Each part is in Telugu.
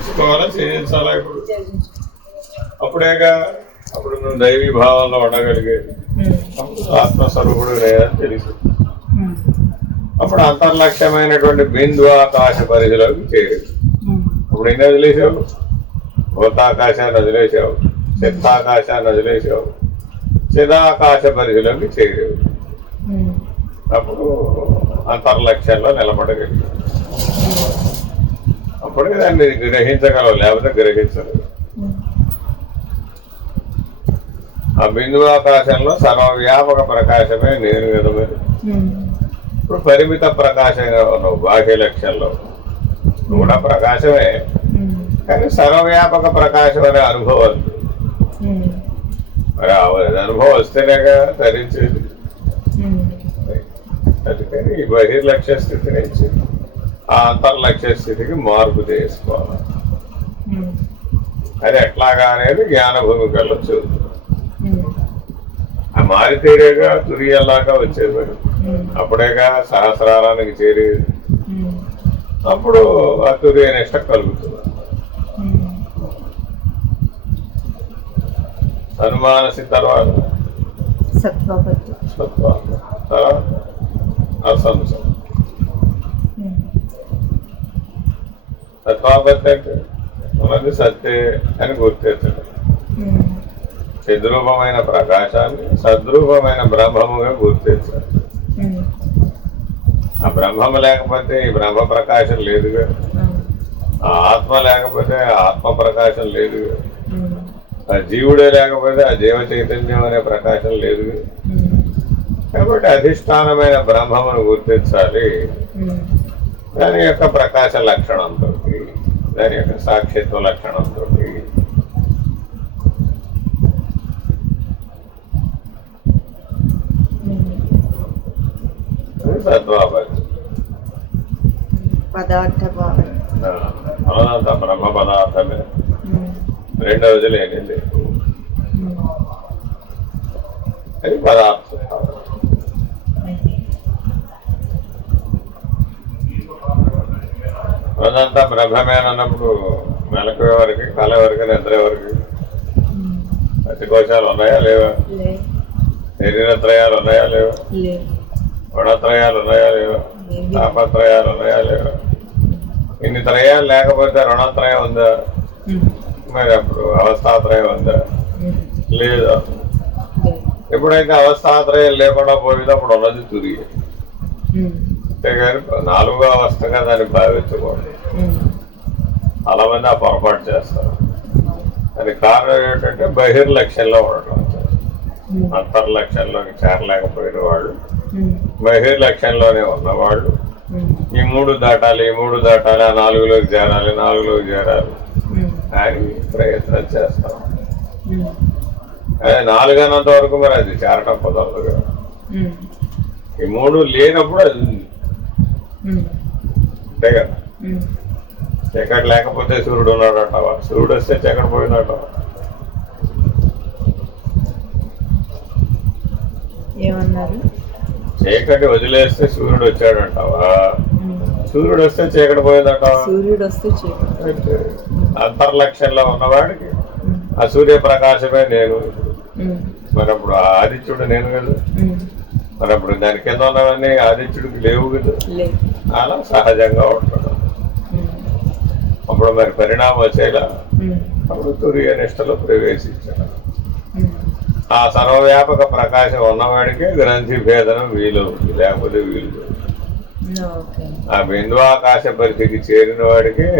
తెలుసుకోవాలా, చేయించాలా. ఇప్పుడు అప్పుడేగా అప్పుడు నువ్వు దైవీ భావంలో ఉండగలిగేది. అప్పుడు ఆత్మస్వరూపుడు లేదని తెలుసు. అప్పుడు అంతర్లక్ష్యమైనటువంటి బిందు ఆకాశ పరిధిలోకి చేరేది. అప్పుడు ఎన్ని వదిలేసావు? భూతాకాశాన్ని వదిలేసావు, చిత్తాకాశాన్ని వదిలేసావు, చిదాకాశ పరిధిలోకి చేరేవు. అప్పుడు అంతర్లక్ష్యంలో నిలబడగలిగావు. అప్పుడే దాన్ని గ్రహించగలవు, లేకపోతే గ్రహించలేవు. ఆ బిందు ఆకాశంలో సర్వవ్యాపక ప్రకాశమే నేను కదా. మరి ఇప్పుడు పరిమిత ప్రకాశంగా ఉన్నావు. బాహ్య లక్ష్యంలో నువ్వు కూడా ప్రకాశమే, కానీ సర్వవ్యాపక ప్రకాశం అనే అనుభవం. మరి అనుభవం వస్తేనేగా ధరించేది. అందుకని ఈ బహిర్లక్ష్య స్థితి నుంచి ఆ అంతర్లక్ష్య స్థితికి మార్పు చేసుకోవాలి. అది ఎట్లాగా అనేది జ్ఞాన భూమికల్లో చూద్దాం. ఆ మారితేరేగా తురియలాగా వచ్చేది. మరి అప్పుడేగా సహస్రారానికి చేరేది. అప్పుడు ఆ తురియ నిష్ట కలుగుతుంది. అనుమానసి తర్వాత తర్వాత అసంశం. సత్వాపత్తి అంటే ఉన్నది సత్తే అని గుర్తించడం. చిద్రూపమైన ప్రకాశాన్ని సద్రూపమైన బ్రహ్మముగా గుర్తించాలి. ఆ బ్రహ్మము లేకపోతే ఈ బ్రహ్మ ప్రకాశం లేదుగా. ఆ ఆత్మ లేకపోతే ఆత్మ ప్రకాశం లేదుగా. ఆ జీవుడే లేకపోతే ఆ జీవ చైతన్యం అనే ప్రకాశం లేదుగా. కాబట్టి అధిష్టానమైన బ్రహ్మమును గుర్తించాలి. దాని యొక్క ప్రకాశ లక్షణంతో, దాని యొక్క సాక్షిత్వ లక్షణంతో. సత్వాపత్తి పదార్థ భావం అనంత బ్రహ్మ పదార్థమే. రెండవది లేనిది అది పదార్థ భావం. అదంతా బ్రహ్మమేనన్నప్పుడు మెలకు ఎవరికి, కళ ఎవరికి, నిద్ర ఎవరికి? అతికోశాలు ఉన్నాయా లేవా? శరీరత్రయాలు ఉన్నాయా లేవా? గుణత్రయాలు ఉన్నాయా లేవా? తాపత్రయాలు ఉన్నాయా లేవా? ఇన్ని త్రయాలు లేకపోతే రుణత్రయం ఉందా? మరి అప్పుడు అవస్థాత్రయం ఉందా? లేదా? ఎప్పుడైతే అవస్థాత్రయం లేకుండా పోయిందో అప్పుడు ఉన్నది తురియ. అంతేగాని నాలుగో అవస్థగా దాన్ని భావించకూడదు. చాలా మంది ఆ పొరపాటు చేస్తారు. దానికి కారణం ఏంటంటే బహిర్లక్ష్యంలో ఉండటం. అంతర్లక్ష్యంలోకి చేరలేకపోయిన వాళ్ళు, బహిర్లక్ష్యంలోనే ఉన్నవాళ్ళు ఈ మూడు దాటాలి, ఈ మూడు దాటాలి, ఆ నాలుగులోకి చేరాలి, నాలుగులోకి చేరాలి అని ప్రయత్నం చేస్తాం. అది నాలుగైనంత వరకు మరి అది చేరటం కుదరదు కదా. ఈ మూడు లేనప్పుడు అది ఉంది. అంతే కదా. చీకటి లేకపోతే సూర్యుడు ఉన్నాడు అంటావా? సూర్యుడు వస్తే చీకటి పోయినట్టవా? ఏమన్నారు? చీకటి వదిలేస్తే సూర్యుడు వచ్చాడంటావా? సూర్యుడు వస్తే చీకటి పోయిందంటావా? సూర్యుడు వస్తే చీకటి. అంతర్లక్ష్యంలో ఉన్నవాడికి ఆ సూర్యప్రకాశమే నేను. మరి అప్పుడు ఆదిత్యుడు నేను కదా. మరి అప్పుడు దాని కింద ఉన్నవన్నీ ఆదిత్యుడికి లేవు కదా. అలా సహజంగా ఉంటాడు. అప్పుడు మరి పరిణామం వచ్చేలా అప్పుడు తురియ నిష్టలో ప్రవేశించాడు. ఆ సర్వవ్యాపక ప్రకాశం ఉన్నవాడికే గ్రంథి భేదనం వీలవుతుంది, లేకపోతే వీలు. ఆ బిందువాకాశ పరిధికి చేరిన వాడికే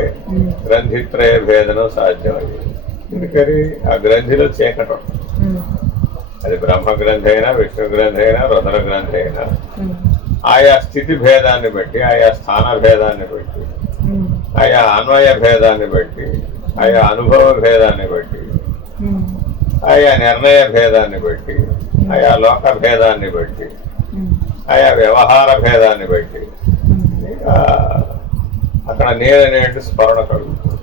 గ్రంథిత్రయ భేదనం సాధ్యమయ్యేది. ఎందుకని ఆ గ్రంథిలో చీకటి ఉంటుంది. అది బ్రహ్మ గ్రంథి అయినా, విష్ణు గ్రంథి అయినా, రుద్ర గ్రంథి అయినా ఆయా స్థితి భేదాన్ని బట్టి, ఆయా స్థాన భేదాన్ని బట్టి, ఆయా అన్వయ భేదాన్ని బట్టి, ఆయా అనుభవ భేదాన్ని బట్టి, ఆయా నిర్ణయ భేదాన్ని బట్టి, ఆయా లోక భేదాన్ని బట్టి, ఆయా వ్యవహార భేదాన్ని బట్టి అక్కడ నేననేటి స్మరణ కలుగుతుంది.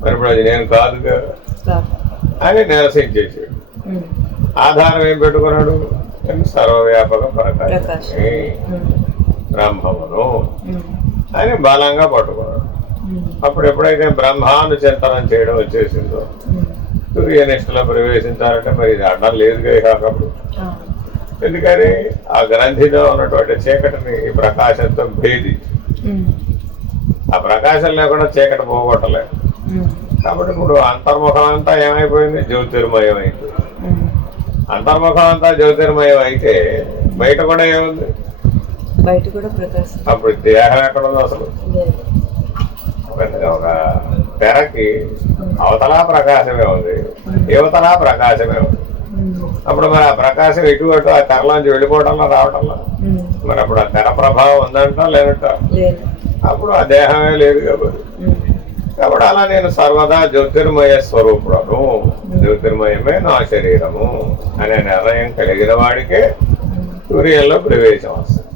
మరి ఇప్పుడు అది నేను కాదుగా అని నిరసించేసాడు. ఆధారం ఏం పెట్టుకున్నాడు? సర్వవ్యాపక ప్రకాశం బ్రహ్మమును అని బలంగా పట్టుకున్నాడు. అప్పుడు ఎప్పుడైతే బ్రహ్మాను చింతనం చేయడం వచ్చేసిందో సూర్యనిష్టలో ప్రవేశించాలంటే మరి ఇది అడ్డం లేదు కాకప్పుడు. ఎందుకని ఆ గ్రంథిలో ఉన్నటువంటి చీకటిని ఈ ప్రకాశంతో భేది, ఆ ప్రకాశం లేకుండా చీకటి పోగొట్టలేదు. కాబట్టి ఇప్పుడు అంతర్ముఖం అంతా ఏమైపోయింది, జ్యోతిర్మయం అయిపోయింది. అంతర్ముఖం అంతా జ్యోతిర్మయం అయితే బయట కూడా ఏముంది, బయట కూడా ప్రకాశం. అప్పుడు దేహం ఎక్కడ ఉంది అసలు? ఒక తెరకి అవతలా ప్రకాశమే ఉంది, యువతలా ప్రకాశమే ఉంది. అప్పుడు మరి ఆ ప్రకాశం ఇటు అటు ఆ తెరలోంచి వెళ్ళిపోవడంలో రావటంలో మరి అప్పుడు ఆ తెర ప్రభావం ఉందంట లేనట్ట, అప్పుడు ఆ దేహమే లేదు కాబట్టి. కాబట్టి అలా నేను సర్వదా జ్యోతిర్మయ స్వరూపుడను, జ్యోతిర్మయమే నా శరీరము అనే నిర్ణయం కలిగిన వాడికే సూర్యంలో ప్రవేశం వస్తుంది,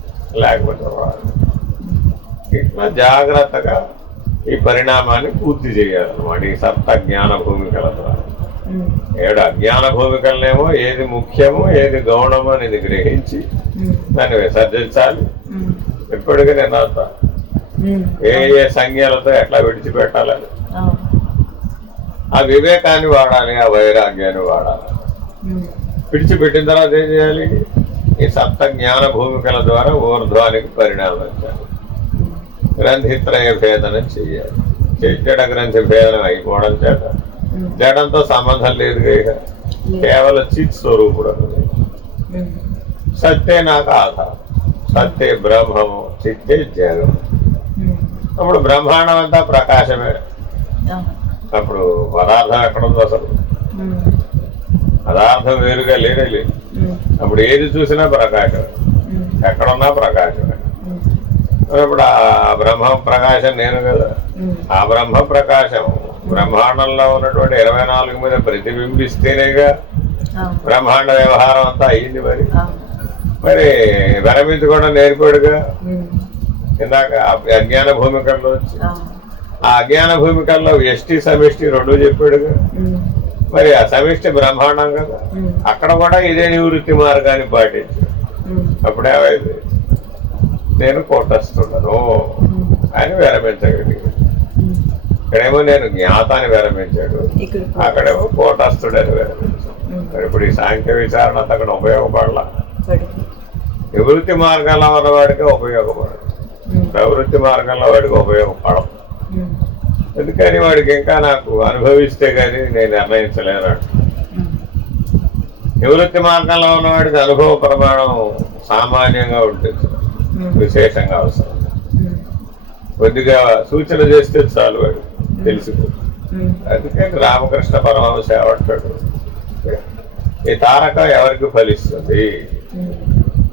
లేకపోతే వాడు. ఇట్లా జాగ్రత్తగా ఈ పరిణామాన్ని పూర్తి చేయాలన్నమాట ఈ సప్త జ్ఞాన భూమికల ద్వారా. 7 అజ్ఞాన భూమికలనేమో ఏది ముఖ్యమో ఏది గౌణమో అనేది గ్రహించి దాన్ని విసర్జించాలి. ఇప్పటికీ నేను అంతా ఏ ఏ సంజ్ఞలతో ఎట్లా విడిచిపెట్టాలని ఆ వివేకాన్ని వాడాలి, ఆ వైరాగ్యాన్ని వాడాలి. విడిచిపెట్టిన తర్వాత ఏం చేయాలి, ఈ సప్త జ్ఞాన భూమికల ద్వారా ఊర్ధ్వానికి పరిణామించాలి. గ్రంథిత్రయ భేదనం చెయ్యాలి. జడ గ్రంథి భేదనం అయిపోవడం చేత జడంతో సంబంధం లేదు, కేవలం చిత్ స్వరూపుడు. సత్తే నాకు ఆధారం, సత్తే బ్రహ్మము, చిత్తే జగము. అప్పుడు బ్రహ్మాండం అంతా ప్రకాశమే. అప్పుడు పదార్థం ఎక్కడుందో అసలు? పదార్థం వేరుగా లేనే లేదు. అప్పుడు ఏది చూసినా ప్రకాశమే, ఎక్కడున్నా ప్రకాశమే. ఇప్పుడు ఆ బ్రహ్మ ప్రకాశం నేను కదా, ఆ బ్రహ్మ ప్రకాశం బ్రహ్మాండంలో ఉన్నటువంటి 24 మీద ప్రతిబింబిస్తేనేగా బ్రహ్మాండ వ్యవహారం అంతా అయ్యింది. మరి విరమించుకోవడం నేర్పాడుగా ఇందాక అజ్ఞాన భూమికల్లో వచ్చి. ఆ అజ్ఞాన భూమికల్లో వ్యష్టి సమిష్టి 2 చెప్పాడుగా. మరి ఆ సమిష్టి బ్రహ్మాండం కదా, అక్కడ కూడా ఇదే నివృత్తి మార్గాన్ని పాటించు. అప్పుడేమైంది, నేను కోటస్తున్నాను అని విరమించగలిగాడు. ఇక్కడేమో నేను జ్ఞాతాన్ని విరమించాడు, అక్కడేమో కోటస్థుడని విరమించాడు. మరి ఇప్పుడు ఈ సాంఖ్య విచారణ అక్కడ ఉపయోగపడాల. నివృత్తి మార్గంలో ఉన్నవాడికి ఉపయోగపడదు, ప్రవృత్తి మార్గంలో వాడికి ఉపయోగపడదు. ఎందుకని వాడికి ఇంకా నాకు అనుభవిస్తే కానీ నేను నిర్ణయించలేనాడు. నివృత్తి మార్గంలో ఉన్నవాడికి అనుభవ ప్రమాణం సామాన్యంగా ఉంటుంది, విశేషంగా అవసరం. కొద్దిగా సూచన చేస్తే చాలు వాడు తెలిసిపోతుంది. అందుకని రామకృష్ణ పరమహంస ఏమంటాడు, ఈ తారకం ఎవరికి ఫలిస్తుంది?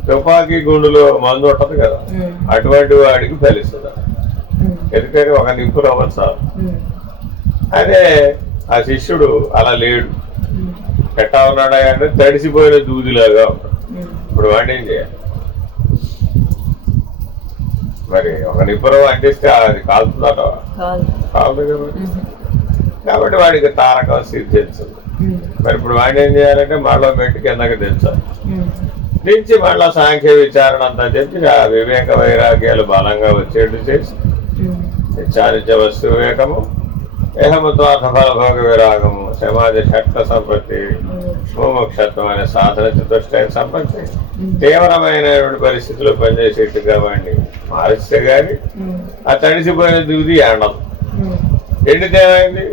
తుపాకీ గుండులో మందు ఉంటది కదా, అటువంటి వాడికి ఫలిస్తుంది. ఎందుకని ఒక నిప్పు రవ్వ చాలు. అదే ఆ శిష్యుడు అలా లేడు, ఎట్టా ఉన్నాడా అంటే తడిసిపోయిన దూదిలాగా ఉంటాడు. ఇప్పుడు వాడిని ఏం చేయాలి? మరి ఒక నిప్పురవ అంటిస్తే అది కాలుతుందట, కాదు కదా. కాబట్టి వాడికి తారకం సిద్ధించదు. మరి ఇప్పుడు వాడిని ఏం చేయాలంటే మళ్ళీ మెట్టు కిందకి దించాలి. దించి మళ్ళా సాంఖ్య విచారణ అంతా చెప్పి ఆ వివేక వైరాగ్యాలు బలంగా వచ్చేట్టు చేసి నిత్యానిత్య వస్తు వివేకము, ఏహమత్వార్థ ఫలభోగ విరాగము, సమాధి షట్క సంపత్తి, ముముక్షత్వం అనే సాధన చతుష్టయం సంపత్తి తీవ్రమైన పరిస్థితుల్లో పనిచేసేట్టుగా వాడిని మారిస్తే గాని ఆ తడిసిపోయిన దూది ఎండదు. ఎండితే ఏమైంది?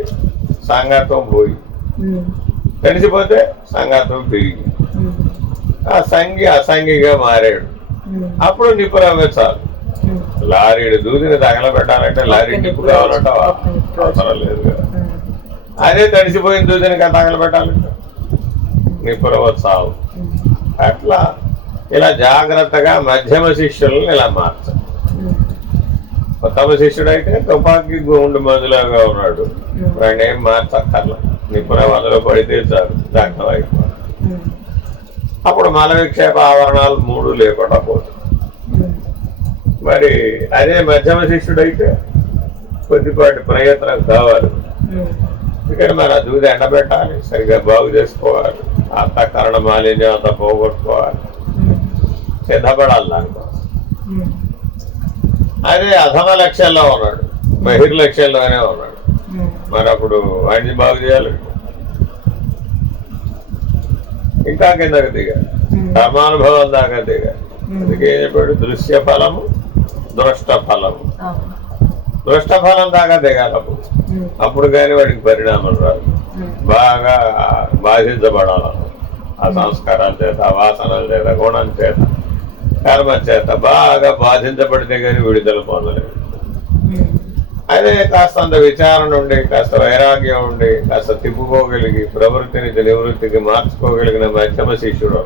సంగత్వం పోయి, తడిసిపోతే సంగత్వం పెరిగి ఆ సంగి అసంగిగా మారాడు. అప్పుడు నిప్పు రవ్వే చాలు. లారీడు దూదిని తగలబెట్టాలంటే లారీ నిప్పు కావాలంటే అవసరం లేదు కదా. అదే తడిసిపోయిన దూదిని తగలబెట్టాలంటే నిప్పు రవ్వ చాలు. అట్లా ఇలా జాగ్రత్తగా మధ్యమ శిష్యులను ఇలా మార్చాలి. ఉత్తమ శిష్యుడైతే తుపాకీ గుండు మందులాగా ఉన్నాడు, వాడిని ఏం మార్చక్కర్లా. నిప్పు రవ్వ అందులో పడితే చాలు, దగ్ధం అయిపోవాలి. అప్పుడు మల విక్షేప ఆవరణాలు 3 లేకుండా పోతుంది. మరి అదే మధ్యమ శిష్యుడైతే కొద్దిపాటి ప్రయత్నం కావాలి. ఎందుకంటే మరి ఆ దూది ఎండబెట్టాలి, సరిగ్గా బాగు చేసుకోవాలి, అంతఃకరణ మాలిన్యం అంతా పోగొట్టుకోవాలి, సిద్ధపడాలి దానికోసం. అదే అధమ లక్ష్యంలో ఉన్నాడు, బహిర్లక్ష్యంలోనే ఉన్నాడు. మరి అప్పుడు వాడిని బాగు చేయాలి, ఇంకా కిందకి దిగాలి, కర్మానుభవం దాకా దిగాలి. అందుకే ఏం చెప్పాడు, దృశ్య ఫలము దృష్ట ఫలము. దృష్ట ఫలం దాకా దిగాలి అప్పుడు కానీ వాడికి పరిణామం రాదు. బాగా బాధించబడాలి ఆ సంస్కారాల చేత, ఆ వాసనల చేత, గుణం చేత, కర్మ చేత బాగా బాధించబడితే కానీ విడుదల పొందలేదు. అదే కాస్త అంత విచారణ ఉండి, కాస్త వైరాగ్యం ఉండి, కాస్త తిప్పుకోగలిగి ప్రవృత్తి నుంచి నివృత్తికి మార్చుకోగలిగిన మధ్యమ శిష్యుడు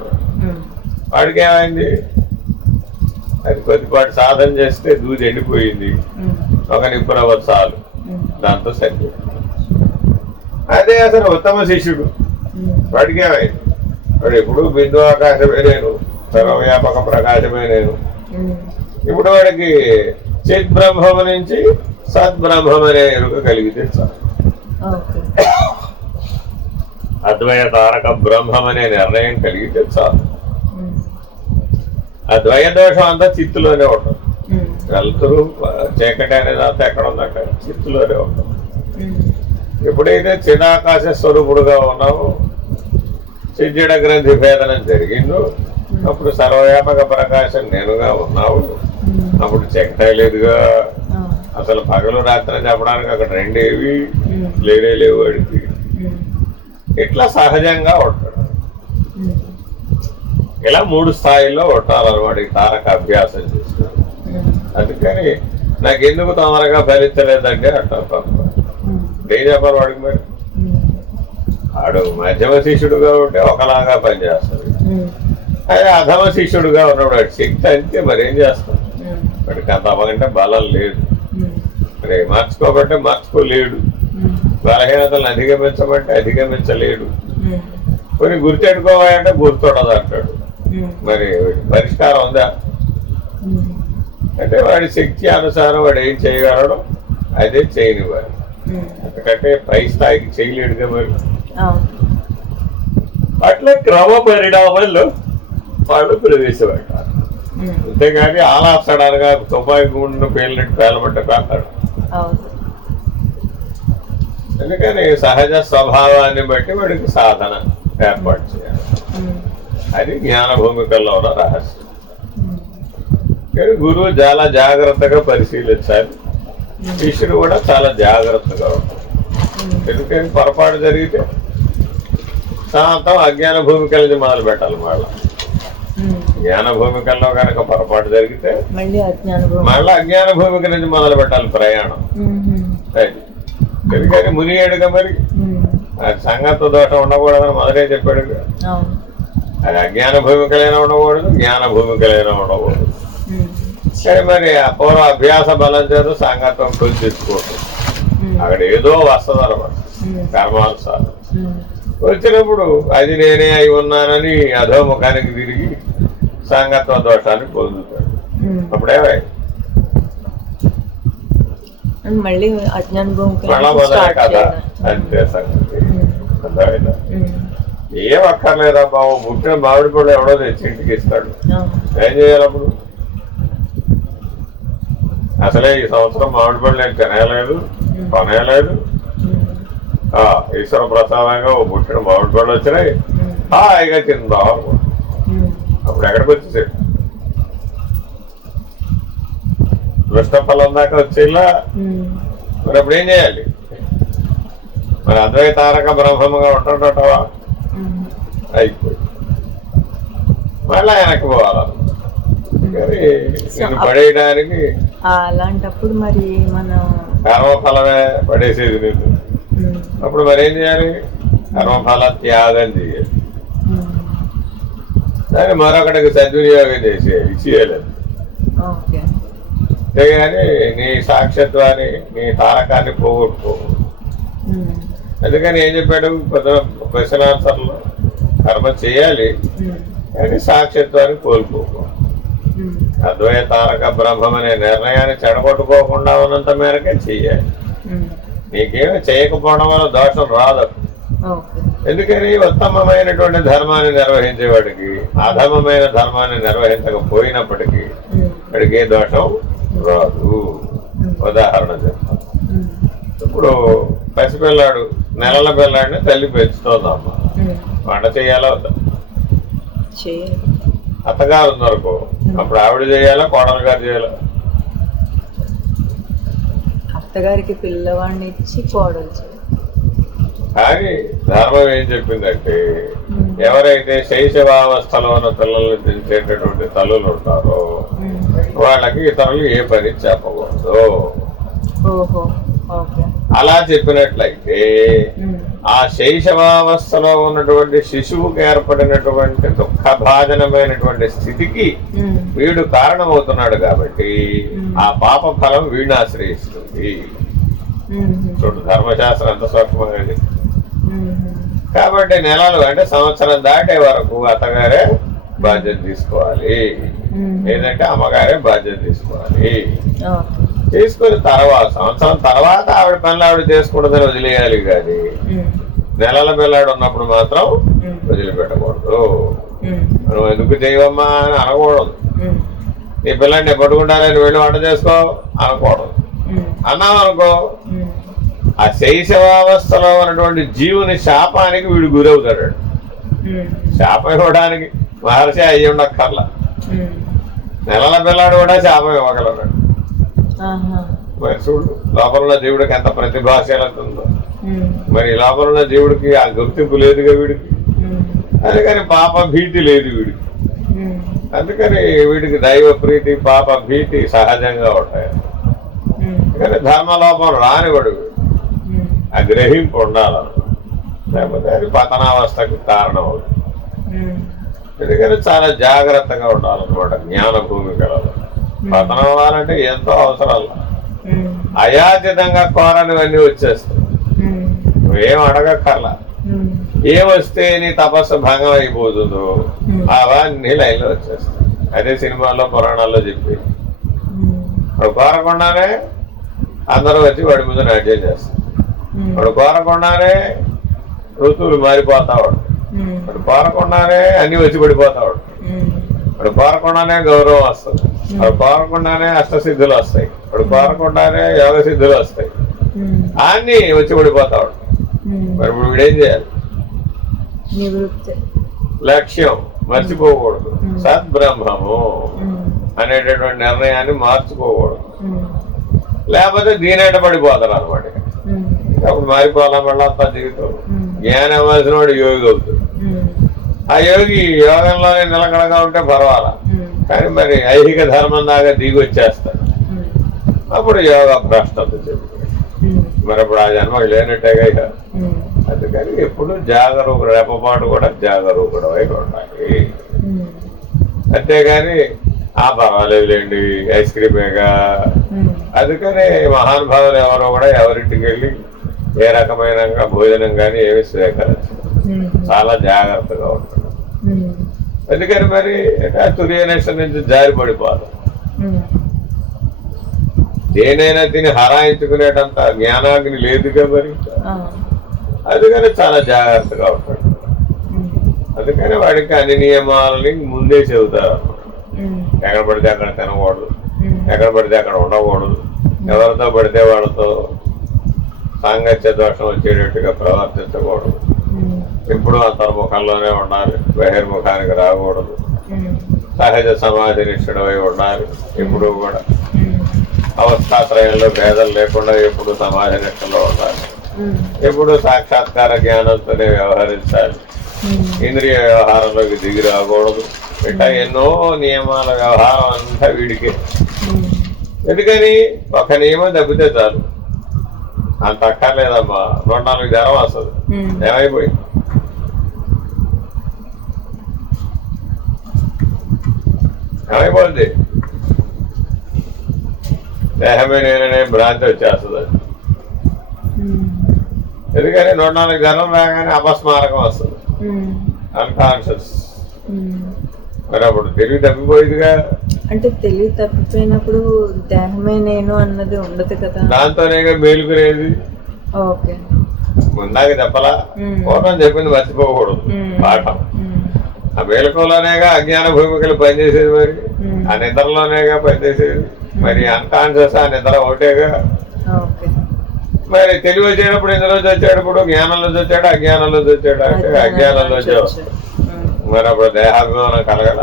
వాడికి ఏమైంది, అది కొద్దిపాటి సాధన చేస్తే దూది ఎండిపోయింది, ఒక నిప్పురవ్వ చాలు, దాంతో సరిపోయింది. అదే అసలు ఉత్తమ శిష్యుడు వాడికి ఏమైంది, వాడు ఎప్పుడు బిందు ఆకాశమే నేను, సర్వవ్యాపక ప్రకాశమే నేను. ఇప్పుడు వాడికి చిత్ బ్రహ్మము నుంచి సద్బ్రహ్మం అనే ఎరుక కలిగితే చాలు. అద్వయ తారక బ్రహ్మం అనే నిర్ణయం కలిగితే చాలు. ఆ ద్వయ దోషం అంతా చిత్తులోనే ఉంటుంది. వెళ్తురు చీకటి అనేది అంతా ఎక్కడ ఉందంటే చిత్తులోనే ఉంటుంది. ఎప్పుడైతే చిదాకాశ స్వరూపుడుగా ఉన్నావో, చిజ్జడ గ్రంథి భేదనం జరిగిందో, అప్పుడు సర్వవ్యాపక ప్రకాశం నేనుగా ఉన్నావు. అప్పుడు చీకటే లేదుగా, అసలు పగలు రాత్రి చెప్పడానికి అక్కడ రెండేవి లేవు వాడికి. ఇట్లా సహజంగా ఉంటాడు. ఇలా 3 స్థాయిల్లో ఉంటారన్నమాట ఈ తారక అభ్యాసం చేస్తున్నారు. అందుకని నాకు ఎందుకు తొందరగా ఫలించలేదంటే అంటారు పాప. ఏం చెప్పాలి వాడికి, మరి వాడు మధ్యమ శిష్యుడుగా ఉంటే ఒకలాగా పనిచేస్తాడు. అదే అధమ శిష్యుడుగా ఉన్నాడు, వాడి శక్తి అంతే, మరి ఏం చేస్తాడు, వాడికి అంత అవ్వకంటే బలం లేదు, మరి మార్చుకోబట్టే మార్చుకోలేడు, బలహీనతలను అధిగమించమంటే అధిగమించలేడు, కొన్ని గుర్తెట్టుకోవాలంటే గుర్తుండదు అంటాడు. మరి పరిష్కారం ఉందా అంటే వాడి శక్తి అనుసారం వాడు ఏం చేయగలడో అదే చేయనివ్వాలి, ఎందుకంటే పై స్థాయికి చేయలేడుగా. మరి అట్లా క్రమ పరిణామాల్లో వాళ్ళు ప్రవేశపెట్టారు. అంతేగాని ఆలాసడాలుగా తుపాయి గుండును పేలినట్టు పేలబట్ట కాదు. అందుకని సహజ స్వభావాన్ని బట్టి వాడికి సాధన ఏర్పాటు చేయాలి. అది జ్ఞాన భూమికల్లో ఉన్న రహస్యం. కానీ గురువు చాలా జాగ్రత్తగా పరిశీలించాలి, శిష్యుడు కూడా చాలా జాగ్రత్తగా ఉంటాడు. ఎందుకని పొరపాటు జరిగితే శాంతం అజ్ఞాన భూమికల నుంచి మొదలు పెట్టాలి. మళ్ళా జ్ఞాన భూమికల్లో కనుక పొరపాటు జరిగితే మళ్ళీ అజ్ఞాన భూమిక నుంచి మొదలు పెట్టాలి ప్రయాణం. అది ఎందుకని మునిగాడుగా, మరి సంగత దోషం ఉండకూడదని మొదలే చెప్పాడు. అది అజ్ఞాన భూమికలైనా ఉండకూడదు, జ్ఞాన భూమికలైనా ఉండకూడదు. కానీ మరి అపూర్వ అభ్యాస బలం చేత సంగతం కొలిచేసుకోవద్దు. అక్కడ ఏదో వస్తుంది అన్నమాట కర్మానుసారం. వచ్చినప్పుడు అది నేనే అయి ఉన్నానని అధోముఖానికి తిరిగి సంగత్వ దోషాన్ని పొందుతాడు. అప్పుడేమై మళ్ళీ మొదలే కదా అంతే సంగతి. అర్థమైందా? ఏం అక్కర్లేదా బాబు, పుట్టిన మామిడి పళ్ళు ఎవడో తెచ్చి ఇంటికి ఇస్తాడు, ఏం చేయాలి అప్పుడు? అసలే ఈ సంవత్సరం మామిడి పళ్ళు నేను తినలేదు, కొనేయలేదు, ఈశ్వర ప్రసాదంగా ఓ పుట్టిన మామిడి పళ్ళు వచ్చినాయి, హాయిగా తిందాం అనుకో. అప్పుడు ఎక్కడికి వచ్చేసాడు? దృష్ట ఫలం దాకా వచ్చేలా. మరి అప్పుడు ఏం చేయాలి? మరి అద్వైత తారక బ్రహ్మముగా ఉంటాడటవా? అయిపోయి మళ్ళా వెనక్కి పోవాలి. నేను పడేయడానికి అలాంటప్పుడు మరి మనం కర్మఫలమే పడేసేది నీకు. అప్పుడు మరి ఏం చేయాలి? కర్మఫల త్యాగం చేయాలి. దాన్ని మరొకటికి సద్వినియోగం ఇచ్చేయలేదు. అంతేగాని నీ సాక్షత్వాన్ని, నీ తారకాన్ని పోగొట్టుకో. అందుకని ఏం చెప్పాడు క్వశ్చన్ ఆన్సర్లో? కర్మ చేయాలి కానీ సాక్షత్వాన్ని కోల్పోకో. అద్వైత తారక బ్రహ్మం అనే నిర్ణయాన్ని చెడగొట్టుకోకుండా ఉన్నంత మేరకే చెయ్యాలి. నీకేమి చేయకపోవడం వల్ల దోషం రాదు. ఎందుకని ఉత్తమమైనటువంటి ధర్మాన్ని నిర్వహించేవాడికి అధమమైన ధర్మాన్ని నిర్వహించకపోయినప్పటికీ వాడికి ఏ దోషం రాదు. ఉదాహరణ చెప్తాను. ఇప్పుడు పసిపిల్లాడు నెలల పిల్లాడిని తల్లి పెంచుతోందమ్మా, వంట చేయాలా వద్దా? అత్తగారు ఉందనుకో, అప్పుడు ఆవిడ చేయాలా కోడలు గారు చేయాలా? అత్తగారికి పిల్లవాడిని ఇచ్చి కోడలు చేయాలి. కానీ ధర్మం ఏం చెప్పిందంటే, ఎవరైతే శైశవావస్థలో ఉన్న పిల్లల్ని పెంచేటటువంటి తల్లులు ఉంటారో వాళ్ళకి ఇతరులు ఏ పని చెప్పకూడదు. అలా చెప్పినట్లయితే ఆ శైశవావస్థలో ఉన్నటువంటి శిశువుకి ఏర్పడినటువంటి దుఃఖభాజనమైనటువంటి స్థితికి వీడు కారణమవుతున్నాడు కాబట్టి ఆ పాప ఫలం వీడిని ఆశ్రయిస్తుంది. చూడు ధర్మశాస్త్రం ఎంత సూక్ష్మంగా. కాబట్టి నెలలు అంటే సంవత్సరం దాటే వరకు అత్తగారే బాధ్యత తీసుకోవాలి, లేదంటే అమ్మగారే బాధ్యత తీసుకోవాలి. తీసుకుని తర్వాత సంవత్సరం తర్వాత ఆవిడ పనులు ఆవిడ చేసుకుంటుందని వదిలేయాలి. కానీ నెలల పిల్లాడు ఉన్నప్పుడు మాత్రం వదిలిపెట్టకూడదు. నువ్వు ఎందుకు చేయవమ్మా అని అనకూడదు. నీ పిల్లాడిని పట్టుకుంటారని వెళ్ళి వంట చేసుకో అనకూడదు. అన్నాం అనుకో, ఆ శైశవావస్థలో ఉన్నటువంటి జీవుని శాపానికి వీడు గురవుతాడు. శాపం ఇవ్వడానికి మహర్షి అయ్యి ఉండక్కర్లా, నెలల పిల్లాడు కూడా శాపం ఇవ్వగలడు. మరి చూడు లోపల ఉన్న జీవుడికి ఎంత ప్రతిభాశీలత ఉందో. మరి లోపల ఉన్న జీవుడికి ఆ గుర్తింపు లేదుగా వీడికి, అందుకని పాప భీతి లేదు వీడికి. అందుకని వీడికి దైవ ప్రీతి పాప భీతి సహజంగా ఉంటాయి. కానీ ధర్మలోపం రానివాడు, ఆ గ్రహింపు ఉండాలి, లేకపోతే అది పతనావస్థకు కారణం అవుతుంది. ఎందుకని చాలా జాగ్రత్తగా ఉండాలన్నమాట. జ్ఞాన భూమి కలదు. పతనం అవ్వాలంటే ఎంతో అవసరాలు, అయాచితంగా కోరనివన్నీ వచ్చేస్తాయి. నువ్వేం అడగక్కర్లా, ఏమొస్తే నీ తపస్సు భంగం అయిపోతుందో అవన్నీ లైన్లో వచ్చేస్తాయి. అదే సినిమాల్లో పురాణాల్లో చెప్పి వాడు కోరకుండానే అందరూ వచ్చి వాడి ముందు నాట్యం చేస్తారు. వాడు కోరకుండానే ఋతువులు మారిపోతావాడు, వాడు కోరకుండానే అన్ని వచ్చి పడిపోతావాడు, వాడు కోరకుండానే గౌరవం వస్తుంది, వాడు కోరకుండానే అష్టసిద్ధులు వస్తాయి, వాడు కోరకుండానే యోగ సిద్ధులు వస్తాయి, అన్ని వచ్చి పడిపోతావాడు. మరి ఇప్పుడు వీడేం చేయాలి? లక్ష్యం మర్చిపోకూడదు, సద్బ్రహ్మము అనేటటువంటి నిర్ణయాన్ని మార్చుకోకూడదు. లేకపోతే దీనేట పడిపోతారు అనమాట. అప్పుడు మారిపోవాలా మళ్ళీ అంతా జీవితం. జ్ఞానం అవ్వాల్సిన వాడు యోగి అవుతుంది. ఆ యోగి యోగంలోనే నిలకడగా ఉంటే పర్వాలా, కానీ మరి ఐహిక ధర్మం దాకా దిగి వచ్చేస్తాడు. అప్పుడు యోగ భ్రష్టత చెప్పి మరి అప్పుడు ఆ జన్మకు లేనట్టేగా. ఇక అందుకని ఎప్పుడు జాగరూకుడు, రెప్పపాటు కూడా జాగరూకుడు అయి ఉండాలి. అంతేగాని పర్వాలేదులేండి ఐస్ క్రీమేగా. అందుకని మహానుభావులు ఎవరో కూడా ఎవరింటికి వెళ్ళి ఏ రకమైన భోజనం కానీ ఏమి స్వీకరించు, చాలా జాగ్రత్తగా ఉంటాడు. అందుకని మరి తుర్యనేశ్వర నుంచి జారి పడిపోదు. దేనైనా తిని హరాయించుకునేటంత జ్ఞానాగ్ని లేదుగా మరి. అందుకని చాలా జాగ్రత్తగా ఉంటాడు. అందుకని వాడికి అన్ని నియమాలని ముందే చెబుతారు. ఎక్కడ పడితే అక్కడ తినకూడదు, ఎక్కడ పడితే అక్కడ ఉండకూడదు, ఎవరితో పడితే వాళ్ళతో సాంగత్య దోషం వచ్చేటట్టుగా ప్రవర్తించకూడదు, ఎప్పుడు అంతర్ముఖంలోనే ఉండాలి, బహిర్ముఖానికి రాకూడదు, సహజ సమాధి నిష్ఠుడై ఉండాలి. ఎప్పుడు కూడా అవస్థాత్రయంలో భేదం లేకుండా ఎప్పుడు సమాజ నిష్ఠలో ఉండాలి, ఎప్పుడు సాక్షాత్కార జ్ఞానంతోనే వ్యవహరించాలి, ఇంద్రియ వ్యవహారంలోకి దిగి రాకూడదు. ఇట్లా ఎన్నో నియమాల వ్యవహారం అంతా వీడికే. ఎందుకని ఒక నియమం తప్పితే చాలు, అంత అక్కర్లేదమ్మా. 104 జ్వరం వస్తుంది, ఏమైపోయింది? ఏమైపోయింది? దేహమే నేననే భ్రాంతి వచ్చేస్తుంది. ఎందుకని 104 జ్వరం రాగానే అపస్మారకం వస్తుంది, అన్కాన్షియస్. మరి అప్పుడు తెలివి తప్పిపోయిందిగా. అంటే తెలివి తప్పిపోయినప్పుడు దేహమే నేను అన్నది ఉండదు కదా, దాంతోనేగా మేలుకునేది. ఓకే, ముందాక చెప్పలా, పూర్వం చెప్పింది మర్చిపోకూడదు పాఠం. ఆ మేలుకోలోనేగా అజ్ఞాన భూమికలు పనిచేసేది, మరి ఆ నిద్రలోనేగా పనిచేసేది. మరి అన్కాన్షియస్ ఆ నిద్ర ఒకటేగా. మరి తెలివి వచ్చేటప్పుడు ఎందులో వచ్చాడు? ఇప్పుడు జ్ఞానంలో వచ్చాడు, అజ్ఞానంలో వచ్చాడు అంటే అజ్ఞానంలో వచ్చావు. మరి అప్పుడు దేహాభిమానం కలగల.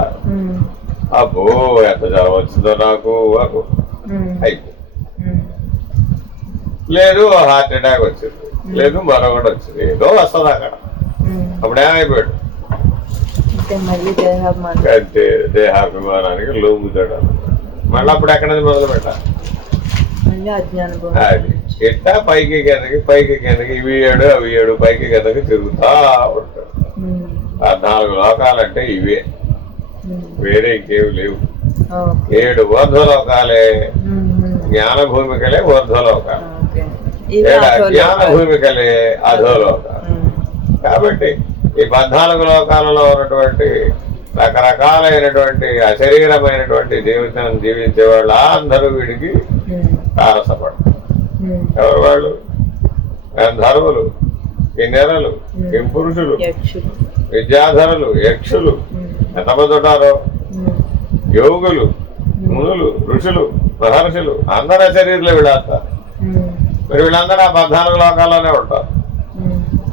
అబ్బో ఎంత జ్వరం వచ్చిందో నాకు అయిపోయింది. లేదు హార్ట్ అటాక్ వచ్చింది, లేదు మరొకటి వచ్చింది, ఏదో వస్తుంది అక్కడ. అప్పుడు ఏమైపోయాడు? అంటే దేహాభిమానానికి లొంగుతాడు. మళ్ళీ అప్పుడు ఎక్కడ మొదలు పెట్టాలి? అది ఎట్టా పైకి కిందకి ఇవి ఏడు అవి ఏడు పైకి కిందకి తిరుగుతా ఉంటాడు. 14 లోకాలంటే ఇవే, వేరే ఇంకేవి లేవు. 7 ఊర్ధ్వలోకాలే, జ్ఞాన భూమికలే ఊర్ధ్వలోకాలు, 7 అజ్ఞాన భూమికలే అధోలోకాలు. కాబట్టి ఈ 14 లోకాలలో ఉన్నటువంటి రకరకాలైనటువంటి అశరీరమైనటువంటి జీవితం జీవించే వాళ్ళు అందరూ వీడికి తారసపడతారు. ఎవరు వాళ్ళు? గంధర్వులు, కిన్నెరలు, కింపురుషులు, విద్యాధరులు, యక్షులు, ఎంతమంది ఉంటారో, యోగులు, మునులు, ఋషులు, మహర్షులు అందరూ అశరీరులు వీళ్ళంటారు. మరి వీళ్ళందరూ ఆ 14 లోకాల్లోనే ఉంటారు.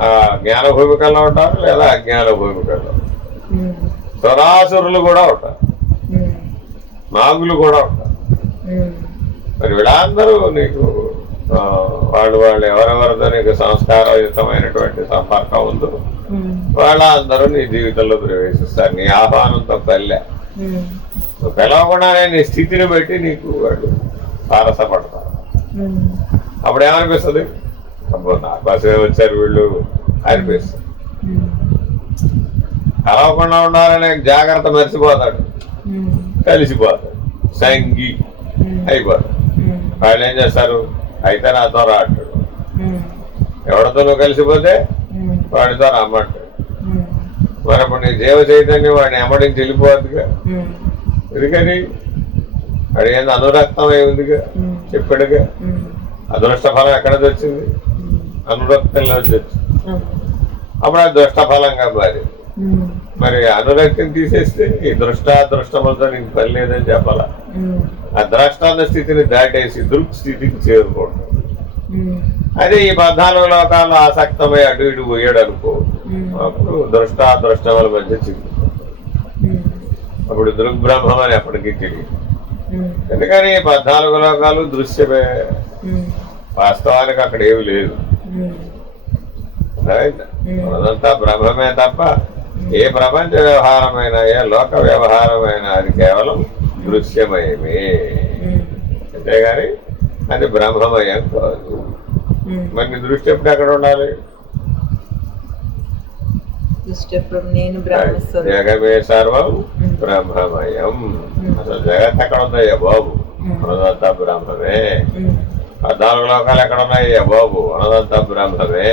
ఆ జ్ఞాన భూమికల్లో ఉంటారు, లేదా అజ్ఞాన భూమికల్లో. స్వరాసురులు కూడా ఉంటారు, నాగులు కూడా ఉంటారు. మరి వీళ్ళందరూ నీకు వాళ్ళు ఎవరెవరితో నీకు సంస్కారయుతమైనటువంటి సంపర్కం ఉందో వాళ్ళందరూ నీ జీవితంలో ప్రవేశిస్తారు. నీ ఆహ్వానంతో పల్లె నువ్వు పిలవకుండానే నీ స్థితిని బట్టి నీకు వాళ్ళు తారసపడతారు. అప్పుడు ఏమనిపిస్తుంది? అబ్బో నా బస్సు వచ్చారు వీళ్ళు అనిపిస్తుంది. కలవకుండా ఉండాలనే జాగ్రత్త మర్చిపోతాడు, కలిసిపోతాడు, సంగి అయిపోతాడు. వాళ్ళు ఏం చేస్తారు? అయితే నాతో రాటాడు, ఎవరితో నువ్వు కలిసిపోతే వాడితో రమ్మంటాడు. మరి అప్పుడు నీ జీవ చైతన్యం వాడిని ఎమ్మడికి వెళ్ళిపోద్దిగా. ఎందుకని? వాడు ఏంది అనురక్తం అయి ఉందిగా, చెప్పాడుగా. అదృష్ట ఫలం ఎక్కడికి వచ్చింది? అనురక్తంలో వచ్చింది. అప్పుడు అది దృష్ట ఫలంగా మారింది. మరి అనురక్తిని తీసేస్తే ఈ దృష్టాదృష్టములతో నీకు పని లేదని చెప్పాలా? ఆ ద్రష్టాన్న స్థితిని దాటేసి దృక్ స్థితికి చేరుకోవడం. అదే ఈ 14 లోకాలు ఆసక్తమై అటు ఇటు పోయాడు అనుకో, అప్పుడు దృష్టాదృష్టముల మధ్య చిక్కుతాడు. అప్పుడు దృగ్బ్రహ్మం అని ఎప్పటికీ తెలియదు. ఎందుకని 14 లోకాలు దృశ్యమే, వాస్తవానికి అక్కడ ఏమి లేదు. అదంతా బ్రహ్మమే తప్ప ఏ ప్రపంచ వ్యవహారమైనా ఏ లోక వ్యవహారమైనా అది కేవలం దృశ్యమయమే, అంతేగాని అది బ్రహ్మమయం కాదు. మరి దృష్టి ఎప్పుడు ఎక్కడ ఉండాలి? జగమే సర్వం బ్రహ్మమయం. అసలు జగత్ ఎక్కడ ఉందయ్యా బాబు? ఉన్నదంతా బ్రహ్మమే. 14 లోకాలు ఎక్కడ ఉన్నాయ్యా బాబు? ఉన్నదంతా బ్రహ్మమే.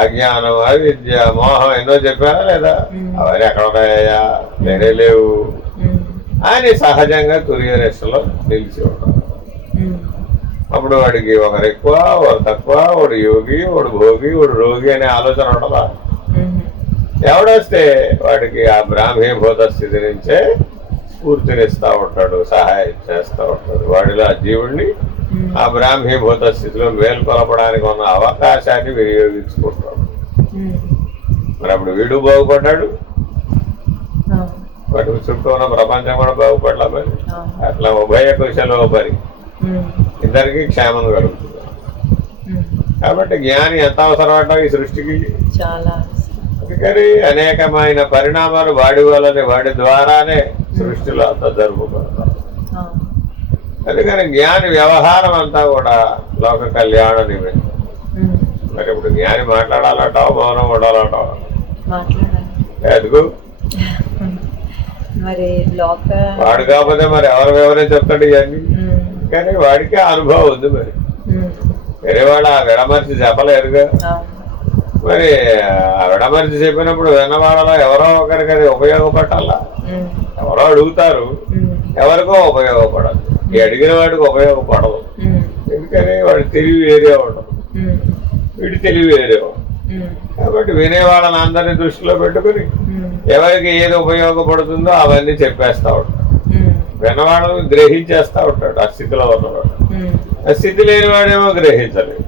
అజ్ఞానం, అవిద్య, మోహం ఎన్నో చెప్పారా లేదా? అవన్నీ ఎక్కడ ఉన్నాయ్యా? లేనే లేవు అని సహజంగా తుర్యనిష్టలో నిలిచి ఉంటారు. అప్పుడు వాడికి ఒకరు ఎక్కువ, ఒకరు తక్కువ, ఒకడు యోగి, ఒకడు భోగి, ఒకడు రోగి అనే ఆలోచన ఉండదా? ఎవడొస్తే వాడికి ఆ బ్రాహ్మీభూత స్థితి నుంచే స్ఫూర్తినిస్తూ ఉంటాడు, సహాయం చేస్తూ ఉంటాడు. వాడిలో ఆ జీవుడిని ఆ బ్రాహ్మీభూత స్థితిలో మేల్కొలపడానికి ఉన్న అవకాశాన్ని వినియోగించుకుంటాడు. మరి అప్పుడు వీడు బాగుపడ్డాడు, వాటి చుట్టూ ఉన్న ప్రపంచం కూడా బాగుపడలా. మరి అట్లా ఉభయ కుశలో పరి ఇద్దరికి క్షేమం కలుగుతుంది. కాబట్టి జ్ఞాని ఎంత అవసరం అంటావు ఈ సృష్టికి? అందుకని అనేకమైన పరిణామాలు వాడి వల్లనే, వాడి ద్వారానే సృష్టిలో అంతా జరుపుకుంటారు. అందుకని జ్ఞాని వ్యవహారం అంతా కూడా లోక కళ్యాణ నిమిత్తం. మరి ఇప్పుడు జ్ఞాని మాట్లాడాలంటావు, మౌనం ఉండాలంటావు? ఎందుకు? వాడు కాకపోతే మరి ఎవరే చెప్తాడు ఇవన్నీ? కానీ వాడికి అనుభవం ఉంది. మరి వేరే వాడు ఆ విడమర్చి చెప్పలేరుగా. మరి ఆ విడమర్చి చెప్పినప్పుడు విన్నవాడలో ఎవరో ఒకరికి అది ఉపయోగపడాలా? ఎవరో అడుగుతారు, ఎవరికో ఉపయోగపడదు. ఈ అడిగిన వాడికి ఉపయోగపడదు. ఎందుకని వాడి తెలివి వేరే ఉండదు, వీడి తెలివి వేరే ఉండదు. కాబట్టి వినేవాళ్ళని అందరినీ దృష్టిలో పెట్టుకుని ఎవరికి ఏది ఉపయోగపడుతుందో అవన్నీ చెప్పేస్తా ఉంటాడు. విన్నవాళ్ళని గ్రహించేస్తా ఉంటాడు ఆ స్థితిలో ఉన్నవాడు. ఆ స్థితి లేని వాడేమో గ్రహించలేదు.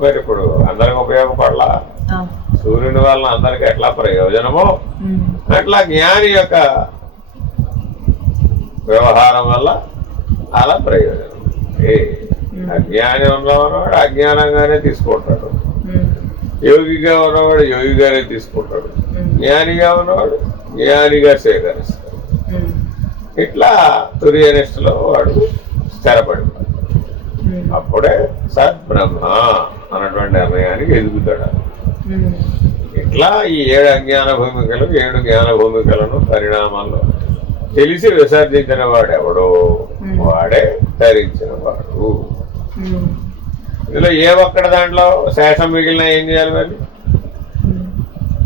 మరి ఇప్పుడు అందరికి ఉపయోగపడలా, సూర్యుని వలన అందరికి ఎట్లా ప్రయోజనమో అట్లా జ్ఞాని యొక్క వ్యవహారం వల్ల అలా ప్రయోజనం. అజ్ఞాని ఉన్నవాడు అజ్ఞానంగానే తీసుకుంటాడు, యోగిగా ఉన్నవాడు యోగిగానే తీసుకుంటాడు, జ్ఞానిగా ఉన్నవాడు జ్ఞానిగా స్వీకరిస్తాడు. ఇట్లా తుర్యనిష్టలో వాడు స్థిరపడిపోతాడు. అప్పుడే సద్బ్రహ్మ అన్నటువంటి నిర్ణయానికి ఎదుగుతాడు. ఇట్లా ఈ 7 అజ్ఞాన భూమికలు 7 జ్ఞాన భూమికలను పరిణామాల్లో తెలిసి విసర్జించిన వాడెవడో వాడే ధరించిన వాడు. ఇందులో ఏ ఒక్కటి దాంట్లో శేషం మిగిలిన ఏం చేయాలి? మరి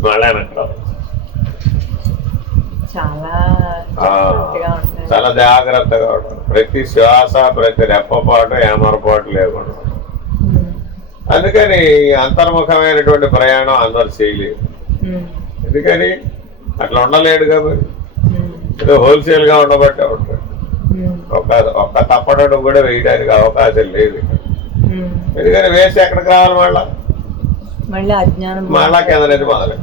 మళ్ళా చాలా జాగ్రత్తగా ఉంటాం. ప్రతి శ్వాస ప్రతి రెప్పపాటు ఏమరపాటు లేకుండా. అందుకని అంతర్ముఖమైనటువంటి ప్రయాణం అందరు చేయలేదు. ఎందుకని అట్లా ఉండలేడు కాబట్టి ఏదో హోల్సేల్ గా ఉండబట్టే ఉంటాడు. ఒక్క తప్పడం కూడా వేయడానికి అవకాశం లేదు. ఎందుకని వేసి ఎక్కడికి రావాలి? మళ్ళా కింద నుంచి మొదలు.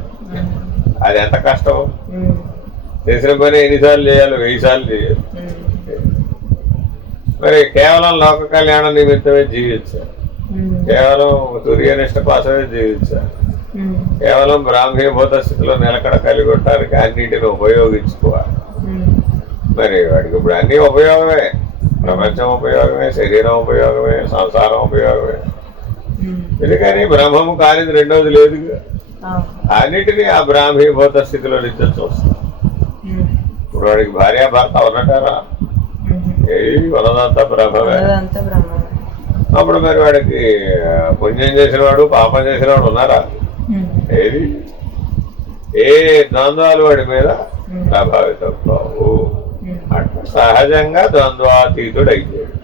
అది ఎంత కష్టం. చేసిన పని ఎన్నిసార్లు చేయాలి? 1000 సార్లు చేయాలి. మరి కేవలం లోక కళ్యాణ నిమిత్తమే జీవించాలి, కేవలం తుర్యనిష్ట కోసమే జీవించాలి, కేవలం బ్రాహ్మీభూత స్థితిలో నిలకడ కలిగి ఉండటానికి అన్నింటిని ఉపయోగించుకోవాలి. మరి వాడికి ఇప్పుడు అన్ని ఉపయోగమే, ప్రపంచం ఉపయోగమే, శరీరం ఉపయోగమే, సంసారం ఉపయోగమే. ఎందుకని బ్రహ్మము కానిది రెండోది లేదుగా. అన్నిటినీ ఆ బ్రాహ్మీభూత స్థితిలో నుంచి చూస్తాం. ఇప్పుడు వాడికి భార్యాభర్త ఉన్నటారా? ఉన్నదంతా బ్రహ్మమే. అప్పుడు మరి వాడికి పుణ్యం చేసినవాడు పాపం చేసినవాడు ఉన్నారా? ఏది ఏ ద్వంద్వాలు వాడి మీద ప్రభావితం కావు. అట్లా సహజంగా ద్వంద్వాతీతుడు అయిపోయాడు.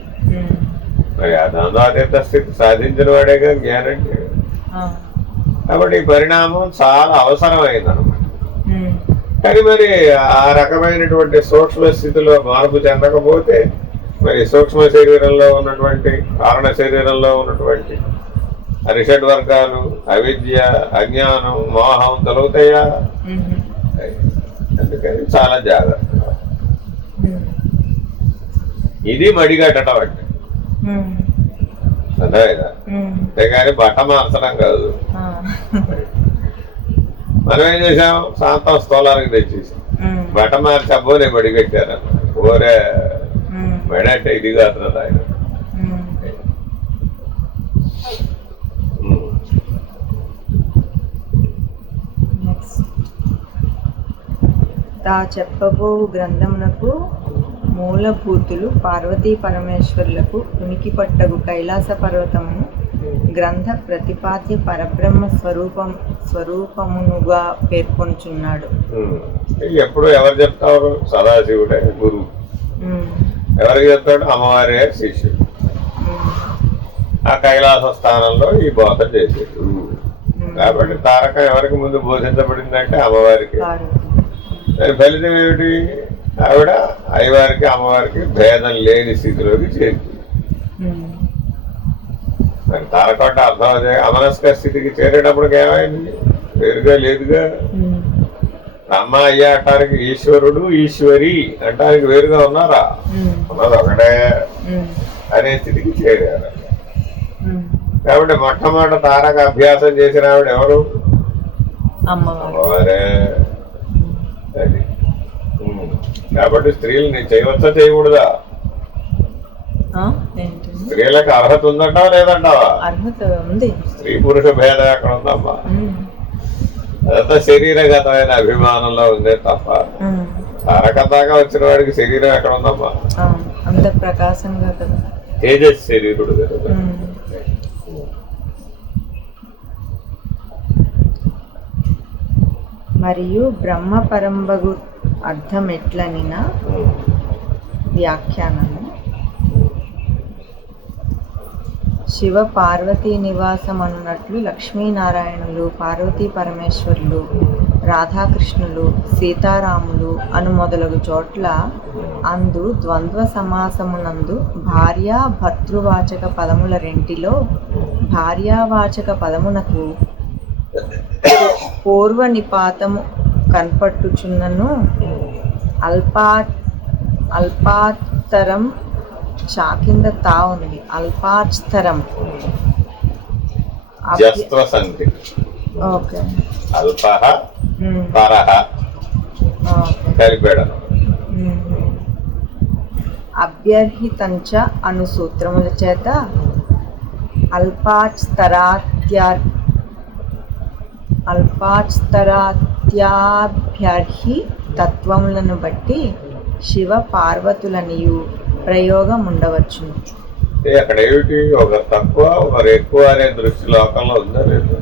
మరి ఆ ద్వంద్వాతీత స్థితి సాధించిన వాడేగా జ్ఞానంటే. కాబట్టి ఈ పరిణామం చాలా అవసరమైందన్నమాట. కానీ మరి ఆ రకమైనటువంటి సూక్ష్మ స్థితిలో మార్పు చెందకపోతే మరి సూక్ష్మ శరీరంలో ఉన్నటువంటి కారణ శరీరంలో ఉన్నటువంటి అరిషడ్ వర్గాలు అవిద్య అజ్ఞానం మోహం తొలగుతాయా? అందుకని చాలా జాగ్రత్త. ఇది మడిగట్టడం అంటే అర్థమైందా? అంతేగాని బట్ట మార్చడం కాదు. మనం ఏం చేసాం? శాంతం స్థూలానికి తెచ్చేసాం. బట్ట మార్చి అబ్బో నేను మడిగట్టారన్న ఓరే మెడంటే ఇది కాదు ఆయన. తా చెప్పబో గ్రంథమునకు మూలభూతులు పార్వతీ పరమేశ్వరులకు ఉనికి పట్టగు కైలాస పర్వతమును గ్రంథ ప్రతిపాద్య పరబ్రహ్మ స్వరూపమునుగా పేర్కొనుచున్నాడు. ఎప్పుడు ఎవరు చెప్తారు? సదాశివుడే గురువు. ఎవరికి చెప్తాడు? అమ్మవారి శిష్యుడు. ఆ కైలాస స్థానంలో ఈ బోధ చేసేది. కాబట్టి తారక ఎవరికి ముందు బోధించబడిందంటే అమ్మవారికి. దాని ఫలితం ఏమిటి? ఆవిడ అయ్యవారికి అమ్మవారికి భేదం లేని స్థితిలోకి చేరుతుంది. మరి తారక అంటే అర్థం అదే. అమనస్క స్థితికి చేరేటప్పటికి ఏమైంది? వేరుగా లేదుగా. అమ్మ అయ్యా అంటానికి ఈశ్వరుడు ఈశ్వరి అంటానికి వేరుగా ఉన్నారా? ఉన్నది ఒకటే అనే స్థితికి చేరారు. కాబట్టి మొట్టమొదటి తారక అభ్యాసం చేసిన ఆవిడ ఎవరు? అమ్మవారే. అది కాబట్టి స్త్రీలు నేను చేయవచ్చా చేయకూడదా? స్త్రీలకు అర్హత ఉందంటావా లేదంటావా? అర్హత ఉంది. స్త్రీ పురుష భేదం ఎక్కడ ఉందమ్మా? అదంతా శరీరగతమైన అభిమానంలో ఉందే తప్ప తారక దాకా వచ్చిన వాడికి శరీరం ఎక్కడ ఉందమ్మా? అంత ప్రకాశంగా కదా, తేజస్ శరీరుడు కదా. మరియు బ్రహ్మ పరంబగు అర్థం ఎట్లనిన వ్యాఖ్యానము శివ పార్వతీ నివాసం అన్నట్లు లక్ష్మీనారాయణులు పార్వతీ పరమేశ్వరులు రాధాకృష్ణులు సీతారాములు అను మొదలగు చోట్ల అందు ద్వంద్వ సమాసమునందు భార్యా భర్తృవాచక పదముల రెంటిలో భార్యావాచక పదమునకు పూర్వ నిపాతము కనపట్టుచున్నను అల్పాత్తరం చా కింద తా ఉంది. అల్పాస్తరం జస్త్వ సంధి. ఓకే. అల్పః పరః కలిపేయడం. అభ్యర్హితంచ అను సూత్రముల చేత అల్పాస్తరాత్యాభ్యర్హి తత్వములను బట్టి శివ పార్వతులనియు ప్రయోగం ఉండవచ్చును. అక్కడ ఏమిటి, ఒకరు తక్కువ ఒకరు ఎక్కువ అనే దృష్టి లోకంలో ఉందా లేదు?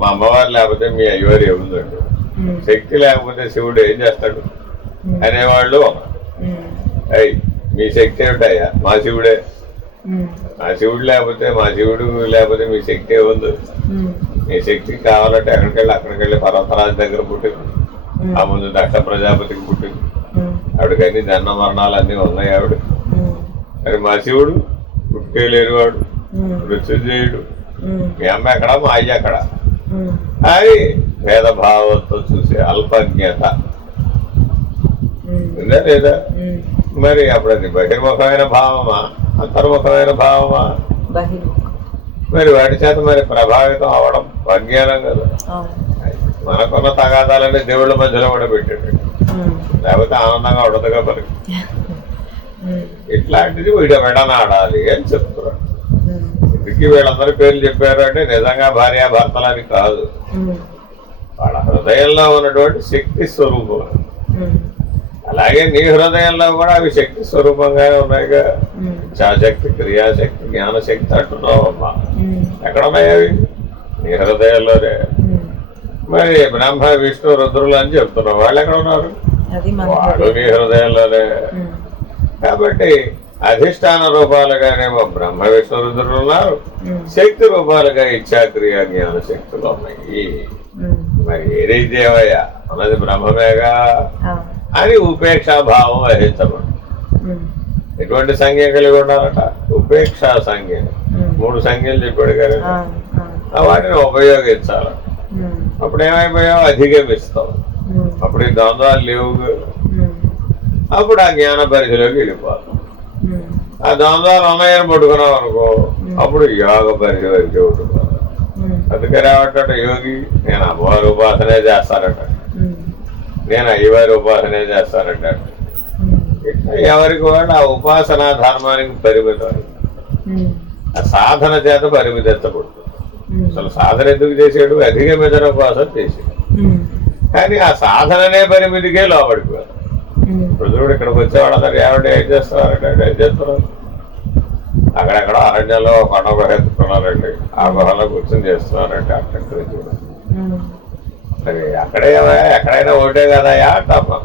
మా అమ్మవారు లేకపోతే మీ అయ్యవారు ఏముందండి, శక్తి లేకపోతే శివుడు ఏం చేస్తాడు అనేవాళ్ళు ఒకరు. అయ్యి మీ శక్తి ఏమిటయ్యా, మా శివుడే. మా శివుడు లేకపోతే మీ శక్తి ఏముంది? మీ శక్తికి కావాలంటే అక్కడికి వెళ్ళి పర్వతరాజు దగ్గర పుట్టింది, ఆ ముందు దక్ష ప్రజాపతికి పుట్టింది. ఆవిడకన్నీ జన్మ మరణాలు అన్నీ ఉన్నాయి ఆవిడ. మరి మా శివుడు పుట్టేలేనివాడు, మృత్యుంజయుడు. మీ అమ్మ ఎక్కడ, మా అయ్య అక్కడ అది భేదభావంతో చూసే అల్పజ్ఞత ఉందా లేదా? మరి అప్పుడు అది బహిర్ముఖమైన భావమా అంతర్ముఖమైన భావమా? మరి వాటి చేత మరి ప్రభావితం అవడం అజ్ఞానం కదా. మనకున్న తగాదాలన్నీ దేవుళ్ళ మధ్యలో కూడా పెట్టాడు, లేకపోతే ఆనందంగా ఉండదుగా మనకి. ఇట్లాంటిది విడనాడాలి అని చెప్తున్నారు. ఇందుకు వీళ్ళందరి పేర్లు చెప్పారు అంటే నిజంగా భార్యాభర్తలని కాదు, వాళ్ళ హృదయంలో ఉన్నటువంటి శక్తి స్వరూపం. అలాగే నీ హృదయంలో కూడా అవి శక్తి స్వరూపంగానే ఉన్నాయిగా. ఇచ్ఛాశక్తి, క్రియాశక్తి, జ్ఞానశక్తి అంటున్నావు అమ్మా. ఎక్కడున్నాయి అవి? నీ హృదయంలోనే. మరి బ్రహ్మ విష్ణు రుద్రులు అని చెప్తున్నావు, వాళ్ళు ఎక్కడ ఉన్నారు? వాడు నీ హృదయంలోనే. కాబట్టి అధిష్టాన రూపాలుగానేమో బ్రహ్మ విష్ణు రుద్రులు ఉన్నారు, శక్తి రూపాలుగా ఇచ్ఛా క్రియా జ్ఞాన శక్తులు ఉన్నాయి. మరి ఏదైతే ఏవయ్యా అన్నది బ్రహ్మమేగా అని ఉపేక్షాభావం వహించబడు. ఎటువంటి సంజ్ఞ కలిగి ఉండాలట? ఉపేక్షా సంజ్ఞ. 3 సంజ్ఞలు చెప్పాడు కదా, వాటిని ఉపయోగించాలి. అప్పుడు ఏమైపోయావు? అధిగమిస్తావు. అప్పుడు ఈ ద్వంద్వాలు లేవు. అప్పుడు ఆ జ్ఞాన పరిధిలోకి వెళ్ళిపోతాం. ఆ ద్వంద్వాలు ఉన్నాయని పట్టుకున్నావు అనుకో, అప్పుడు యోగ పరిధి వరకు ఉంటున్నావు. అందుకని ఏమంటాడు యోగి, నేను అమ్మవారి ఉపాసనే చేస్తానట, నేను అయ్యవారి ఉపాసనే చేస్తానంట. ఇట్లా ఎవరికి వాళ్ళు ఆ ఉపాసనా ధర్మానికి పరిమితం, ఆ సాధన చేత పరిమితించబడుతుంది. అసలు సాధన ఎందుకు చేసాడు? అధిగమించడం కోసం చేసాడు. కానీ ఆ సాధననే పరిమితికే లోపడిపోయారు. రుద్రుడు ఇక్కడికి వచ్చేవాళ్ళందరూ ఏమంటే ఏం చేస్తున్నారంటే ఏం చేస్తున్నారు? అక్కడెక్కడ అరణ్యంలో కొండ గుహ ఎత్తుకున్నారండి, ఆ గుహలో కూర్చొని చేస్తున్నారంటే అర్థం చూడండి. మరి ఎక్కడైనా ఒకటే కదయా అంటామా?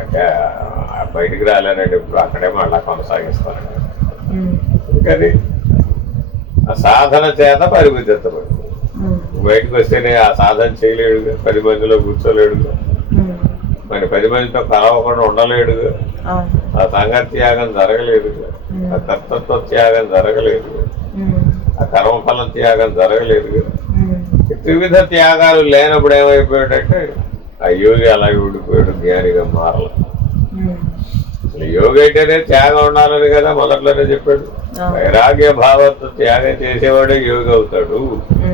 అంటే బయటికి రాలేనండి, ఇప్పుడు అక్కడే మళ్ళా కొనసాగిస్తానండి. అందుకని ఆ సాధన చేత పరిమితించబడి బయటకు వస్తేనే ఆ సాధన చేయలేడుగా, 10 మందిలో కూర్చోలేడుగా, మరి 10 మందితో కలవకుండా ఉండలేడుగా, ఆ సంగతి త్యాగం జరగలేదుగా, ఆ కర్తృత్వ త్యాగం జరగలేదుగా, ఆ కర్మఫల త్యాగం జరగలేదుగా. వివిధ త్యాగాలు లేనప్పుడు ఏమైపోయాడంటే ఆ యోగి అలాగే ఉండిపోయాడు, జ్ఞానిగా మారల. అసలు యోగి అయితేనే త్యాగం ఉండాలని కదా మొదట్లోనే చెప్పాడు. వైరాగ్య భావంతో త్యాగం చేసేవాడే యోగి అవుతాడు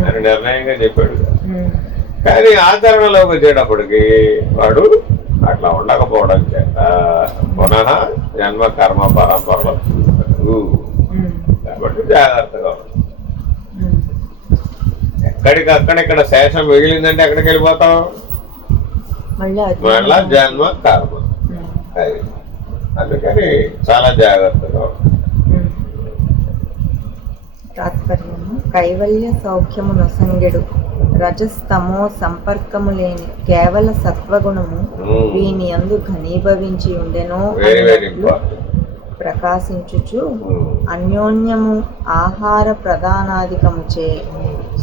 అని నిర్ణయంగా చెప్పాడు. కానీ ఆచరణలోకి వచ్చేటప్పటికి వాడు అట్లా ఉండకపోవడం చేత పునః జన్మ కర్మ పరంపరలో చూస్తాడు. కాబట్టి జాగ్రత్తగా ఉంటుంది. ఎక్కడికక్కడిక్కడ శేషం మిగిలిందంటే ఎక్కడికి వెళ్ళిపోతాం? మళ్ళా జన్మ కర్మ. అది అందుకని చాలా జాగ్రత్తగా. తాత్పర్యము కైవల్య సౌఖ్యము నొసంగెడు రజస్తమో సంపర్కము లేని కేవల సత్వగుణము వీని యందు ఘనీభవించి ఉండెనో ప్రకాశించుచు అన్యోన్యము ఆహార ప్రధానాధికముచే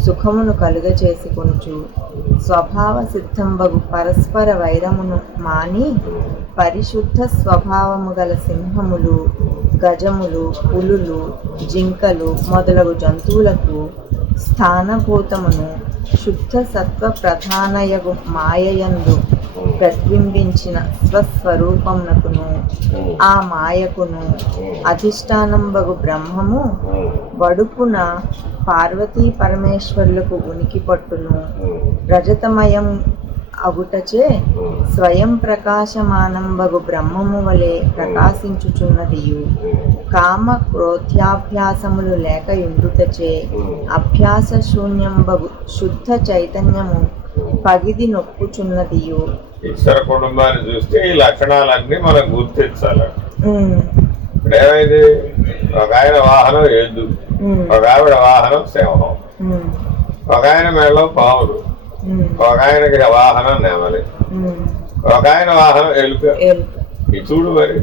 సుఖమును కలుగచేసుకొనుచు స్వభావ సిద్ధంబగు పరస్పర వైరమును మాని పరిశుద్ధ స్వభావము గల సింహములు, గజములు, పులులు, జింకలు మొదలగు జంతువులకు స్థానభూతమును శుద్ధ సత్వ ప్రధానయగు మాయయందు ప్రతిబింబించిన స్వస్వరూపమునకును ఆ మాయకును అధిష్టానంబగు బ్రహ్మము వడుపున పార్వతీ పరమేశ్వరులకు ఉనికి పట్టును రజతమయం అగుటచే స్వయం ప్రకాశమానంబగు బ్రహ్మము వలె ప్రకాశించుచున్నదియు కామ క్రోధ్యాభ్యాసములు లేక ఇండుటచే అభ్యాస శూన్యంబగు శుద్ధ చైతన్యము పగిది నొప్పుచున్నదియు. ఈశ్వర కుటుంబాన్ని చూస్తే ఈ లక్షణాలన్నీ మనం గుర్తించాలి. ఇప్పుడు ఏమైంది, ఒక ఆయన వాహనం ఎద్దు, ఒక ఆవిడ వాహనం సింహం, ఒక ఆయన మెడలో పాములు, ఒక ఆయనకి వాహనం నెమలి, ఒక ఆయన వాహనం ఎలుక. ఈ చూడు మరి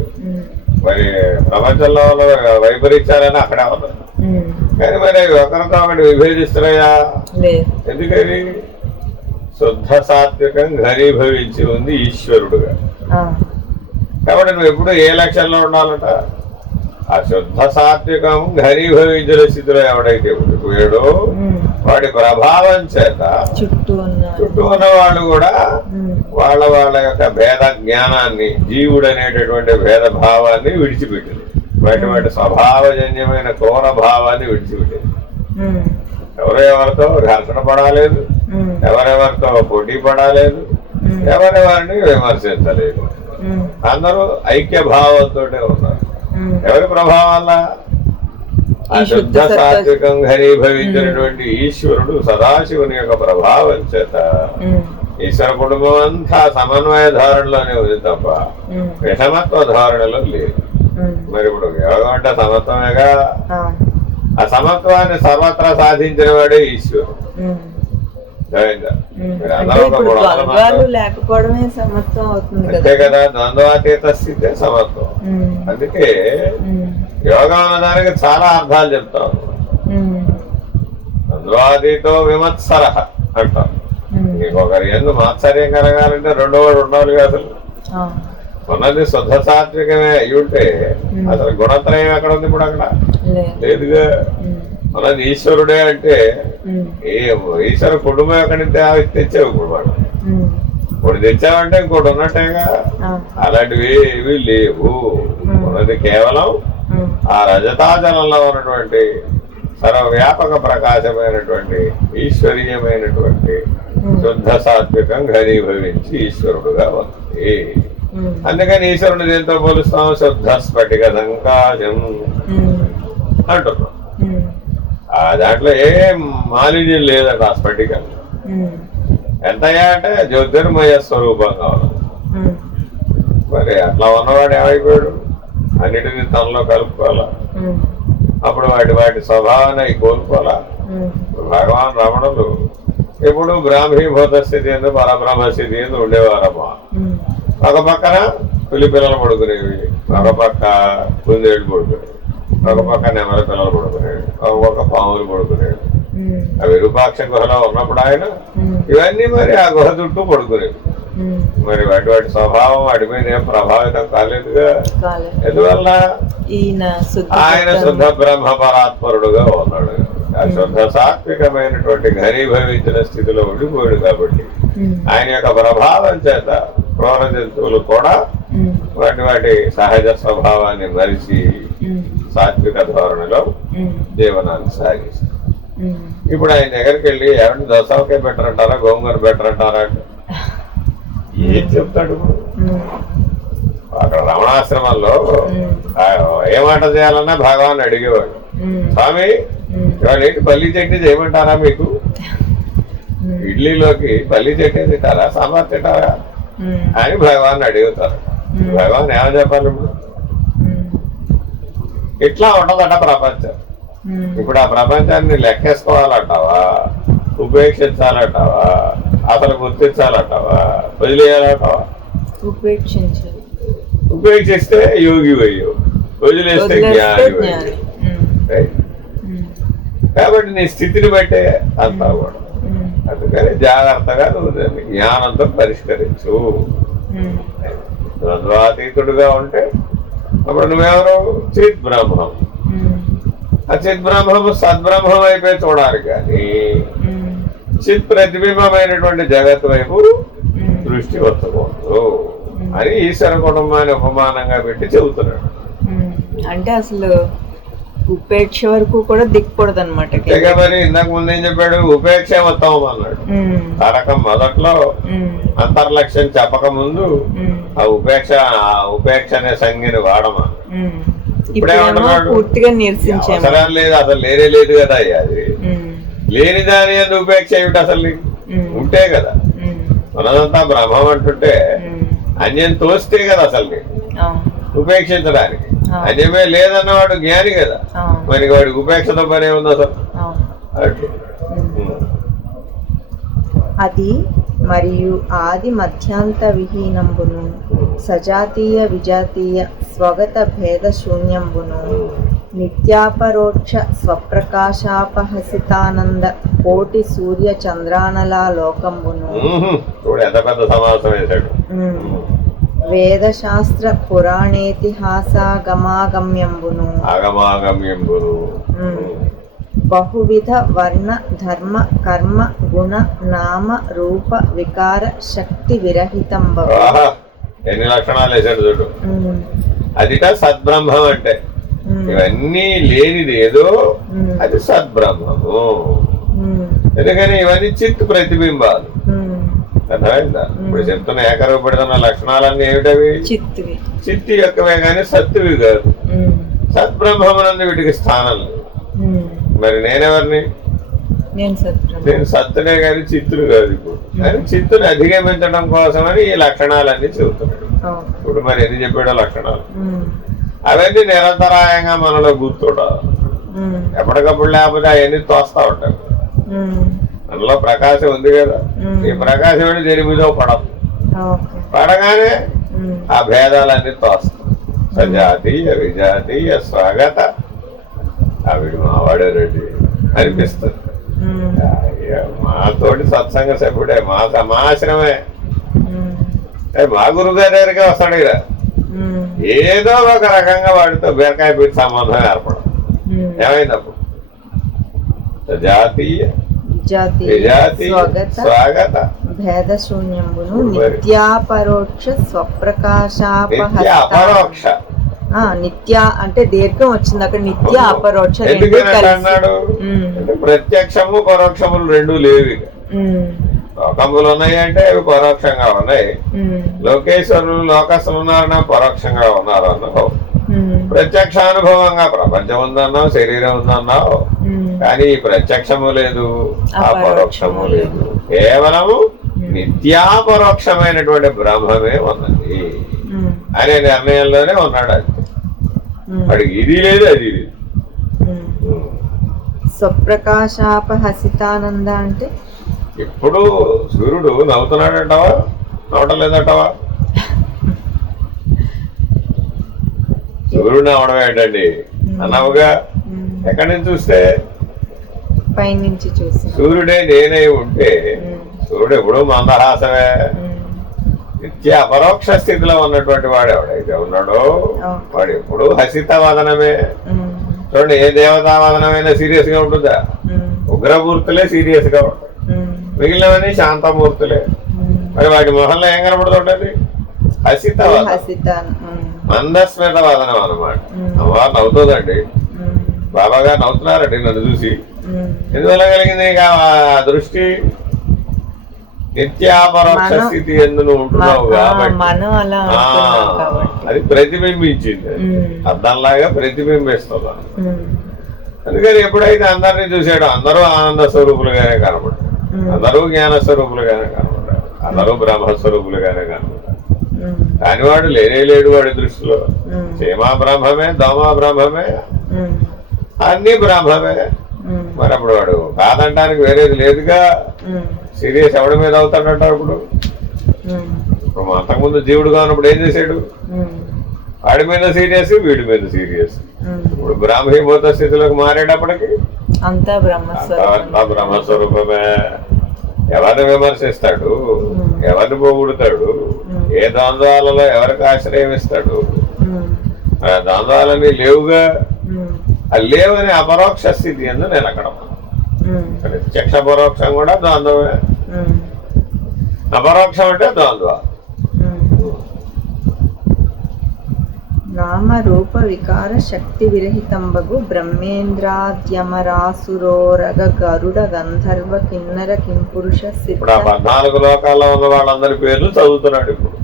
ప్రపంచంలో ఉన్న వైపరీత్యాలని అక్కడే ఉన్నాయి. కానీ మరి ఒకరితో ఒకటి విభేదిస్తున్నాయా? ఎందుకని? శుద్ధ సాత్వికం ఘనీభవించి ఉంది ఈశ్వరుడుగా. కాబట్టి నువ్వు ఎప్పుడు ఏ లక్ష్యంలో ఉండాలట? ఆ శుద్ధ సాత్వికం ఘనీభవించిన స్థితిలో ఎవడైతే ఉండిపోయాడో వాడి ప్రభావం చేత చుట్టూ ఉన్న వాళ్ళు కూడా వాళ్ళ యొక్క భేద జ్ఞానాన్ని, జీవుడు అనేటటువంటి భేద భావాన్ని విడిచిపెట్టింది. వాటి స్వభావజన్యమైన క్రూర భావాన్ని విడిచిపెట్టింది. ఎవరెవరితో ఘర్షణ పడాలేదు, ఎవరెవరితో పోటీ పడాలేదు, ఎవరెవరిని విమర్శించలేదు. అందరూ ఐక్య భావంతో ఉన్నారు. ఎవరి ప్రభావం వల్ల? ఆ శుద్ధ సాత్వికం ఘనీభవించినటువంటి ఈశ్వరుడు సదాశివుని యొక్క ప్రభావం చేత ఈశ్వర కుటుంబం అంతా సమన్వయ ధారణలోనే ఉంది తప్ప విషమత్వ ధారణలో లేదు. మరి ఇప్పుడు యోగం అంటే సమత్వమేగా. ఆ సమత్వాన్ని సర్వత్రా సాధించిన వాడే ఈశ్వరుడు. అంతే కదా, ద్వంద్వాతీత స్థితే సమత్వం. అందుకే యోగం అన్నదానికి చాలా అర్థాలు చెప్తాం. ద్వంద్వాతీతో విమత్సర అంటాం. నీకు ఒకరి ఎందు మాత్సర్యం కలగాలంటే రెండో వాడు ఉండాలి. అసలు ఉన్నది శుద్ధ సాత్వికమే అయ్యుంటే అసలు గుణత్రయం ఎక్కడ ఉంది? ఇప్పుడు అక్కడ లేదుగా. ఉన్నది ఈశ్వరుడే అంటే ఈశ్వర కుటుంబం ఎక్కడి తెచ్చావు? ఇప్పుడు మనం ఇప్పుడు తెచ్చావంటే ఇంకోటి ఉన్నట్టేగా. అలాంటివి ఏవి లేవు. ఉన్నది కేవలం ఆ రజతాచలంలో ఉన్నటువంటి సర్వవ్యాపక ప్రకాశమైనటువంటి ఈశ్వరీయమైనటువంటి శుద్ధ సాత్వికం ఘనీభవించి ఈశ్వరుడుగా ఉంది. అందుకని ఈశ్వరుని దేంతో పోలుస్తాం? శుద్ధ స్ఫటిక సంకాశం అంటున్నాం. దాంట్లో ఏ మాలిన్యం లేదట. ఆ స్ఫటికం ఎంతయ్యా అంటే జ్యోతిర్మయ స్వరూపంగా ఉన్నది. మరి అట్లా ఉన్నవాడు ఏమైపోయాడు? అన్నిటినీ తనలో కలుపుకోవాలా. అప్పుడు వాటి స్వభావాన్ని కోల్పోవాలా. భగవాన్ రమణులు ఎప్పుడు బ్రాహ్మీభూత స్థితి ఎందు పరబ్రహ్మ స్థితి ఎందు ఉండేవారమ్మా. ఒక పక్కన పులి పిల్లలు పడుకునేవి, ఒక పక్క కుందేళ్ళు పడుకునేవి, ఒక పక్క నెమల పిల్లలు పడుకునేవి, ఒక పక్క పాములు పడుకునేవి. ఆ విరూపాక్ష గుహలో ఉన్నప్పుడు ఆయన ఇవన్నీ మరి ఆ గుహ చుట్టూ పడుకునేవి. మరి వాటి స్వభావం వాటి మీద ఏం ప్రభావితం కాలేదుగా. ఎందువల్ల? ఆయన శుద్ధ బ్రహ్మ పరాత్పరుడుగా ఉన్నాడు. ఆ శుద్ధ సాత్వికమైనటువంటి ఘనీభవించిన స్థితిలో ఉండిపోయాడు. కాబట్టి ఆయన యొక్క ప్రభావం చేత క్రూర జంతువులు కూడా వాటి సహజ స్వభావాన్ని మరిచి సాత్విక ధోరణిలో జీవనాన్ని సాగిస్తారు. ఇప్పుడు ఆయన దగ్గరికి వెళ్ళి ఏమంటే దోసకాయ బెటర్ అంటారా, గోంగూర బెటర్ అంటారా అంటే ఏం చెప్తాడు? అక్కడ రమణాశ్రమంలో ఏ వంట చేయాలన్నా భగవాన్ అడిగేవాడు. స్వామి ఇవాళ ఏంటి పల్లి చట్నీ చేయమంటారా మీకు? ఇడ్లీలోకి పల్లి చట్నీ తింటారా, సాంబార్ తింటారా అని భగవాన్ అడుగుతారు. భగవాన్ ఏమని చెప్పాలి? ఇప్పుడు ఇట్లా ఉంటదట ప్రపంచం. ఇప్పుడు ఆ ప్రపంచాన్ని లెక్కేసుకోవాలంటావా, ఉపేక్షించాలంటావా, అసలు గుర్తించాలంటావా, వదిలేయాలంటావా? ఉపేక్షిస్తే యోగి అయ్యో, వదిలేస్తే జ్ఞాని అయ్యో. కాబట్టి నీ స్థితిని బట్టే అంతా కూడా. అందుకని జాగ్రత్తగా నువ్వు దాన్ని జ్ఞానంతో పరిష్కరించు. ద్వంద్వాతీతుడుగా ఉంటే అప్పుడు నువ్వెవరు? చిత్ బ్రహ్మం. ఆ చిత్ బ్రహ్మము సద్బ్రహ్మం అయిపోయి చూడాలి, కానీ చిత్ ప్రతిబింబమైనటువంటి జగత్ వైపు దృష్టి వచ్చకూడదు అని ఈశ్వర కుటుంబాన్ని ఉపమానంగా పెట్టి చెబుతున్నాడు. అంటే అసలు ఉపేక్ష వరకు కూడా దిక్కకూడదు అనమాట. మరి ఇందాక ముందు ఏం చెప్పాడు? ఉపేక్ష ఉత్తమం అన్నాడు. తారకం మొదట్లో అంతర్లక్ష్యం చెప్పక ముందు ఆ ఉపేక్ష అనే సంజ్ఞని వాడమా. ఇప్పుడేమంటున్నాడు? పూర్తిగా నిరసించే అవసరం లేదు, అసలు లేనే లేదు కదా. అది లేని దాని ఎందుకు ఉపేక్ష ఏమిటి? అసలు ఉంటే కదా మనదంతా బ్రహ్మం అంటుంటే అన్యం తోస్తే కదా అసలు ఉపేక్షించడానికి. అన్యమే లేదన్నవాడు జ్ఞాని కదా, మరి వాడికి ఉపేక్షతో పనే ఉంది అసలు. అది మరియు ఆది మధ్యాంత విహీనంబును సజాతీయ విజాతీయ స్వగత భేద శూన్యంబును నిత్యాపరోక్ష స్వప్రకాశాపహసితానంద కోటి సూర్య చంద్రానలా లోకంబును. ఎంత పెద్ద సమాసం వేశాడు. వేదశాస్త్ర పురాణేతిహాసాగమాగమ్యంబును బహువిధ వర్ణ ధర్మ కర్మ గుణ నామ రూప వికార శక్తి విరహితం. ఎన్ని లక్షణాలు వేసాడు చూడు. అదిట సద్బ్రహ్మం అంటే ఇవన్నీ లేనిది ఏదో అది సద్బ్రహ్మము. ఎందుకని ఇవన్నీ చిత్ ప్రతిబింబాలు. అర్థమైందా? ఇప్పుడు చెప్తున్న ఏకరూపడుతున్న లక్షణాలన్నీ ఏమిటవి? చిత్తి యొక్కవే కానీ సత్తువి కాదు. సద్బ్రహ్మమునందు వీటికి స్థానం లేదు. మరి నేనెవరిని? నేను సత్తునే కానీ చిత్తులు కాదు. ఇప్పుడు చిత్తుని అధిగమించడం కోసమని ఈ లక్షణాలన్నీ చెబుతున్నాడు. ఇప్పుడు మరి ఎన్ని చెప్పాడో లక్షణాలు అవన్నీ నిరంతరాయంగా మనలో గుర్తుండాలి. ఎప్పటికప్పుడు లేకపోతే అవన్నీ తోస్తా ఉంటాయి. మనలో ప్రకాశం ఉంది కదా, ఈ ప్రకాశం దేని మీద పడదు. పడగానే ఆ భేదాలన్నీ తోస్తాం. సజాతీయ విజాతీయ స్వాగత ఆవిడ మావాడే రెడ్డి అనిపిస్తుంది. మాతోటి సత్సంగ సభ్యుడే, మా ఆశ్రమే, మా గురుగారి దగ్గరికి వస్తాడు కదా. ఏదో ఒక రకంగా వాడితో బీరకాయ పెట్టి సంబంధం ఏర్పడదు. ఏమైందప్పుడు జాతీయ స్వాగత భేద శూన్యంబును నిత్యాపరోక్ష స్వప్రకాశాపహరోక్ష. నిత్య అంటే దీర్ఘం వచ్చింది అక్కడ. నిత్య అపరోక్ష అన్నాడు. ప్రత్యక్షము పరోక్షములు రెండు లేవు. లోకములు ఉన్నాయి అంటే అవి పరోక్షంగా ఉన్నాయి. లోకేశ్వరులు లోకస్తులు ఉన్నారన్నా పరోక్షంగా ఉన్నారు అన్నావు. ప్రత్యక్షానుభవంగా ప్రపంచం ఉందన్నావు, శరీరం ఉందన్నావు. కానీ ఈ ప్రత్యక్షము లేదు, అపరోక్షము లేదు. కేవలము నిత్యాపరోక్షమైనటువంటి బ్రహ్మమే ఉన్నది అనే నిర్ణయంలోనే ఉన్నాడు. అది వాడికి ఇది లేదు, అది లేదు. స్వప్రకాశాపహసితానంద అంటే ఇప్పుడు సూర్యుడు నవ్వుతున్నాడంటావా, నవ్వటం లేదంటావా? సూర్యుడు నవ్వడం ఏంటండి అన్నావుగా. ఎక్కడి నుంచి చూస్తే? పైనుంచి చూస్తే. సూర్యుడే నేనై ఉంటే సూర్యుడు ఎప్పుడు మందహాసమే. నిత్య అపరోక్ష స్థితిలో ఉన్నటువంటి వాడు ఎవడైతే ఉన్నాడో వాడు ఎప్పుడు హసిత వదనమే. చూడండి, ఏ దేవతా వదనమైనా సీరియస్ గా ఉంటుందా? ఉగ్రమూర్తులే సీరియస్ గా ఉంటాయి, మిగిలినవన్నీ శాంతమూర్తులే. మరి వాటి మొహంలో ఏం కనబడుతుంటది? హసిత మందస్మిత వదనం అన్నమాట. అమ్మవారు నవ్వుతుందండి. బాబా గారు నవ్వుతున్నారండి నన్ను చూసి. ఎందువల్ల కలిగింది ఆ దృష్టి? నిత్యాపరోక్ష స్థితి ఎందు ఉంటున్నావు కాబట్టి అది ప్రతిబింబించింది. అర్థంలాగా ప్రతిబింబిస్తుంది. అందుకని ఎప్పుడైతే అందరినీ చూసాడో అందరూ ఆనంద స్వరూపులుగానే కనబడ్డారు, అందరూ జ్ఞాన స్వరూపులుగానే కనబడ్డారు, అందరూ బ్రహ్మస్వరూపులుగానే కనబడ్డారు. కాని వాడు లేనే లేడు వాడి దృష్టిలో. చీమా బ్రహ్మమే, దోమా బ్రహ్మమే, అన్ని బ్రహ్మమే. మరి అప్పుడు వాడు కాదంటానికి వేరేది లేదుగా. సీరియస్ ఎవడి మీద అవుతాడంట? ఇప్పుడు అంతకుముందు జీవుడుగా ఉన్నప్పుడు ఏం చేశాడు? వాడి మీద సీరియస్, వీడి మీద సీరియస్. ఇప్పుడు బ్రాహ్మీభూత స్థితిలోకి మారేటప్పటికి అంతా బ్రహ్మస్వరూపం. అంతా బ్రహ్మస్వరూపమే. ఎవరిని విమర్శిస్తాడు, ఎవరిని పొగుడుతాడు, ఏ ద్వంద్వాలలో ఎవరికి ఆశ్రయం ఇస్తాడు? ఆ ద్వంద్వాలన్నీ లేవుగా. అది లేవని అపరోక్ష స్థితి ఎందు నిలకడం. ప్రత్యక్ష పరోక్షం కూడా ద్వంద్వమే. అపరోక్షం అంటే ద్వంద్వ. నామ రూప వికార శక్తి విరహితంబగు బ్రహ్మేంద్రాద్యమరాసురోరగ గరుడ గంధర్వ కిన్నర కింపురుష ఇప్పుడు ఆ 14 లోకాల్లో ఉన్న వాళ్ళందరి పేర్లు చదువుతున్నాడు. ఇప్పుడు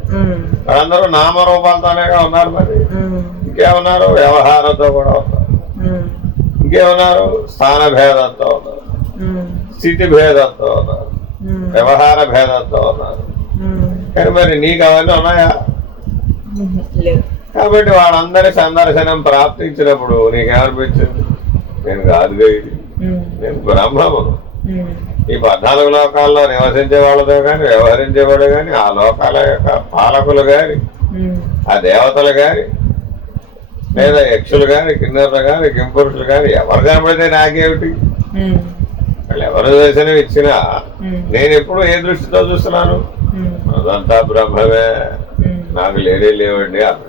వాళ్ళందరూ నామరూపాలతోనేగా ఉన్నారు. మరి ఇంకేమన్నారు? వ్యవహారంతో కూడా ఉన్నారు. ఇంకేమన్నారు? స్థాన భేదంతో ఉన్నారు, స్థితి భేదంతో ఉన్నారు, వ్యవహార భేదంతో ఉన్నారు. కానీ మరి నీకు అవన్నీ ఉన్నాయా? కాబట్టి వాళ్ళందరి సందర్శనం ప్రాప్తించినప్పుడు నీకేమనిపించింది? నేను కాదుగా ఇది, నేను బ్రహ్మమును. ఈ 14 లోకాల్లో నివసించే వాళ్ళతో కానీ, వ్యవహరించేవాడు కానీ, ఆ లోకాల యొక్క పాలకులు కానీ, ఆ దేవతలు కానీ, లేదా యక్షులు కానీ, కిన్నెర్లు కానీ, కింపురుషులు కానీ ఎవరు కనబడితే నాకేమిటి? వాళ్ళు ఎవరు దర్శనం ఇచ్చినా నేను ఎప్పుడు ఏ దృష్టితో చూస్తున్నాను? అదంతా బ్రహ్మమే, నాకు లేవండి అన్నాడు.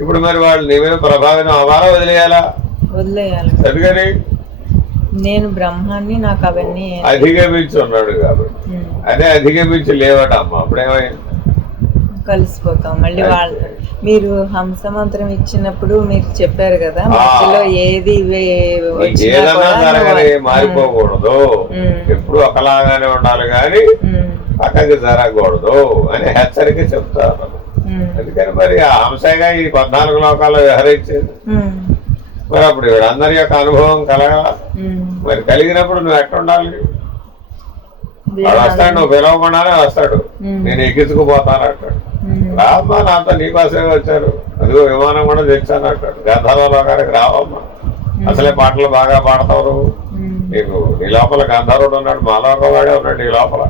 ఇప్పుడు మరి వాళ్ళు నీ మీద ప్రభావితం అవ్వాలా, వదిలేయాలా? ఎందుకని? నేను బ్రహ్మాన్ని, నాకు అవన్నీ అధిగమించి ఉన్నాడు కాబట్టి. అదే అధిగమించి లేవట అమ్మ. అప్పుడేమైంది? కలిసిపోతాం మళ్ళీ. వాళ్ళు మీరు హంస మంత్రం ఇచ్చినప్పుడు మీరు చెప్పారు కదా, మధ్యలో ఏది ఏదన్నా జరగని మారిపోకూడదు, ఎప్పుడు ఒకలాగానే ఉండాలి కానీ పక్కకి జరగకూడదు అని హెచ్చరిక చెప్తారు. అందుకని మరి ఆ హంసగా ఈ 14 లోకాల్లో వ్యవహరించేది. మరి అప్పుడు వీళ్ళందరి యొక్క అనుభవం కలగాల. మరి కలిగినప్పుడు నువ్వు ఎక్కడ ఉండాలి? వాడు వస్తాడు, నువ్వు పిలవకుండానే వస్తాడు, నేను ఎక్కించుకుపోతాను అంటాడు. రామ్మా, నాతో నీకోసమే వచ్చారు, అదిగో విమానం కూడా తెచ్చాను అంటాడు. గంధర్వ లోకానికి రావమ్మా, అసలే పాటలు బాగా పాడతావు నువ్వు, నీకు నీ లోపల గంధర్వుడు ఉన్నాడు, మా లోకం వాడే ఉన్నాడు నీ లోపల,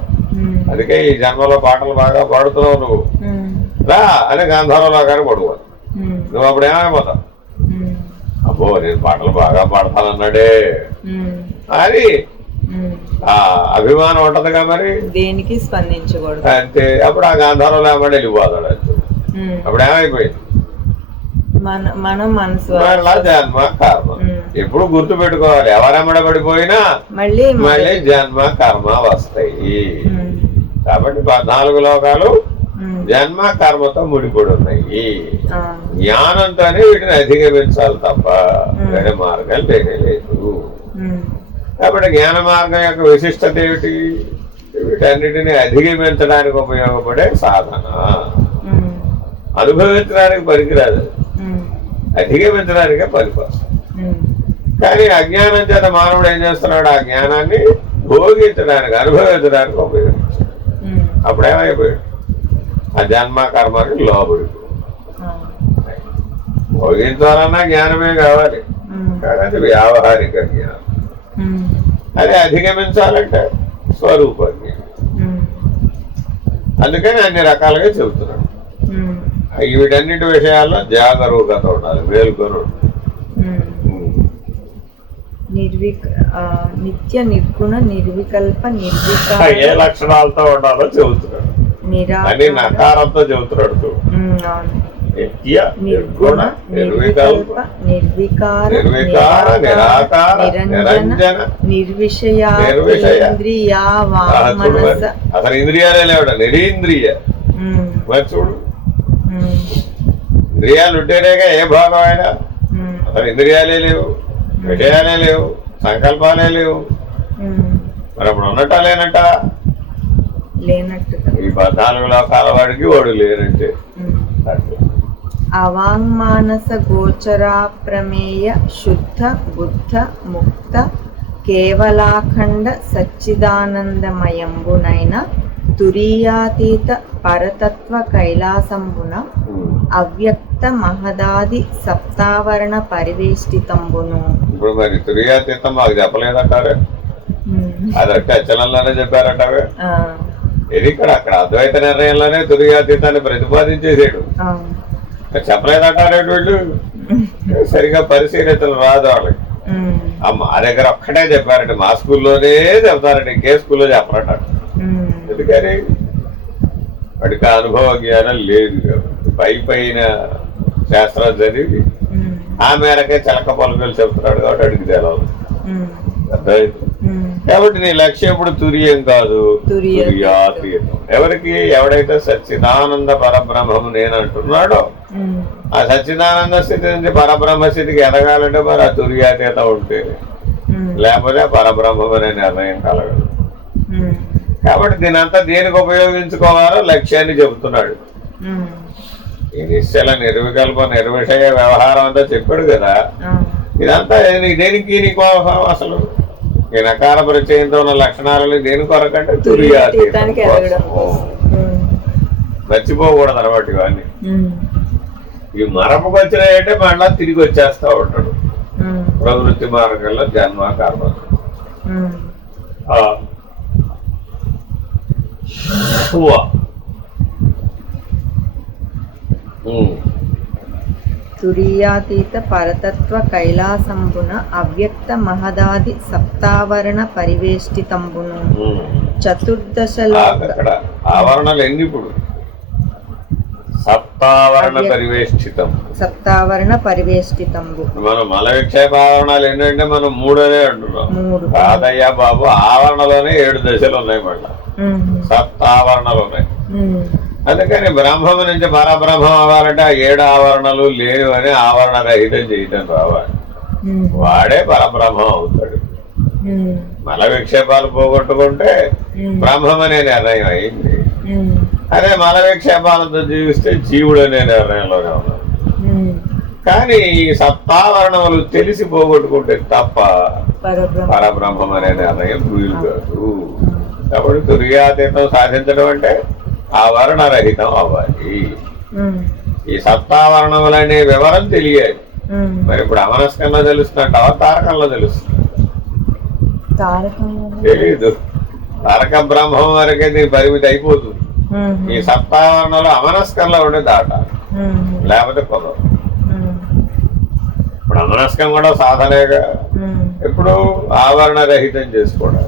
అందుకే ఈ జన్మలో పాటలు బాగా పాడుతున్నావు నువ్వు, రా అని గంధర్వ లోకానికి పడుకోవాలి. నువ్వు అప్పుడు ఏమైపోతావు? అబ్బో నేను పాటలు బాగా పాడతానన్నాడే అని ఆ అభిమానం ఉంటదిగా. మరి దేనికి స్పందించకూడదు అంతే. అప్పుడు ఆ గాంధారంలో ఏమన్నా వెళ్ళిపోతాడు. అప్పుడు ఏమైపోయింది? మనం మనసు జన్మ కర్మ ఎప్పుడు గుర్తు పెట్టుకోవాలి. ఎవరెమ్మడ పడిపోయినా మళ్ళీ జన్మ కర్మ వస్తాయి. కాబట్టి 14 లోకాలు జన్మ కర్మతో ముడిపడి ఉన్నాయి. జ్ఞానంతోనే వీటిని అధిగమించాలి తప్ప వేరే మార్గాలు లేదు. కాబట్టి జ్ఞాన మార్గం యొక్క విశిష్టత ఏమిటి? వీటన్నిటిని అధిగమించడానికి ఉపయోగపడే సాధన. అనుభవించడానికి పనికిరాదు, అధిగమించడానికే పనికొస్తుంది. కానీ అజ్ఞానం చేత మానవుడు ఏం చేస్తున్నాడు? ఆ జ్ఞానాన్ని భోగించడానికి, అనుభవించడానికి ఉపయోగించాడు. అప్పుడు ఏమైపోయాడు? ఆ జన్మ కర్మకి లోబడి భోగించాలన్నా జ్ఞానమే కావాలి, కానీ అది వ్యావహారిక జ్ఞానం. అది అధిగమించాలంటే స్వరూప జ్ఞానం. అందుకని అన్ని రకాలుగా చెబుతున్నాడు. వీటన్నిటి విషయాల్లో జాగరూకత ఉండాలి, మేల్కొని ఉండాలి. నిత్య నిర్గుణ నిర్వికల్ప నిర్వికార ఏ లక్షణాలతో ఉండాలో చెబుతున్నాడు. అని నకారంతో చెబుతున్నాడు. నిత్య నిర్గుణ నిర్వికల్ప నిర్వికార నిరాకార నిరంజన నిర్విషయ. అసలు ఇంద్రియాలే లేవట, నిరీంద్రియ. మరి చూడు, ఇంద్రియాలు ఉంటేనేగా ఏ భాగం అయినా. అసలు ఇంద్రియాలే లేవు, విషయాలే లేవు, సంకల్పాలే లేవు. మరి అప్పుడు ఉన్నట్ట లేనట్ట? ఈ 14 లోకాల వాడికి వాడు లేనంటే. అవాంగ్మానస గోచరా ప్రమేయ శుద్ధ బుద్ధ ముక్త కేవలాఖండ సచ్చిదానందమయంబునైన తురీయాతీత పరతత్వ కైలాసంబున అవ్యక్త మహదాది సప్తావరణ పరివేష్టితంబును. ఇప్పుడు మరి తురీయాతీతం మాకు చెప్పలేదంటారే, అదంటే అచలంలోనే చెప్పారంటావే. ఇది ఇక్కడ అక్కడ అద్వైత నిర్ణయంలోనే తురీయాతీతాన్ని ప్రతిపాదించేసాడు. చెప్పలేదంటారే వీళ్ళు. సరిగా పరిశీలితలు రాదు వాళ్ళకి. మా దగ్గర ఒక్కటే చెప్పారంటే మా స్కూల్లోనే చెప్తారండి, ఇంకే స్కూల్లో చెప్పరట. ఎందుకని వాడికి అనుభవ జ్ఞానం లేదు. పైన శాస్త్రాలు చదివి ఆ మేరకే చిలక పలుకలు చెప్తున్నాడు కాబట్టి అడిగి తెలవదు. కాబట్టి నీ లక్ష్యం ఇప్పుడు తురియం కాదు, తుర్యాతీతం. ఎవరికి ఎవడైతే సచ్చిదానంద పరబ్రహ్మము నేను అంటున్నాడో ఆ సచ్చిదానంద స్థితి నుంచి పరబ్రహ్మ స్థితికి ఎదగాలంటే మరి ఆ తుర్యాతీతం ఉంటే, లేకపోతే పరబ్రహ్మం అనే నిర్ణయం కలగదు. కాబట్టి దీనంతా దేనికి ఉపయోగించుకోవాలో లక్ష్యాన్ని చెబుతున్నాడు. ఈ నిశ్చల నిర్వికల్ప నిర్విషయ వ్యవహారం అంతా చెప్పాడు కదా. ఇదంతా దేనికి నీకు అసలు ఈ నకార పరిచయంతో ఉన్న లక్షణాలని దేని కొరకంటే తుర్యాతీతం. మర్చిపోకూడదు అనమాట ఇవన్నీ. ఈ మరపుకు వచ్చినాయంటే మళ్ళా తిరిగి వచ్చేస్తా ఉంటాడు ప్రవృత్తి మార్గంలో జన్మ కర్మ. తురీయాతీత పరతత్వ కైలాసంబున అవ్యక్త మహదాది సప్తావరణ పరివేష్టితంబును చతుర్దశలో ఆవరణలు ఎన్ని ఇప్పుడు? సప్తావరణ పరివేష్టితం. సప్తావరణ పరివేష్టితంబు. మనం మల విక్షేప ఆవరణాలు ఏంటంటే మనం 3 అనే అంటున్నాం. కాదయ్యా బాబు, ఆవరణలోనే 7 దశలు ఉన్నాయి. మళ్ళా సప్తావరణలు ఉన్నాయి. అందుకని బ్రహ్మము నుంచి పరబ్రహ్మం అవ్వాలంటే ఆ 7 ఆవరణలు లేవు అని ఆవరణ రహితం చేయటం రావాలి. వాడే పరబ్రహ్మం అవుతాడు. మల విక్షేపాలు పోగొట్టుకుంటే బ్రహ్మం అనే నిర్ణయం అయింది. అదే మల విక్షేపాలతో జీవిస్తే జీవుడు అనే నిర్ణయంలోనే ఉన్నాడు. కానీ ఈ సప్తావరణములు తెలిసి పోగొట్టుకుంటే తప్ప పరబ్రహ్మం అనే నిర్ణయం వీలు కాదు. కాబట్టి తుర్యాతీతం సాధించడం అంటే ఆవరణ రహితం అవ్వాలి. ఈ సప్తావరణములనే వివరం తెలియాలి. మరి ఇప్పుడు అమనస్కంలో తెలుస్తున్నట్టు తారకంలో తెలుస్తుంది? తెలీదు. తారక బ్రహ్మం వరకే దీని పరిమితి అయిపోతుంది. ఈ సప్తావరణలో అమనస్కంలో ఉండే దాటాలి, లేకపోతే కుదరదు. ఇప్పుడు అమనస్కం కూడా సాధనేగా. ఇప్పుడు ఆవరణ రహితం చేసుకోవడం.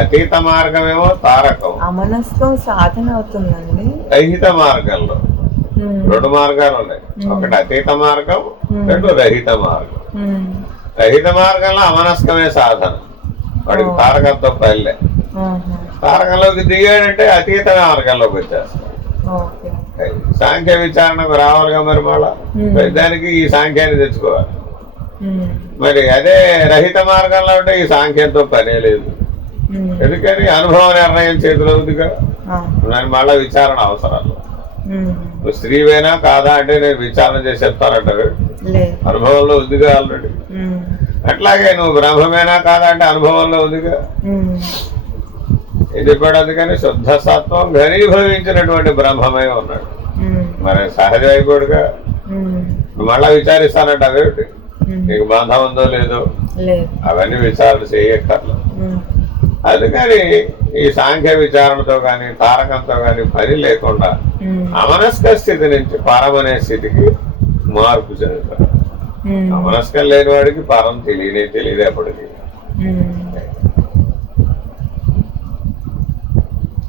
అతీత మార్గమేమో తారకం. అమనస్కం సాధన అవుతుందండి. రహిత మార్గంలో 2 మార్గాలు ఉన్నాయి. ఒకటి అతీత మార్గం, 2 రహిత మార్గం. రహిత మార్గంలో అమనస్కమే సాధన. వాడికి తారకంతో పల్లె. తారకంలోకి దిగాడంటే అతీత మార్గంలోకి వచ్చేస్తాడు. సాంఖ్య విచారణకు రావాలిగా మరి మళ్ళా దానికి ఈ సాంఖ్యాన్ని తెచ్చుకోవాలి. మరి అదే రహిత మార్గంలో ఉంటే ఈ సాంఖ్యంతో పనే లేదు. ఎందుకని అనుభవ నిర్ణయం చేతిలో ఉందిగా. నేను మళ్ళా విచారణ అవసరాలు. నువ్వు స్త్రీవేనా కాదా అంటే నేను విచారణ చేసి చెప్తానంటారు. అనుభవంలో ఉందిగా ఆల్రెడీ. అట్లాగే నువ్వు బ్రహ్మమేనా కాదా అంటే అనుభవంలో ఉందిగా. ఇది కూడా అందుకని శుద్ధ సత్వం ఘనీభవించినటువంటి బ్రహ్మమే ఉన్నాడు. మరి సహజ అయిపోడుగా. నువ్వు మళ్ళా విచారిస్తానంట అదేమిటి? నీకు బంధం ఉందో లేదో అవన్నీ విచారణ చేయక్కర్లేదు. అందుకని ఈ సాంఖ్య విచారణతో కానీ తారకంతో కానీ పని లేకుండా అమనస్క స్థితి నుంచి పరమనే స్థితికి మార్పు చెందుతారు. అమనస్కం లేని వాడికి పరం తెలియదు ఎప్పటికీ.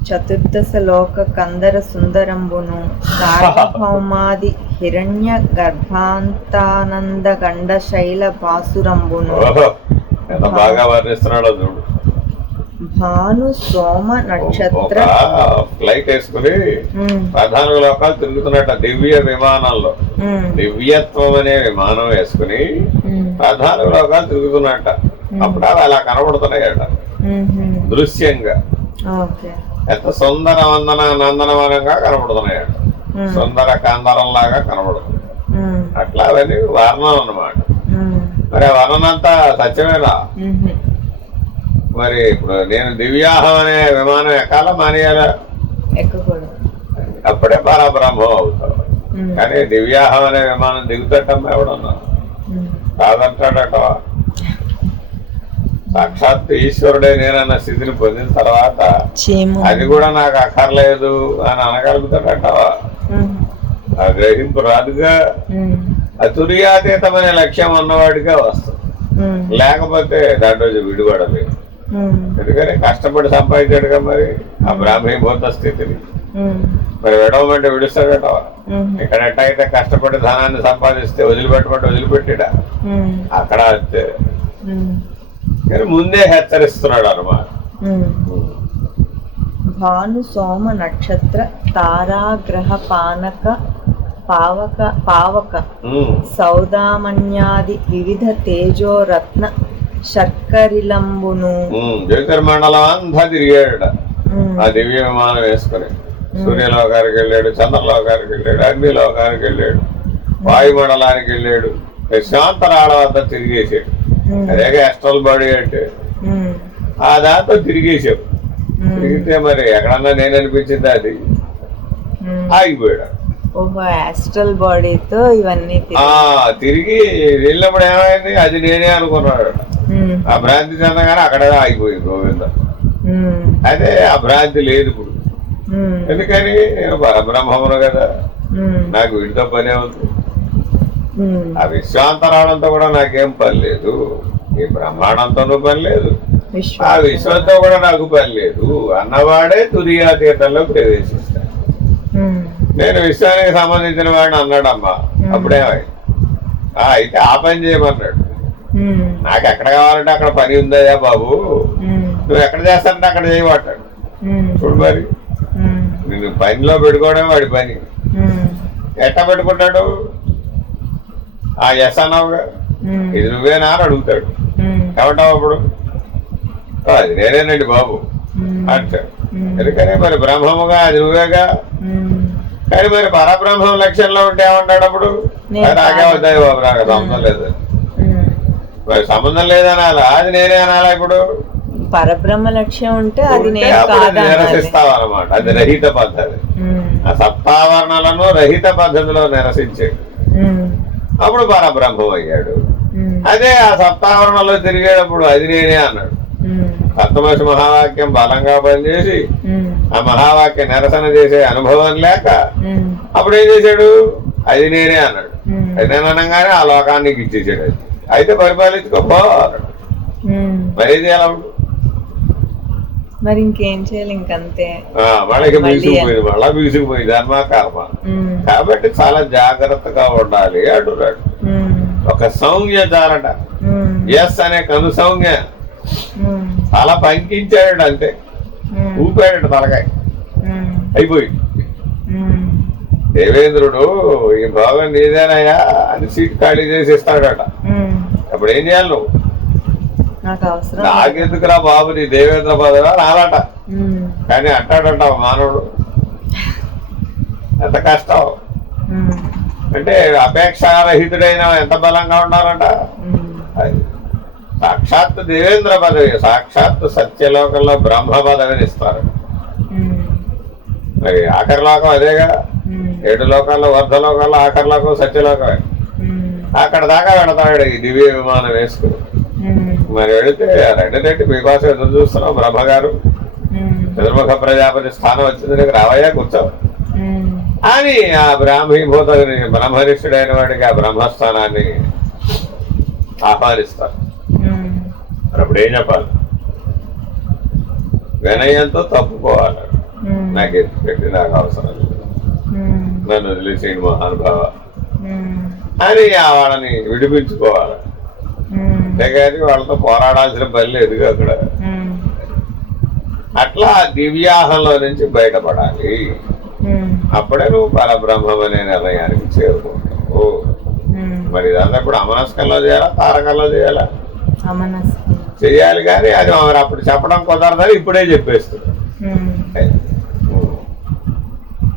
చతుర్దశ లోక కందర సుందరంబును సార్వభౌమాది హిరణ్య గర్భాంతానంద గండ శైల బాసురంబును బాగా వర్ణిస్తున్నాడో చూడు. భాను సోమ నక్షత్ర ఫ్లైట్ వేసుకుని 14 లోకాలు తిరుగుతున్నట్ట దివ్య విమానంలో. దివ్యత్వం అనే విమానం వేసుకుని 14 లోకాలు తిరుగుతున్నట్ట. అప్పుడు అవి అలా కనబడుతున్నాయట దృశ్యంగా. ఎంత సుందర వందన నందనవనంగా కనబడుతున్నాయట. సుందర కాందరం లాగా కనబడుతుంది. అట్లా అవన్నీ వర్ణం అన్నమాట. మరి ఆ వర్ణనంతా సత్యమేనా? మరి ఇప్పుడు నేను దివ్యాహం అనే విమానం ఎక్కాలా మానేయాలా? అప్పుడే పరబ్రహ్మం అవుతావు. కానీ దివ్యాహం అనే విమానం దిగుతట్టమ్మా ఎవడన్నా కాదంటాడట. సాక్షాత్ ఈశ్వరుడే నేనన్న స్థితిని పొందిన తర్వాత అది కూడా నాకు అక్కర్లేదు అని అనగలుగుతాడటవా? ఆ గ్రహింపు రాదుగా. అతుర్యాతీతమైన లక్ష్యం ఉన్నవాడిగా వస్తుంది. లేకపోతే దాంట్లో విడిపడలేదు. ఎందుకని కష్టపడి సంపాదించాడుగా మరి ఆ బ్రాహ్మీభూత స్థితిని. మరి విడవమంటే విడుస్తాడట. ఇక్కడ ఎట్టయితే కష్టపడి ధనాన్ని సంపాదిస్తే వదిలిపెట్టమంటే వదిలిపెట్టాడా, అక్కడ అంతే. కానీ ముందే హెచ్చరిస్తున్నాడు అన్నమాట. భాను సోమ నక్షత్ర తారాగ్రహ పానక పావక పావక సౌదామన్యాది వివిధ తేజోరత్న శర్కరిలంబును జ్యోతిర్మండలం అంతా తిరిగాడట ఆ దివ్య విమానం వేసుకుని. సూర్యలోకానికి వెళ్ళాడు, చంద్రలోకానికి వెళ్ళాడు, అగ్నిలోకానికి వెళ్ళాడు, వాయుమండలానికి వెళ్ళాడు, శాంతరాళ వద్ద తిరిగేసాడు. అదేగా ఎస్ట్రల్ బాడీ అంటే ఆ దాంతో తిరిగేసాడు. తిరిగితే మరి ఎక్కడన్నా నేను అనిపించింది అది ఆగిపోయాడు. ఆస్ట్రల్ బాడీతో ఇవన్నీ తిరిగి వెళ్ళినప్పుడు ఏమైంది, అది నేనే అనుకున్నాడు. ఆ భ్రాంతి చెందగానే అక్కడే ఆగిపోయింది గోవింద. అదే ఆ భ్రాంతి లేదు ఇప్పుడు. ఎందుకని నేను పరబ్రహ్మమును కదా, నాకు వీటితో పనే ఉంది. ఆ విశ్వాంతరాళంతో కూడా నాకేం పని లేదు, ఈ బ్రహ్మాండంతోనూ పని లేదు, ఆ విశ్వంతో కూడా నాకు పని లేదు అన్నవాడే తురియా తీర్థంలో ప్రవేశిస్తాడు. నేను విశ్వానికి సంబంధించిన వాడిని అన్నాడమ్మా. అప్పుడేమై అయితే ఆ పని చేయమన్నాడు. నాకు ఎక్కడ కావాలంటే అక్కడ పని ఉందయ్యా బాబు, నువ్వు ఎక్కడ చేస్తానంటే అక్కడ చేయమంటాడు. చూడు మరి నిన్ను పనిలో పెట్టుకోవడం వాడి పని. ఎట్లా పెట్టుకుంటాడు, ఆ ఎస్ అన్నావుగా, ఇది నువ్వేనా అని అడుగుతాడు. ఏమంటావు అప్పుడు, అది నేనేనండి బాబు అంటాడు. ఎందుకని మరి బ్రహ్మముగా అది నువ్వేగా. కానీ మరి పరబ్రహ్మం లక్ష్యంలో ఉంటే ఏమంటాడు అప్పుడు, నాకే వద్దాయి బాబు, నాకు సంబంధం లేదు. మరి సంబంధం లేదనాలా, అది నేనే అనాలా. ఇప్పుడు పరబ్రహ్మ లక్ష్యం ఉంటే అది నిరసిస్తావు అనమాట. అది రహిత పద్ధతి. ఆ సప్తావరణలను రహిత పద్ధతిలో నిరసించాడు, అప్పుడు పరబ్రహ్మం అయ్యాడు. అదే ఆ సప్తావరణలో తిరిగేటప్పుడు అది నేనే అన్నాడు. సప్తమశి మహావాక్యం బలంగా పనిచేసి ఆ మహావాక్య నిరసన చేసే అనుభవం లేక అప్పుడు ఏం చేశాడు, అది నేనే అన్నాడు. అది నేను అనగానే ఆ లోకానికి ఇచ్చేసాడు. అది అయితే పరిపాలించుకోపో అన్నాడు. మరి ఏం చేయాలి, మరి ఇంకేం చేయాలి, ఇంకంతే. వాళ్ళకి బీసుకుపోయింది, మళ్ళా బీసుకుపోయింది ధర్మ కర్మ. కాబట్టి చాలా జాగ్రత్తగా ఉండాలి అంటున్నాడు. ఒక సౌమ్య చాలట, ఎస్ అనే కను సౌమ్య చాలా పంకించాడు, అంతే ఊపాడు తలకాయ, అయిపోయింది. దేవేంద్రుడు ఈ భోగం నీదేనయ్యా అని సీట్ ఖాళీ చేసి ఇస్తాడట. అప్పుడు ఏం చేయాలి నువ్వు, నాకెందుకురా బాబు నీ దేవేంద్ర పదవా రాలట. కానీ అంటాడంట మానవుడు, ఎంత కష్టం అంటే అపేక్షారహితుడైన ఎంత బలంగా ఉండాలంట. అది సాక్షాత్ దేవేంద్ర పదవి, సాక్షాత్ సత్యలోకంలో బ్రహ్మ పదవిని ఇస్తారు. మరి ఆఖరి లోకం అదేగా, 7 లోకాల్లో వర్ధలోకాల్లో ఆఖరి లోకం సత్యలోకమే. అక్కడ దాకా వెళతాడు ఈ దివ్య విమానం వేసుకుని. మరి వెళితే రెండునెట్టి మీకోసం ఎదురు చూస్తున్నాం బ్రహ్మగారు, చతుర్ముఖ ప్రజాపతి స్థానం వచ్చింది, నీకు రావయ్యా కూర్చో అని ఆ బ్రాహ్మీభూత బ్రహ్మనిష్ఠుడైన వాడికి ఆ బ్రహ్మస్థానాన్ని ఆహ్వానిస్తారు. మరి అప్పుడు ఏం చెప్పాలి, వినయంతో తప్పుకోవాలి. నాకు ఎత్తు పెట్టి నాకు అవసరం లేదు, నన్ను వదిలేసేయండి మహానుభావ అని వాళ్ళని విడిపించుకోవాలి. అంతేగాని వాళ్ళతో పోరాడాల్సిన పని లేదు అక్కడ. అట్లా దివ్యాహంలో నుంచి బయటపడాలి. అప్పుడే నువ్వు పరబ్రహ్మం అనే నిర్ణయానికి చేరుకుంటావు. మరి ఇదంతా ఇప్పుడు అమనస్కంలో చేయాలా, తారకంలో చేయాలా? చెయ్యాలి. కానీ అది మరి అప్పుడు చెప్పడం కుదరదని ఇప్పుడే చెప్పేస్తుంది.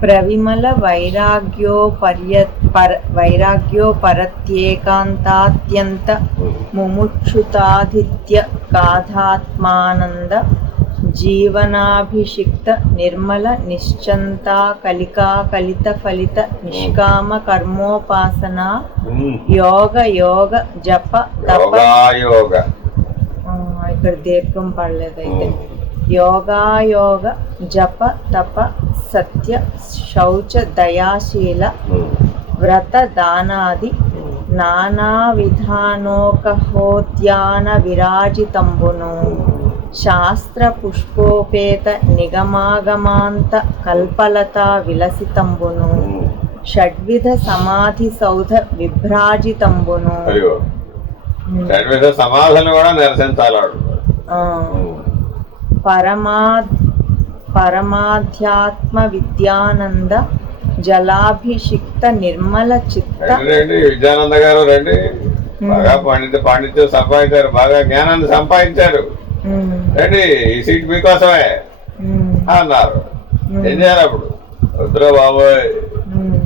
ప్రవిమల వైరాగ్యోపరత్యేకాంతాత్యంత ముముక్షుతాధిత్య గాధాత్మానంద జీవనాభిషిక్త నిర్మల నిశ్చంతా కలికా కలిత ఫలిత నిష్కామ కర్మోపాసన యోగ యోగ జప తప. ఇక్కడ దీర్ఘం పడలేదు. అయితే యోగాయోగ జప తప సత్య శౌచ దయాశీల వ్రత దానాది నానా విధానోకహోద్యాన విరాజితంబును శాస్త్ర పుష్పోపేత నిగమాగమాంత కల్పలతా విలసితంబును షడ్విధ సమాధి సౌధ విభ్రాజితంబును. అయ్యో షడ్విధ సమాధులను కూడా నిరసించాలాడు. పరమాధ్యాత్మ విద్యానంద జలాభిషిక్త నిర్మల చిత్త. రండి విద్యానంద గారు రండి, బాగా పాండిత్యం సంపాదించారు, బాగా జ్ఞానాన్ని సంపాదించారు, రండి ఈ సీట్ మీకోసమే అన్నారు. ఏం చేయాలి అప్పుడు? వద్దురా బాబోయ్,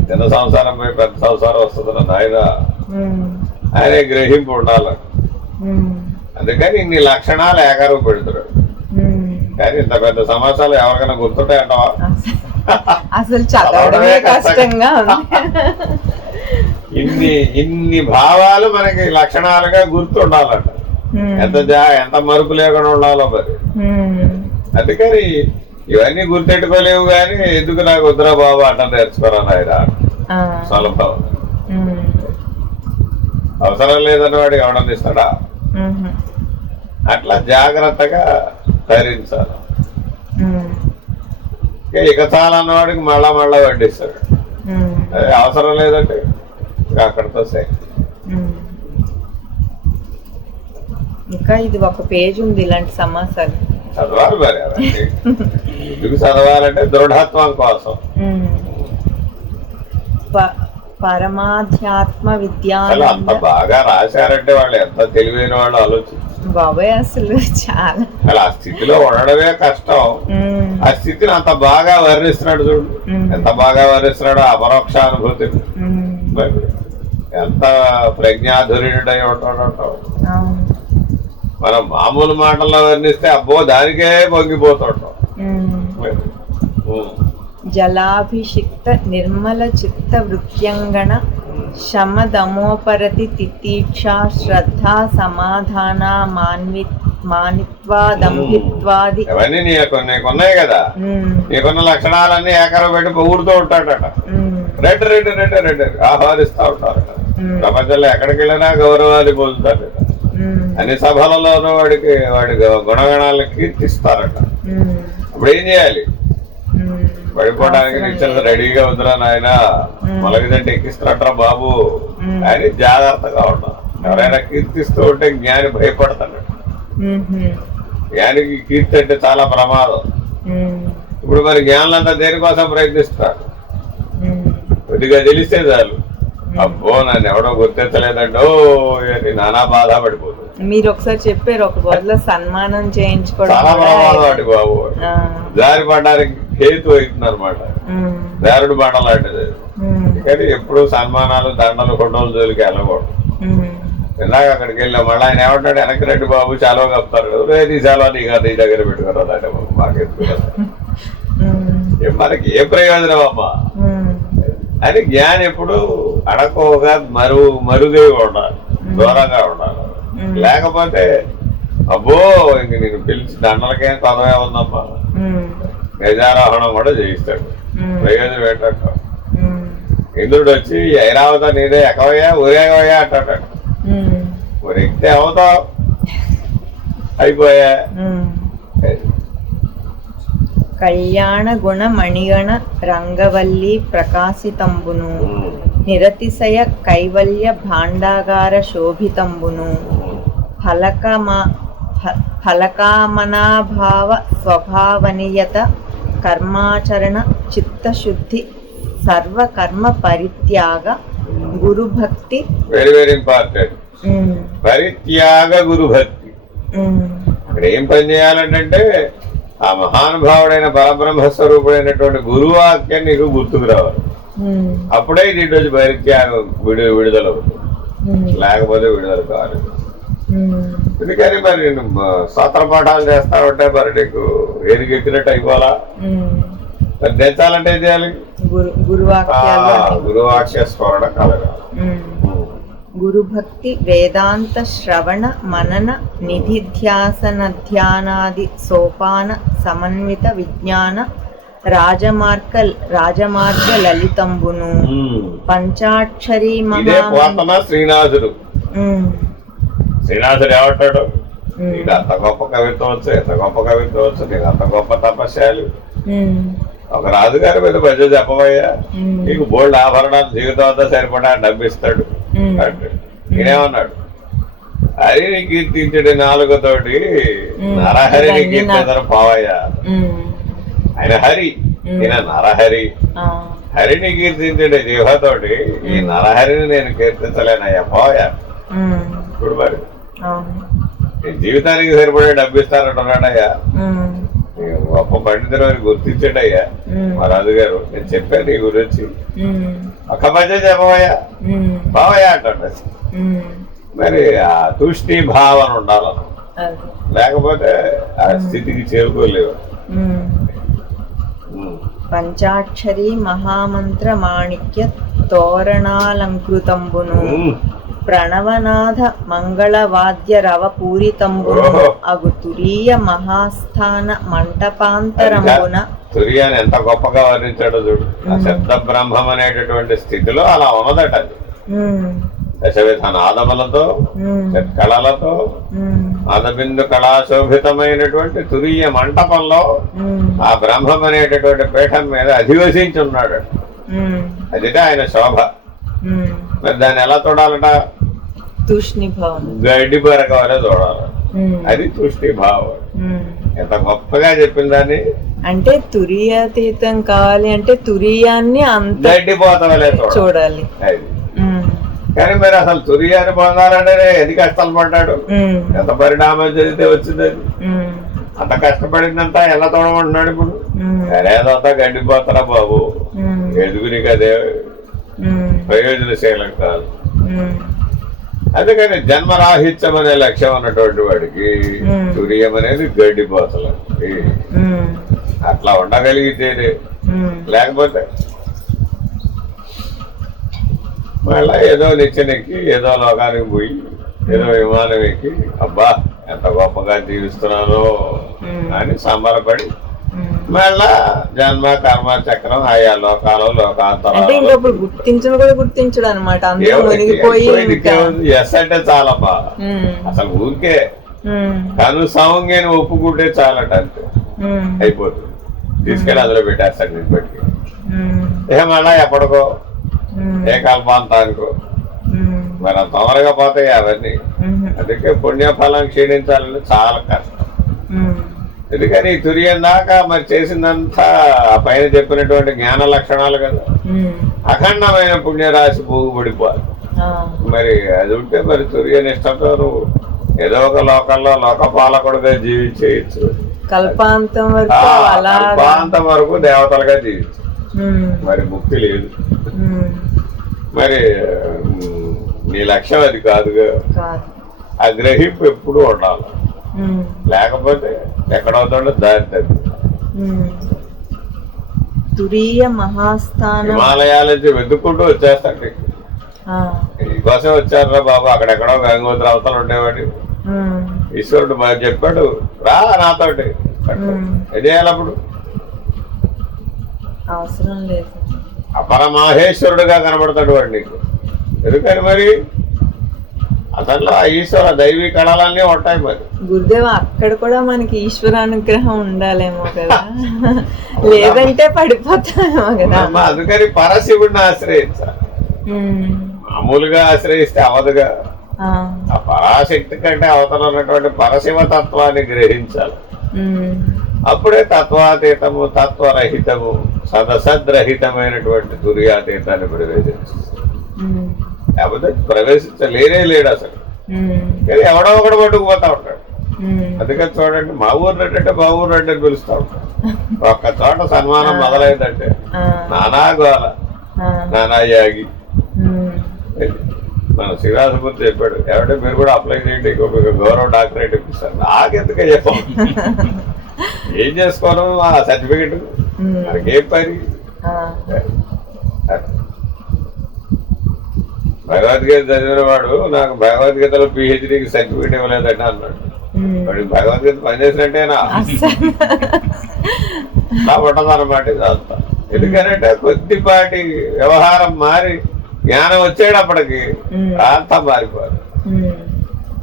చిన్న సంసారం పోయి పెద్ద సంసారం వస్తుంది నాయన ఆయనే గ్రహింపు ఉండాలి. అందుకని ఇన్ని లక్షణాలు ఏకారు పెడుతున్నాడు. కానీ ఇంత పెద్ద సమాచారాలు ఎవరికైనా గుర్తుంటాయంటావా? అసలు చదవడమే కష్టంగా ఇన్ని భావాలు మనకి లక్షణాలుగా గుర్తుండాలంట. ఎంత మరుపు లేకుండా ఉండాలో మరి. అందుకని ఇవన్నీ గుర్తెట్టుకోలేవు కానీ ఎందుకు నాకు వద్దురా బాబు అంట నేర్చుకోరా నాయన స్వల్పం. అవసరం లేదని వాడికి ఎవడన్నా ఇస్తాడా? అట్లా జాగ్రత్తగా ధరించాలి. ఇక చాలన్నవాడికి మళ్ళా వడ్డిస్తాడు. అదే అవసరం లేదంటే అక్కడితో సే. ఇంకా ఇది ఒక పేజ్ ఉంది ఇలాంటి సమాసాలు చదవాలి మరి. అవన్నీ ఎందుకు చదవాలంటే దృఢత్వం కోసం. పరమాధ్యాత్మ విద్యా అంత బాగా రాశారంటే వాళ్ళు ఎంత తెలివైన వాళ్ళు ఆలోచించారు బాబాయ్. అసలు చాలా అలా ఆ స్థితిలో ఉండడమే కష్టం. ఆ స్థితిని అంత బాగా వర్ణిస్తున్నాడు చూడు, ఎంత బాగా వర్ణిస్తున్నాడు అపరోక్షానుభూతి. ఎంత ప్రజ్ఞాధురుడై ఉంటాడంటావు. మనం మామూలు మాటల్లో వర్ణిస్తే అబ్బో దానికే పొంగిపోతుంటాం. జలాభిషిక్త నిర్మల చిత్త వృత్యంగణ శమదమోపరతి తితీక్షా శ్రద్ధా సమాధాన మానిత్వాదంభిత్వాది. అవన్నీ నీకున్నాయి కదా, నీకున్న లక్షణాలన్నీ ఏకరం పెట్టి ఊడుతూ ఉంటాడట. రెడ్డి రెడ్డి రెడ్డి రెడ్డి ఆహ్వానిస్తూ ఉంటారు. ప్రపంచంలో ఎక్కడికి వెళ్ళినా గౌరవాన్ని పొందుతారు. అన్ని సభలలోనూ వాడి గుణగణాలను కీర్తిస్తారట. అప్పుడు ఏం చేయాలి? పడిపోవడానికి నిశ్చల రెడీగా ఉందిరా నాయన, మొలగదంటే ఎక్కిస్తున్నట్రా బాబు అని జాగ్రత్తగా ఉంటాం. ఎవరైనా కీర్తిస్తూ ఉంటే జ్ఞాని భయపడతాడు. జ్ఞానికి కీర్తి అంటే చాలా ప్రమాదం. ఇప్పుడు మరి జ్ఞానులంతా దేనికోసం ప్రయత్నిస్తారు? కొద్దిగా తెలిస్తే చాలు, అబ్బో నన్ను ఎవడో గుర్తించలేదంటో నానా బాధ పడిపోతుంది. మీరు ఒకసారి చెప్పారు ఒక బదులు సన్మానం చేయించుకోవడం చాలా ప్రమాదం అండి బాబు. జారి పడడానికి హేతు అవుతుంది అనమాట, దారుడు బండ లాంటిది. కానీ ఎప్పుడు సన్మానాలు దండలు ఫోటోలు జోలికి వెళ్ళకూడదు. ఇందాక అక్కడికి వెళ్ళాం, మళ్ళీ ఆయన ఏమంటాడు, వెనక్కి రెడ్డి బాబు చాలా కప్తారు, రేది చాలా నీ కాదు ఈ దగ్గర పెట్టుకున్నారు అంటే మాకెందుకు, మనకి ఏ ప్రయోజనం అమ్మా అని. జ్ఞాని ఎప్పుడు అడకోగా మరుగై ఉండాలి, దూరంగా ఉండాలి. లేకపోతే అబ్బో ఇంక నేను పిలిచి దండలకేం కొదవే ఉందమ్మా, గజారోహణం కూడా చేయిస్తాడు. ప్రయోజనం ఏంటంట, ఇంద్రుడు వచ్చి ఐరావత నీదే ఎక్కవయ్యా ఊరేగవయ్యా అంటాడు. ఊరెక్కితే అవుతావు, అయిపోయా. కళ్యాణ గుణ మణిగణ రంగవల్లి ప్రకాశితంబును నిరతిశయ కైవల్య భాండాగార శోభితంబును ఫలకామనాభావ స్వభావనియత కర్మాచరణ చిత్తశుద్ధి సర్వకర్మ పరిత్యాగ గురుభక్తి. Very very important. పరిత్యాగ గురుభక్తి. ఇక్కడ ఏం పని చేయాలంటే ఆ మహానుభావుడైన పరబ్రహ్మ స్వరూపుడైనటువంటి గురువాక్యం నీకు గుర్తుకు రావాలి. అప్పుడే దీంట్లో పరిత్యాగం విడుదల అవుతుంది, లేకపోతే విడుదల కాదు. ఎందుకని మరి నేను స్తోత్ర పాఠాలు చేస్తావంటే మరి నీకు ఏది ఎక్కినట్టు అయిపోవాలా? మరి తెచ్చాలంటే ఏం చేయాలి? గురువాక్య స్మరణ కలగాలి. గురుభక్తి వేదాంత శ్రవణ మనన నిధిధ్యాసన ధ్యానాది సోపాన సమన్విత విజ్ఞాన రాజమార్గ లలితంబును పంచాక్షరి ఇదే పోతన శ్రీనాథుడు. శ్రీనాథుడు ఏమంటాడు, నీకు అంత గొప్ప కవిత్వం వచ్చు, ఎంత గొప్ప కవిత్వం వచ్చు, నీకు అంత గొప్ప తపస్యాలు, ఒక రాజుగారి మీద మధ్య చెప్పబోయా, నీకు బోల్డ్ ఆభరణాలు జీవితం అంతా సరిపడా డబ్బిస్తాడు అంటే నేనేమన్నాడు, హరిని కీర్తించడి నాలుగుతోటి నరహరిని కీర్తించడం పావయ్యా. ఆయన హరి, ఈయన నరహరి. హరిని కీర్తించడే జీవతోటి ఈ నరహరిని నేను కీర్తించలేనయ్యా పోయా. ఇప్పుడు మరి జీవితానికి సరిపడే డబ్బిస్తానంటున్నాడయ్యా, గొప్ప పండితులు అని గుర్తించాడయ్యా మా రాజుగారు. నేను చెప్పాను నీ గురించి, ఒక్క మధ్య చెప్పబోయా బావయ్యా అంటాడు. మరి ఆ తుష్టి భావన ఉండాలను, లేకపోతే ఆ స్థితికి చేరుకోలేవు. పంచాక్షరి మహామంత్ర మాణిక్య తోరణాలంకృతంబును ప్రణవనాథ మంగళవాద్య రవ పూరితంబును అగు తురీయ మహాస్థాన మంటపాంతరమున. తురియాన్ని ఎంత గొప్పగా వర్ణించాడో చూడు. ఆ శబ్ద బ్రహ్మం అనేటటువంటి స్థితిలో అలా ఉన్నదట. అది దశవిధ నాదములతో కళలతో నాదబిందు కళాశోభితమైనటువంటి తురీయ మంటపంలో ఆ బ్రహ్మం అనేటటువంటి పీఠం మీద అధివసించి ఉన్నాడు. అదిటే ఆయన శోభ. మరి దాన్ని ఎలా చూడాలట, గడ్డి పరక వరే చూడాలి. అది తుష్టి భావం. ఎంత గొప్పగా చెప్పిన దాన్ని. అంటే తురీయాతీతం కావాలి అంటే తురీయాన్ని అంత గడ్డిపోత వలే చూడాలి. అది కానీ మరి అసలు తురియాన్ని పొందాలంటే ఎన్ని కష్టాలు పడ్డాడు, ఎంత పరిణామం జరిగితే వచ్చింది. అది అంత కష్టపడిందంతా ఎలా తోడమంటున్నాడు. ఇప్పుడు సరేదంతా గడ్డిపోతారా బాబు, ఎదుగుని కదే ప్రయోజనశీలం కాదు. అందుకని జన్మరాహిత్యం అనే లక్ష్యం ఉన్నటువంటి వాడికి తురియం అనేది గడ్డిపోతలండి. అట్లా ఉండగలిగితేనే, లేకపోతే మళ్ళా ఏదో నిచ్చెనెక్కి ఏదో లోకానికి పోయి ఏదో విమానం ఎక్కి అబ్బా ఎంత గొప్పగా జీవిస్తున్నానో అని సంబరపడి మళ్ళా జన్మ కర్మ చక్రం ఆయా లోకాలు లోకాంతరాలు గుర్తించడు అనమాట. ఎస్ అంటే చాలమ్మా, అసలు ఊరికే కను సౌంగ్యని ఒప్పుకుంటే చాలట, అంతే అయిపోతుంది. తీసుకెళ్ళి అందులో పెట్టేస్తాడు ఇప్పటికి. మళ్ళా ఎప్పటికో ఏ కల్పాంతానికో మరి తొందరగా పోతాయి అవన్నీ. అందుకే పుణ్యఫలం క్షీణించాలని చాలా కష్టం. ఎందుకని తురియం దాకా మరి చేసిందంతా పైన చెప్పినటువంటి జ్ఞాన లక్షణాలు కదా, అఖండమైన పుణ్యరాశి పోగుబడిపోవాలి. మరి అది ఉంటే మరి తురియ నిష్టతో నువ్వు ఏదో ఒక లోకల్లో లోకపాలకుడుగా జీవించేయచ్చు. కల్పాంతం వరకు దేవతలుగా జీవించు. మరి ముక్తి లేదు. మరి నీ లక్ష్యం అది కాదుగా. ఆ గ్రహింపు ఎప్పుడు ఉండాలి, లేకపోతే ఎక్కడవుతుందో దారి తగ్గి. తురీయ మహాస్థానం హిమాలయాల నుంచి వెతుక్కుంటూ వచ్చేస్తాడు. ఈకోసం వచ్చారా బాబు, అక్కడెక్కడో గంగోత్రి అవతలు ఉండేవాడు. ఈశ్వరుడు బాగా చెప్పాడు, రా నాతోటి. ఏం చేయాలి అప్పుడు? అవసరం లేదు. అపరమాహేశ్వరుడుగా కనబడతాడు వాడు నీకు. ఎందుకని మరి అతనిలో ఆ ఈశ్వర దైవీ కళలన్నీ ఉంటాయి. మరి గురుదేవ అక్కడ కూడా మనకి ఈశ్వరానుగ్రహం ఉండాలేమో కదా, లేదంటే పడిపోతామేమో కదా. అందుకని పరశివుడిని ఆశ్రయించాలి. మామూలుగా ఆశ్రయిస్తే అవదుగా. ఆ పరాశక్తి కంటే అవతల ఉన్నటువంటి పరశివ తత్వాన్ని గ్రహించాలి. అప్పుడే తత్వాతీతము తత్వరహితము సదసద్రహితమైనటువంటి తుర్యాతీతాన్ని ప్రవేశించాలి. లేకపోతే ప్రవేశించలేనే లేడు అసలు. కానీ ఎవడో ఒకడు పట్టుకుపోతా ఉంటాడు. అందుకని చూడండి, మా ఊరు రెడ్డి అంటే మా ఊరు రెడ్డి అని పిలుస్తూ ఉంటాడు. ఒక్క చోట సన్మానం మొదలైందంటే నానా గోల, నానా యాగి. మన శ్రీరాజమూర్తి చెప్పాడు, ఎవరంటే మీరు కూడా అప్లై చేయండి, గౌరవ డాక్టరేట్ ఇప్పిస్తారు. నాకెందుకే చెప్పాం, ఏం చేసుకోను ఆ సర్టిఫికెట్ మనకేం పని. భగవద్గీత చదివిన వాడు నాకు భగవద్గీతలో PhDకి సర్టిఫికేట్ ఇవ్వలేదట అన్నాడు. వాడికి భగవద్గీత పనిచేసినట్టేనా అస్సలు. అలా ఉండదన్నమాట ఇదంతా. ఎందుకంటే కొద్దిపాటి వ్యవహారం మారి జ్ఞానం వచ్చేటప్పటికి అంతా మారిపోదు.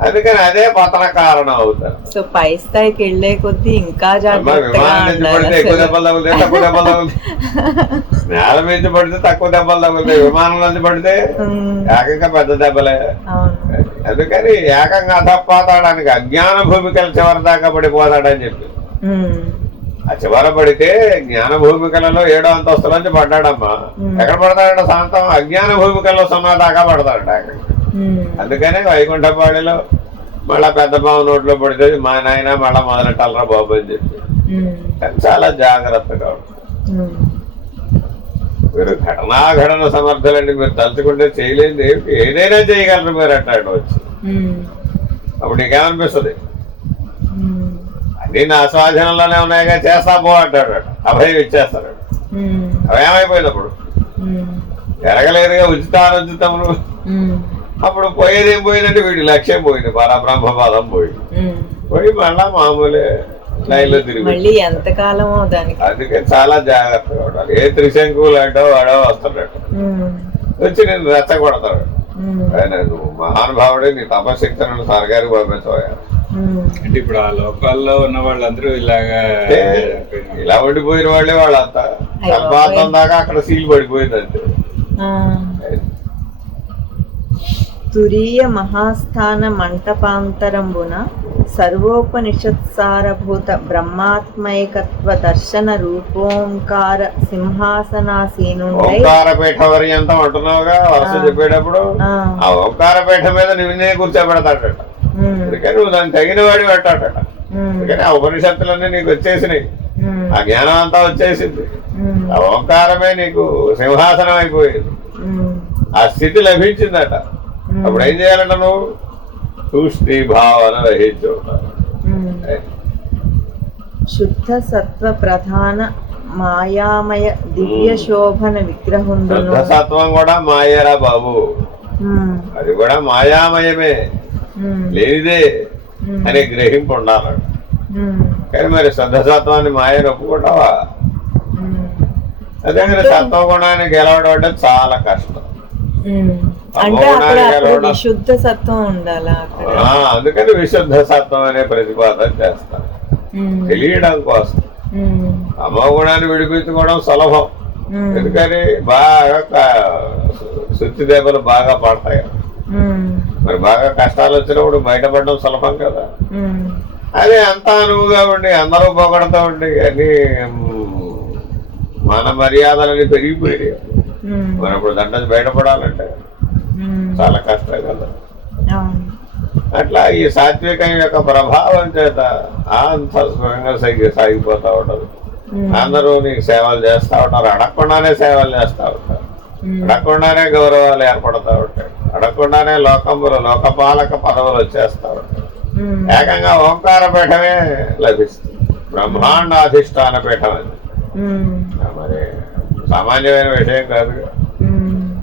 అందుకని అదే పతన కారణం అవుతారు. సో పై స్థాయికి వెళ్లే కొద్దీ ఇంకా జాగ్రత్తగా విమానం నుంచి పడితే ఎక్కువ దెబ్బలు తగులుతాయి, తక్కువ దెబ్బలు తగులుతాయి. నేల మీద పడితే తక్కువ దెబ్బలు తగులుతాయి, విమానం నుంచి పడితే ఏకంగా పెద్ద దెబ్బలే. అందుకని ఏకంగా అధపాతాడానికి అజ్ఞాన భూమికల చివరి దాకా పడిపోతాడని చెప్పి, ఆ చివర పడితే జ్ఞాన భూమికలలో 7వ అంతస్తులోంచి పడ్డాడమ్మా. ఎక్కడ పడతాడంట? శాంతం అజ్ఞాన భూమికల్లో 0 దాకా పడతాడట. అందుకనే వైకుంఠపాడిలో మళ్ళా పెద్ద బాబు నోట్లో పడితే మా నాయన మళ్ళా మొదలెట్టాలరా బాబు అని చెప్పి చాలా జాగ్రత్తగా ఉంటుంది. మీరు ఘటన సమర్థులండి, మీరు తలుచుకుంటే చేయలేదు ఏమిటి, ఏదైనా చేయగలరు మీరు అంటాడు వచ్చి. అప్పుడు నీకేమనిపిస్తుంది? అన్ని నా స్వాధీనంలోనే ఉన్నాయిగా, చేస్తా పో అంటాడు. అభయం ఇచ్చేస్తాడు. అవేమైపోయింది అప్పుడు? ఎరగలేదుగా ఉచితానుచితములు. అప్పుడు పోయేదేం పోయిందంటే వీడి లక్ష్యం పోయింది, పరబ్రహ్మపాదం పోయింది. పోయి మళ్ళా మామూలే లైన్లో తిరిగి ఎంతకాలమో దానికి. అందుకే చాలా జాగ్రత్తగా ఉండాలి. ఏ త్రిశంకులు అంటో వాడో వస్తాడట, వచ్చి నేను రెచ్చగొడతాడు. నువ్వు మహానుభావుడే, నీ తపశక్తులను సర్గారికి పంపించబోయా అంటే ఇప్పుడు ఆ లోకాల్లో ఉన్న వాళ్ళందరూ ఇలా ఉండిపోయిన వాళ్ళే వాళ్ళంతా. కల్పాంతం దాకా అక్కడ సీల్ పడిపోయింది అంతే. తురీయ మహాస్థాన మంటపాంతరంబున సర్వోపనిషత్సారభూత బ్రహ్మాత్మైకత్వ దర్శన రూపోంకార సింహాసనాసీనుండై. ఓంకారపీఠ పర్యంతం అంటున్నావుగా వరుస చెప్పేటప్పుడు, ఆ ఓంకారపీఠ మీద నువ్వునే కూర్చోబెడతాడట. అందుకని నువ్వు దాన్ని తగిన వాడి పెట్టాడట. అందుకని ఆ ఉపనిషత్తులన్నీ నీకు వచ్చేసినాయి, ఆ జ్ఞానం అంతా వచ్చేసింది. ఆ ఓంకారమే నీకు సింహాసనం అయిపోయింది, ఆ స్థితి లభించిందట. అప్పుడు ఏం చేయాలంట? నువ్వు తూష్ణి భావన రహించు. శుద్ధ సత్వ ప్రధాన మాయామయ దివ్య శోభన విగ్రహుండు. శుద్ధ సత్వం కూడా మాయరా బాబు, అది కూడా మాయామయమే, లేనిదే అనే గ్రహింపు ఉండాలి. కానీ మరి శుద్ధ సత్వాన్ని మాయని ఒప్పుకుంటావా? అదే కానీ సత్వగుణాన్ని గెలవడం అంటే చాలా కష్టం. విశుద్ధ సత్వం ఉండాలా? అందుకని విశుద్ధ సత్వం అనే ప్రతిపాదన చేస్తాను, తెలియడం కోసం. అమోగుణాన్ని విడిపించుకోవడం సులభం, ఎందుకని బాగా శుద్ధి దెబ్బలు బాగా పడతాయి. మరి బాగా కష్టాలు వచ్చినప్పుడు బయటపడడం సులభం కదా. అదే అంతా అనువుగా ఉండి అందరూ పొగడతా ఉండి అన్ని మన మర్యాదలని పెరిగిపోయాయి. మరి ఇప్పుడు దండ బయటపడాలంటే చాలా కష్టం కదా. అట్లా ఈ సాత్వికం యొక్క ప్రభావం చేత అంత సుఖంగా సాగిపోతా ఉంటారు. అందరూ నీకు సేవలు చేస్తూ ఉంటారు, అడగకుండానే సేవలు చేస్తూ ఉంటారు, అడగకుండానే గౌరవాలు ఏర్పడతా ఉంటాయి, అడగకుండానే లోకపాలక పదవులు వచ్చేస్తూ ఉంటాయి. ఏకంగా ఓంకార పీఠమే లభిస్తుంది, బ్రహ్మాండాధిష్టాన పీఠం అది. మరి సామాన్యమైన విషయం కాదు.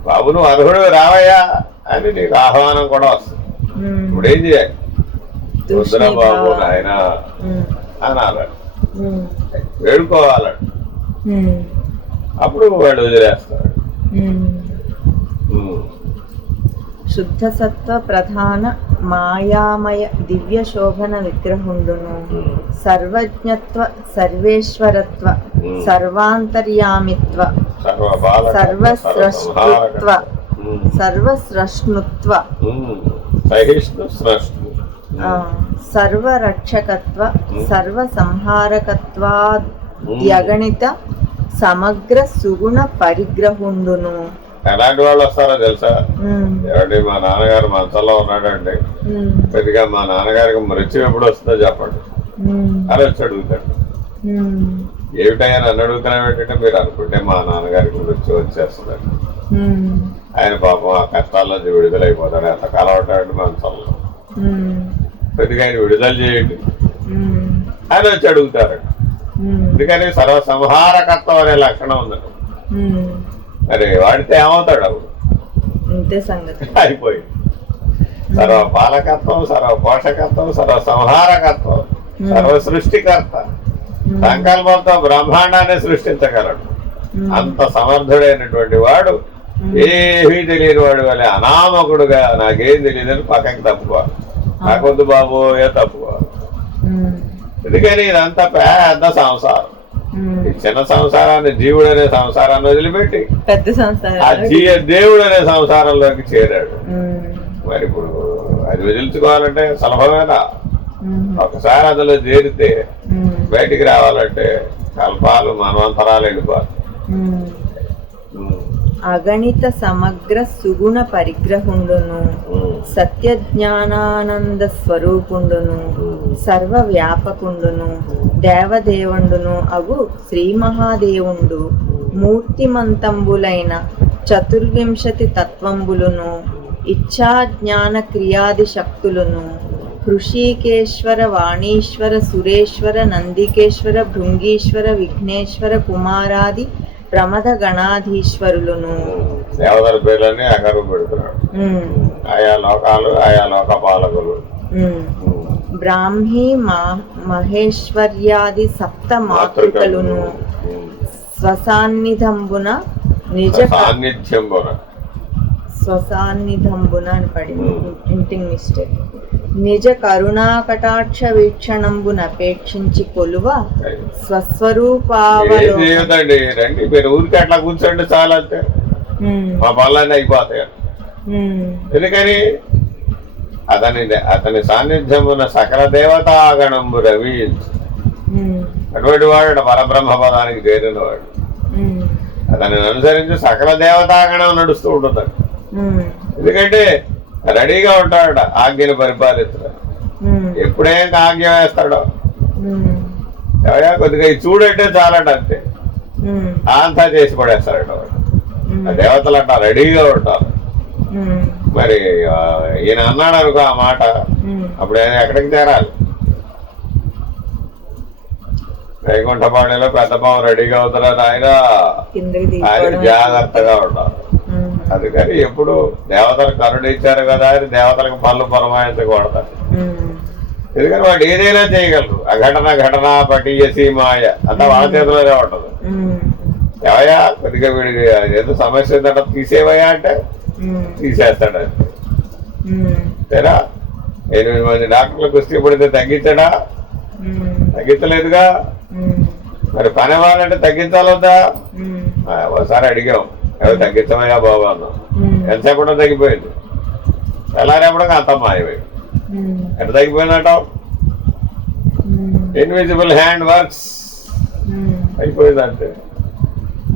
బాబు నువ్వు అర్హుడు రావయ్యా అని నీకు ఆహ్వానం కూడా వస్తుంది. ఇప్పుడు ఏం చేయాలి? వద్దురా బాబు నాయన అనాలంట, వేడుకోవాలంట. అప్పుడు వాడు వదిలేస్తాడు. శుద్ధ సత్వ ప్రధాన మాయామయ దివ్య శోభన విగ్రహుండును సర్వజ్ఞత్వ సర్వేశ్వరత్వ సర్వాంతర్యామిత్వ సర్వస్రష్టుత్వ సర్వస్రష్ణుత్వ సర్వరక్షకత్వ సర్వసంహారకత్వాద్యగణిత సమగ్ర సుగుణ పరిగ్రహుండును. ఎలాంటి వాళ్ళు వస్తారో తెలుసా? ఏమండి మా నాన్నగారు మంచంలో ఉన్నాడండి, కొద్దిగా మా నాన్నగారికి మృత్యు ఎప్పుడు వస్తుందో చెప్పండి అని వచ్చి అడుగుతాడు. ఏమిటయ్యా నన్ను అడుగుతున్నాం ఏంటంటే, మీరు అనుకుంటే మా నాన్నగారికి మృత్యు వచ్చేస్తుందండి, ఆయన పాపం ఆ కష్టాల్లోంచి విడుదలైపోతాడు, ఎంతకాలం ఉంటాడండి మంచంలో, కొద్దిగా ఆయన విడుదల చేయండి అని వచ్చి అడుగుతారు. అందుకని సర్వసంహారకత్వం అనే లక్షణం ఉందండి. మరి వాడితే ఏమవుతాడు? అప్పుడు అంతే సంగతి అయిపోయింది. సర్వ పాలకత్వం, సర్వ పోషకత్వం, సర్వ సంహారకత్వం, సర్వ సృష్టికర్త. సంకల్పంతో బ్రహ్మాండాన్ని సృష్టించగలడు. అంత సమర్థుడైనటువంటి వాడు ఏమీ తెలియని వాడు వల్ల అనామకుడుగా నాకేం తెలియదని పక్కకి తప్పుకోవాలి. నాకొద్దు బాబు తప్పుకోవాలి. ఎందుకని ఇదంతా పెద్ద సంసారం. ఈ చిన్న సంసారాన్ని, జీవుడు అనే సంసారాన్ని వదిలిపెట్టి పెద్ద సంసారం ఆ దేవుడు అనే సంసారంలోకి చేరాడు. మరి ఇప్పుడు అది వదిలించుకోవాలంటే సులభమేనా? ఒకసారి అందులో చేరితే బయటికి రావాలంటే కల్పాలు, మన్వంతరాలు వెళ్ళిపోతాయి. అగణిత సమగ్ర సుగుణ పరిగ్రహుండును, సత్య జ్ఞానానంద స్వరూపుండును, సర్వ వ్యాపకుండును, దేవదేవుండును అగు శ్రీ మహాదేవుండు మూర్తిమంతంబులైన 24 తత్వంబులును, ఇచ్ఛా జ్ఞాన క్రియాది శక్తులను, హృషికేశ్వర, వాణీశ్వర, సురేశ్వర, నందికేశ్వర, భృంగీశ్వర, విఘ్నేశ్వర, కుమారాది ప్రమద గణాధీశ్వరులను. దేవతల పేర్లన్నీ అగరు పెడుతున్నాడు. ఆయా లోకాలు, ఆయా లోక పాలకులు. బ్రాహ్మీ మహేశ్వర్యాది సప్త మాతృకలను స్వసాన్నిధంబున నిజ స్వసాన్నిధంబున అని పడింది, ప్రింటింగ్ మిస్టేక్. నిజ కరుణా కటాక్ష వీక్షణంబున అపేక్షించి కొలువ స్వస్వరూపావలోకండి. రండి మీరు ఊరికి అట్లా కూర్చోండి చాలా, అంతే మా పనులన్నీ అయిపోతాయి. ఎందుకని అతని సాన్నిధ్యమున సకల దేవతాగణంబు రవించు. అటువంటి వాడు పరబ్రహ్మ పదానికి చేరినవాడు. అతన్ని అనుసరించి సకల దేవతాగణం నడుస్తూ ఉంటుంది. ఎందుకంటే రెడీగా ఉంటాడు ఆజ్ఞను పరిపాలిస్తాడు. ఎప్పుడేం ఆజ్ఞ వేస్తాడో ఎవయా కొద్దిగా చూడంటే చాలంట, అంతే అంతా చేసి పడేస్తాడు వాడు. ఆ దేవతలు అంట రెడీగా ఉంటారు. మరి ఈయన అన్నాడు అనుకో ఆ మాట, అప్పుడు ఆయన ఎక్కడికి చేరాలి? వైకుంఠపాణిలో పెద్ద పాము రెడీగా అవుతారు ఆయన జాగ్రత్తగా ఉంటారు. అందుకని ఎప్పుడు దేవతలు కరుణ ఇచ్చారు కదా అని దేవతలకు పనులు పురమాయించకూడతారు. ఎందుకని వాడు ఏదైనా చేయగలరు. ఘటన పటీయసి మాయ అంతా వాళ్ళ చేతిలోనే ఉంటది. ఎవయా కొద్దిగా వీడికి ఏదో సమస్య ఉందంట తీసేవయా అంటే తీసేస్తాడు. అంతేనా? 8 మంది డాక్టర్లు కుస్తీ పడితే తగ్గించాడా? తగ్గించలేదుగా. మరి పని అవ్వాలంటే తగ్గించాలొద్దా? ఒకసారి అడిగాం, ఎవరు తగ్గించమయ్యా బాబు అన్నాం. ఎంతసేపు కూడా తగ్గిపోయింది. తెల్లారేపటికి అంత మాయమైంది. ఎంత తగ్గిపోయిందంటావు? ఇన్విజిబుల్ హ్యాండ్ వర్క్స్ అయిపోయింది అంతే.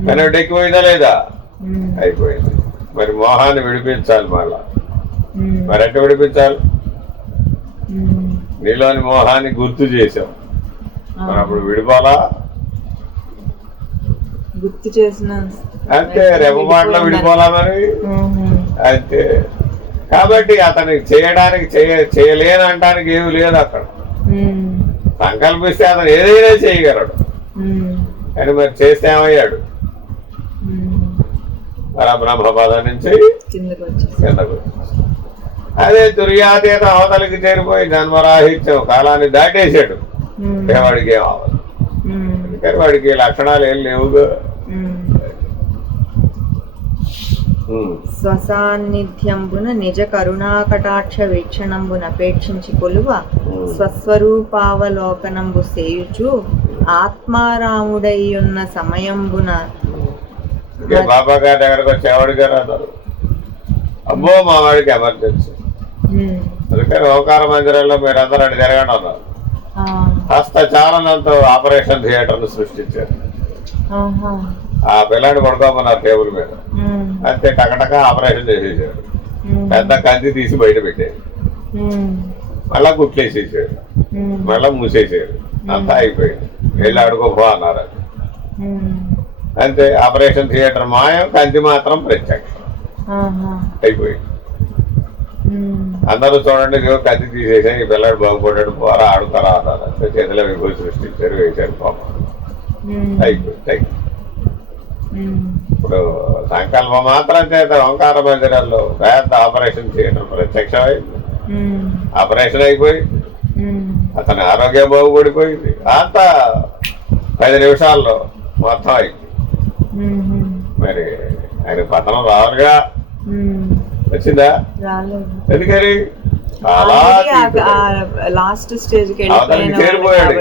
కానీ ఎక్కిపోయిందా లేదా? అయిపోయింది. మరి మోహాన్ని విడిపించాలి మళ్ళా. మరి ఎట్లా విడిపించాలి? నీలోని మోహాన్ని గుర్తు చేసాం, మరి అప్పుడు విడిపోలా? గుర్తు చేసిన అంతే, రెప్పమాటలో విడిపోలా మరి అంతే. కాబట్టి అతనికి చేయడానికి చేయలేనంటానికి ఏమి లేదు అక్కడ. సంకల్పిస్తే అతను ఏదైనా చేయగలడు. కానీ మరి చేస్తే ఏమయ్యాడు? పరబ్రహ్మపదం నుంచి కిందకు. అదే తుర్యాతీత అవతలికి చేరిపోయి జన్మరాహిత్యం కాలాన్ని దాటేసాడు. వాడికి ఏం అవ్వదు. అందుకని వాడికి లక్షణాలు ఏం లేవుగా. స్వసాన్నిధ్యంబున నిజ కరుణాకటాక్ష వీక్షణంబున అపేక్షించి కొలువ స్వస్వరూపావలోకనంబు సేయుచు ఆత్మారాముడయ్యున్న సమయంబున. బాబా గారి దగ్గరకు వచ్చేవాడు గారు అన్నారు, అబ్బో మా వాడికి ఎమర్జెన్సీ, అందుకని ఓంకార మందిరంలో మీరందరూ అటు తిరగండి అన్నారు. హస్తచాలనంతో ఆపరేషన్ థియేటర్ను సృష్టించారు. ఆ పిల్లాన్ని పడుకోమన్నారు టేబుల్ మీద, అంతే టకటక ఆపరేషన్ చేసేసాడు. పెద్ద కంది తీసి బయట పెట్టాడు, మళ్ళా కుట్లేసేసాడు, మళ్ళా మూసేసాడు. అంతా అయిపోయింది. వెళ్ళి ఆడుకోపో అన్నారు. అంతే, ఆపరేషన్ థియేటర్ మాయం, కంది మాత్రం ప్రత్యక్షం. అయిపోయింది. అందరూ చూడండి, కంది తీసేసాను, ఈ పిల్లాడు బాగుపడ్డాడు, పోరా ఆడుతారా అన్నారు. అంతే, చేతిలో విభూతి సృష్టించారు, వేసారు పాపం. అయిపోయింది. ఇప్పుడు సంకల్పం మాత్రం చేత ఓంకార మందిరాల్లో పెద్ద ఆపరేషన్ థియేటర్ ప్రత్యక్షమైంది. ఆపరేషన్ అయిపోయింది, అతని ఆరోగ్యం బాగుపడిపోయింది, అంతా 10 నిమిషాల్లో మొత్తం అయింది. మరి ఆయన పతనం రావాలిగా, వచ్చిందా? ఎందుకని లాస్ట్ స్టేజ్ అవతలకి చేరిపోయాడు.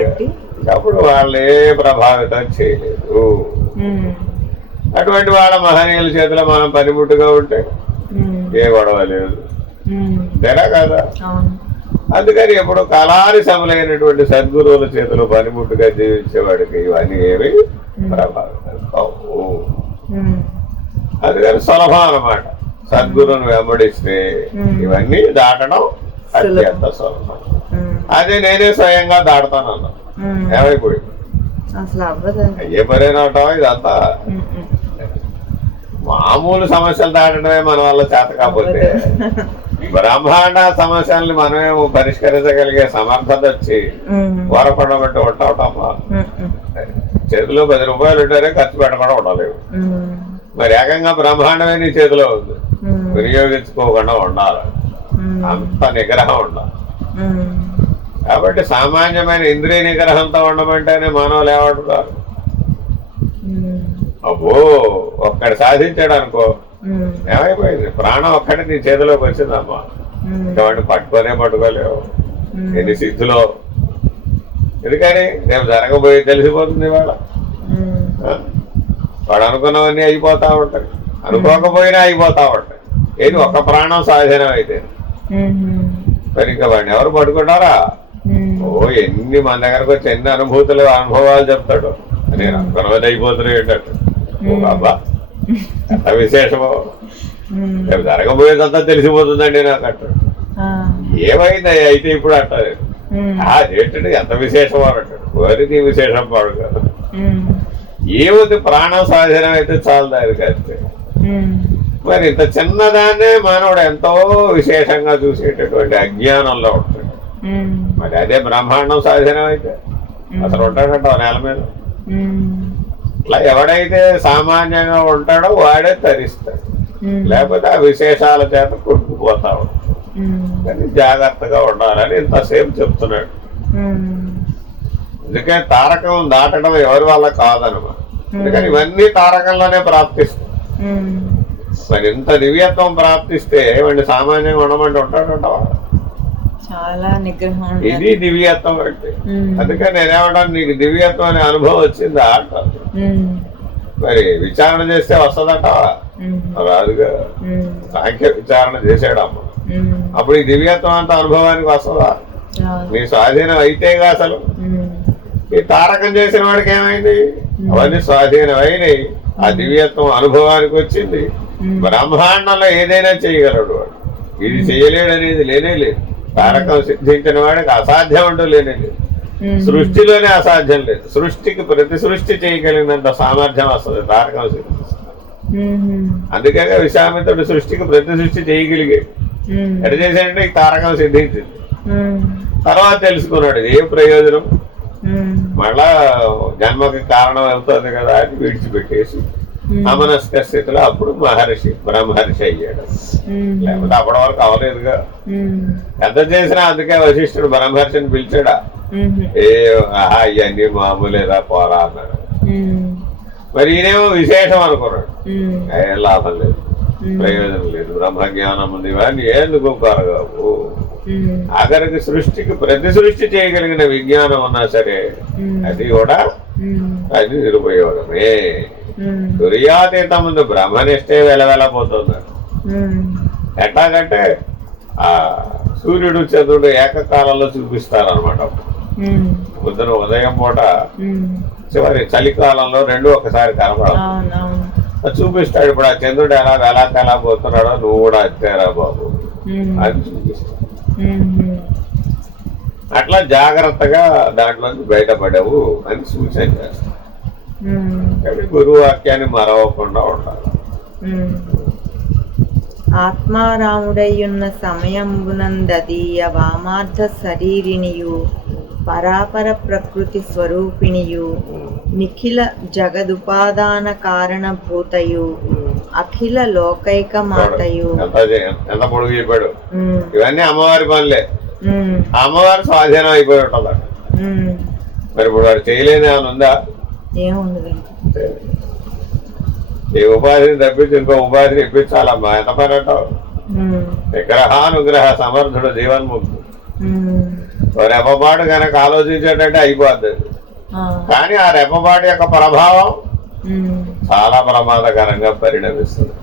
అప్పుడు వాళ్ళు ఏ ప్రభావితం చేయలేదు. అటువంటి వాళ్ళ మహనీయుల చేతిలో మనం పనిముట్టుగా ఉంటే ఏ గొడవ లేదు, తెరా కదా. అందుకని ఎప్పుడు కళాని సమలైనటువంటి సద్గురువుల చేతిలో పనిముట్టుగా జీవించేవాడికి ఇవన్నీ ఏమి ప్రభావితం కావు. అందుకని సులభం అన్నమాట. సద్గురువుని వెంబడిస్తే ఇవన్నీ దాటడం అత్యంత సులభం. అదే నేనే స్వయంగా దాటుతానన్నా, ఏమైపోయింది? అయ్యే పనేనా ఇదంతా? మామూలు సమస్యలు దాటడమే మన వల్ల చేత కాకపోతే బ్రహ్మాండ సమస్యల్ని మనమే పరిష్కరించగలిగే సమర్థత వచ్చి వరపడబట్టి ఉంటామా? చేతిలో 10 రూపాయలు ఉంటారే ఖర్చు పెట్టకుండా ఉండలేవు. మరి ఏకంగా బ్రహ్మాండమే నీ చేతిలో ఉంది, వినియోగించుకోకుండా ఉండాలి, అంత నిగ్రహం ఉండాలి. కాబట్టి సామాన్యమైన ఇంద్రియ నిగ్రహంతో ఉండమంటేనే మానవులు ఏమంటున్నారు, అబ్బో ఒక్కడి సాధించాడు అనుకో, ఏమైపోయింది? ప్రాణం ఒక్కటి నీ చేతిలోకి వచ్చిందమ్మా, ఇంకా వాడిని పట్టుకోలేవు. ఎన్ని సిద్ధులో, ఎందుకని రేపు జరగబోయి తెలిసిపోతుంది. ఇవాళ వాడు అనుకున్నవన్నీ అయిపోతా ఉంటాయి, అనుకోకపోయినా అయిపోతా ఉంటాయి. ఏది ఒక్క ప్రాణం సాధనం అయితే మరి ఇంకా వాడిని ఎవరు పట్టుకుంటారా? ఓ ఎన్ని మన దగ్గరకు వచ్చి ఎన్ని అనుభవాలు చెప్తాడు. నేను అనుకున్నది అయిపోతున్నాయి ఏంటంటే, ఓ బాబా ఎంత విశేషమో, రేపు జరగబోయేదంతా తెలిసిపోతుందండి నాకు అంటాడు. ఏమైంది అయితే ఇప్పుడు అంటారు, ఏంటంటే ఎంత విశేషమో అని అంటాడు. వారికి విశేషం పాడు కాదు, ఏముంది ప్రాణం సాధనం అయితే చాలు దానికి అంతే. మరి ఇంత చిన్నదాన్నే మానవుడు ఎంతో విశేషంగా చూసేటటువంటి అజ్ఞానంలో ఉంటాడు. మరి అదే బ్రహ్మాండం సాధనం అయితే అసలు ఉంటాడంట నేల మీద. ఇట్లా ఎవడైతే సామాన్యంగా ఉంటాడో వాడే తరిస్తాడు, లేకపోతే ఆ విశేషాల చేత కొట్టుకుపోతా ఉంటాడు. కానీ జాగ్రత్తగా ఉండాలని ఇంతసేపు చెప్తున్నాడు. అందుకని తారకం దాటడం ఎవరి వల్ల కాదనమాట. అందుకని ఇవన్నీ తారకంలోనే ప్రాప్తిస్తాయి. మరి ఇంత దివ్యత్వం ప్రాప్తిస్తే వాడిని సామాన్యంగా ఉండమంటే ఉంటాడంటావా? చాలా నిగ్రహం, ఇది దివ్యత్వం అంటే. అందుకని నేనేమంటాను, నీకు దివ్యత్వం అనే అనుభవం వచ్చిందా అంటాను. మరి విచారణ చేస్తే వస్తుందంటావా? రాదుగా. సాంఖ్య విచారణ చేసాడమ్మ, అప్పుడు ఈ దివ్యత్వం అంత అనుభవానికి వస్తుందా? నీ స్వాధీనం అయితేగా. అసలు ఈ తారకం చేసిన వాడికి ఏమైంది? అవన్నీ స్వాధీనం అయినాయి, ఆ దివ్యత్వం అనుభవానికి వచ్చింది. బ్రహ్మాండంలో ఏదైనా చేయగలడు వాడు, ఇది చేయలేడు అనేది లేనే లేదు. తారకం సిద్ధించిన వాడికి అసాధ్యం అంటూ లేనే లేదు. సృష్టిలోనే అసాధ్యం లేదు. సృష్టికి ప్రతి సృష్టి చేయగలిగినంత సామర్థ్యం వస్తుంది తారకం సిద్ధిస్తుంది. అందుకే విశ్వామిత్రుడు సృష్టికి ప్రతి సృష్టి చేయగలిగాడు. ఎట చేశాడంటే ఈ తారకం సిద్ధించింది. తర్వాత తెలుసుకున్నాడు ఏం ప్రయోజనం, మళ్ళా జన్మకి కారణం అవుతుంది కదా అని విడిచిపెట్టేసి అమనస్క స్థితిలో అప్పుడు బ్రహ్మర్షి అయ్యాడు. లేకపోతే అప్పటి వరకు అవలేదుగా. ఎంత చేసినా అందుకే వశిష్ఠుడు బ్రహ్మర్షిని పిలిచాడా? ఇవన్నీ మామూలేదా పోరా అన్నాడు. మరి ఈయనేమో విశేషం అనుకున్నాడు. ఏం లాభం లేదు, ప్రయోజనం లేదు, బ్రహ్మజ్ఞానం ఉంది, ఇవన్నీ ఎందుకు కొరగావు. ఆఖరికి సృష్టికి ప్రతి సృష్టి చేయగలిగిన విజ్ఞానం ఉన్నా సరే అది కూడా అది నిరుపయోగమే. తుర్యాతీత ముందు బ్రహ్మనిష్టే వెలవెలపోతున్నాడు. ఎట్లాగంటే ఆ సూర్యుడు చంద్రుడు ఏకకాలంలో చూపిస్తారనమాట. పొద్దున ఉదయం పూట చివరి చలికాలంలో రెండు ఒకసారి కనపడదు చూపిస్తాడు. ఇప్పుడు ఆ చంద్రుడు ఎలా పోతున్నాడో నువ్వు కూడా అంతేరా బాబు అని చూపిస్తాడు. అట్లా జాగ్రత్తగా దాంట్లోంచి బయటపడవు అని సూచన చేస్తాడు. కాబట్టి గురువు వాక్యాన్ని మరవకుండా ఉండాలి. ఆత్మారాముడయ్యున్న సమయంబునందీయ వామార్థ శరీరినియు పరాపర ప్రకృతి స్వరూపిణియు నిఖిల జగదుపాదాన కారణభూతయు అఖిల లోకైక మాతయు. ఎంత పొడుగు చెప్పాడు. ఉమ్, ఇవన్నీ అమ్మవారి పనులే. ఉమ్, ఆ అమ్మవారి స్వాధీనం అయిపోయి ఉంటుందట. ఉమ్. మరి ఇప్పుడు వాడు చేయలేని ఏమైనా ఉందా? ఏముండదండి. ఈ ఉపాధిని తప్పించి ఇంకో ఉపాధిని ఇప్పించాలమ్మా. ఎంత పని అంటావు? విగ్రహానుగ్రహ సమర్థుడు జీవన్ముక్తుడు. రెప్పపాటు కనుక ఆలోచించేటంటే అయిపోద్ది. కానీ ఆ రెప్పపాటు యొక్క ప్రభావం చాలా ప్రమాదకరంగా పరిణమిస్తుంది.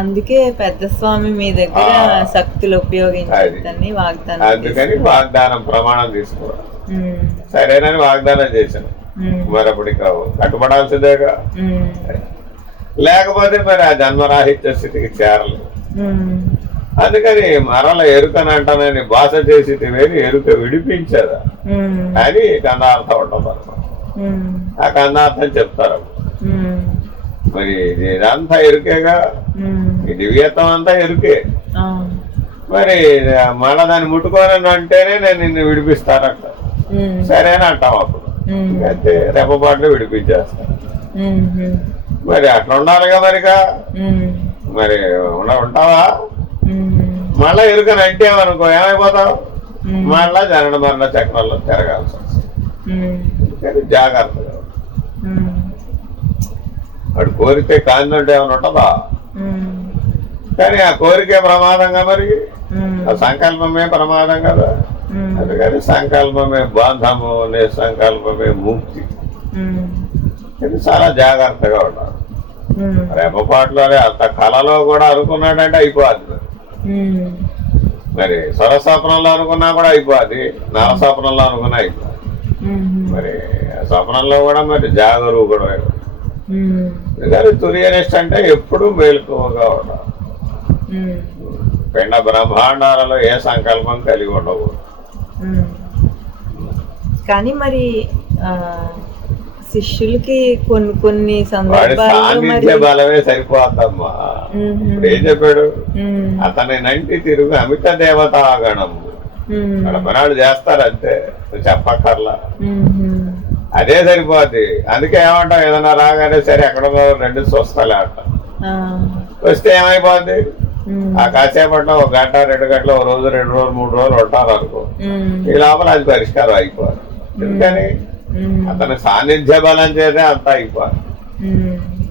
అందుకే పెద్ద స్వామి మీ దగ్గర శక్తులు ఉపయోగించని వాగ్దానం. అందుకని వాగ్దానం ప్రమాణం తీసుకోవాలి. సరేనని వాగ్దానం చేశాను. మరి అప్పుడు ఇక కట్టుబడాల్సిందేగా. లేకపోతే మరి ఆ జన్మరాహిత్య స్థితికి చేరలేదు. అందుకని మరల ఎరుకనంటానని భాష చేసి వేరు ఎరుక విడిపించదా అని కన్నార్థం ఉంటుంది అనమాట. ఆ కన్నార్థం చెప్తారు. మరి ఇదంతా ఎరుకేగా, ఈ దివ్యత్వం అంతా ఎరుకే. మరి మళ్ళా దాన్ని ముట్టుకోనని అంటేనే నేను నిన్ను విడిపిస్తానంట. సరేనా అంటాం. అప్పుడు అయితే రెప్పపాట్లు విడిపించేస్తాను. మరి అట్లా ఉండాలిగా. మరిగా మరి ఉంటావా? మళ్ళా ఎరుకని అంటేమనుకో ఏమైపోతావు? మళ్ళా జనన మరణ చక్రంలో తిరగాల్సి వస్తుంది. జాగ్రత్తగా. వాడు కోరితే కాందంటే ఏమైనా ఉంటుందా? కానీ ఆ కోరికే ప్రమాదంగా, మరి ఆ సంకల్పమే ప్రమాదం కదా. అందుకని సంకల్పమే బంధము, నిస్సంకల్పమే ముక్తి. ఇది చాలా జాగ్రత్తగా ఉండాలి. రెప్పపాటులోనే అంత కళలో కూడా అనుకున్నాడంటే అయిపోద్ది. మరి స్వరస్వప్నంలో అనుకున్నా కూడా అయిపోద్ది, నరస్వప్నంలో అనుకున్నా అయిపోద్ది. మరి స్వప్నంలో కూడా మరి జాగరూకుడు. కానీ తురియనిష్ట అంటే ఎప్పుడూ మేలుకోగా ఉండాలి. పిండ బ్రహ్మాండాలలో ఏ సంకల్పం కలిగి ఉండకూడదు. కానీ మరి శిష్యులకి కొన్ని సందర్భాల్లో బలమే సరిపోద్దమ్మా. ఇప్పుడు ఏం చెప్పాడు? అతని నంటి తిరుగు అమిత దేవతాగణము. పనాడు చేస్తారంతే, చెప్పక్కర్లా. అదే సరిపోద్ది. అందుకే ఏమంటాం, ఏదన్నా రాగానే సరే ఎక్కడో రెండు చూస్తాలే అంట. వస్తే ఏమైపోద్ది? ఆ కాసేపట్లో 1 గంట 2 గంటలు, 1 రోజు 2 రోజులు 3 రోజులు ఉంటారు అనుకో. ఈ లోపల అది పరిష్కారం అయిపోవాలి. ఎందుకని? అతని సాన్నిధ్య బలం చేతే అంతా అయిపోవాలి.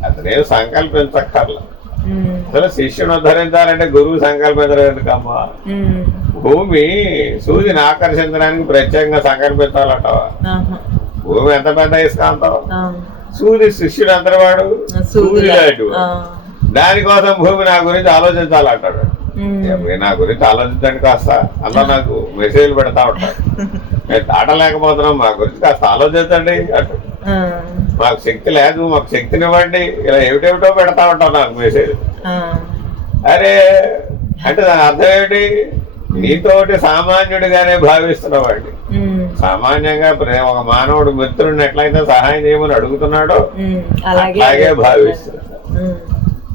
అతనేం సంకల్పించక్కర్లా. అసలు శిష్యుని ఉద్ధరించాలంటే గురువు సంకల్పించడం ఎందుకమ్మా? భూమి సూర్యుని ఆకర్షించడానికి ప్రత్యేకంగా సంకల్పించాలంటావా? భూమి ఎంత పెద్ద ఇసుకాంతం. సూర్యుడు శిష్యుడు అంతవాడు, సూర్యుడు. దానికోసం భూమి నా గురించి ఆలోచించాలంటాడు. నా గురించి ఆలోచించండి కాస్త, అలా నాకు మెసేజ్లు పెడతా ఉంటాడు. మేము దాటలేకపోతున్నాం, మా గురించి కాస్త ఆలోచించండి అంటాడు. మాకు శక్తి లేదు, మాకు శక్తినివ్వండి, ఇలా ఏమిటేమిటో పెడతా ఉంటాం నాకు మెసేజ్. అరే అంటే దాని అర్థం ఏమిటి? నీతోటి సామాన్యుడిగానే భావిస్తున్నావాడి. సామాన్యంగా ఒక మానవుడు మిత్రుడిని ఎట్లయితే సహాయం చేయమని అడుగుతున్నాడో అలాగే భావిస్తున్నాడు.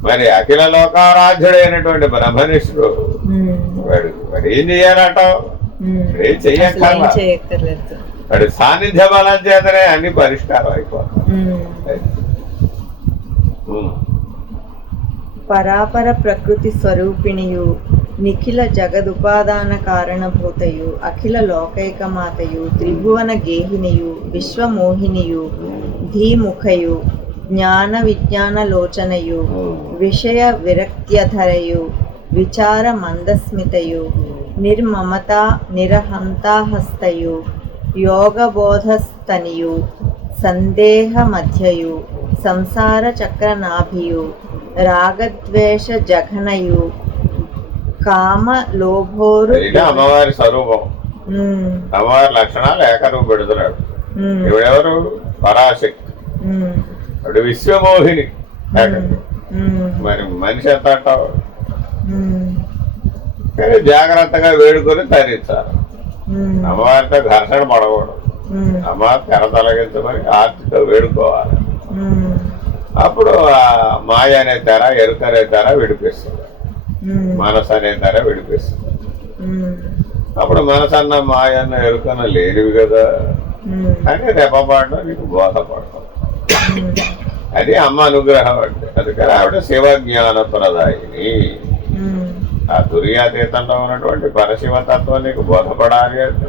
మరి అఖిల లోకారాధ్యుడైనటువంటి బ్రహ్మనిష్ఠుడు వాడు ఏం చెయ్యాలంటావు? ఏం చెయ్యక్కర్లేదు. వాడి సాన్నిధ్య బలం చేతనే అన్ని పరిష్కారం అయిపోతాయి. పరాపర ప్రకృతి స్వరూపిణియు నిఖిల జగదుపాదాన కారణభూతయు అఖిల లోకైకమాతయు త్రిభువన గేహినియు విశ్వమోహినియు ధీముఖయు జ్ఞాన విజ్ఞానలోచనయు విషయ విరక్త్యధరయు విచార మందస్మితయు నిర్మమత నిరహంతాహస్తయు యోగబోధస్తనియు సందేహ మధ్యయు సంసార చక్రనాభియు రాగద్వేష జఘనయు కామ లోభోరు. అమ్మవారి స్వరూపం, అమ్మవారి లక్షణాలు ఏకరూపు పెడుతున్నాడు. ఇవిడెవరు? పరాశక్తి. అప్పుడు విశ్వమోహిని. మరి మనిషి ఎంత అంటావు? కానీ జాగ్రత్తగా వేడుకొని తరించాలి. అమ్మవారితో ఘర్షణ పడకూడదు. అమ్మవారి తెర తొలగించమని ఆర్తితో వేడుకోవాలి. అప్పుడు ఆ మాయ అనే తెర, ఎరుక అనే తెర విడిపిస్తుంది, మనసు అనే తెర విడిపిస్తుంది. అప్పుడు మనసు అన్న మాయ అన్న ఎరుకన్న లేనివి కదా. కానీ రెప్పపాటు నీకు బోధపడతాం. అది అమ్మ అనుగ్రహం అంటే. అందుకని ఆవిడ శివజ్ఞాన ప్రదాయిని. ఆ తుర్యాతీతంలో ఉన్నటువంటి పరశివతత్వం నీకు బోధపడాలి అంటే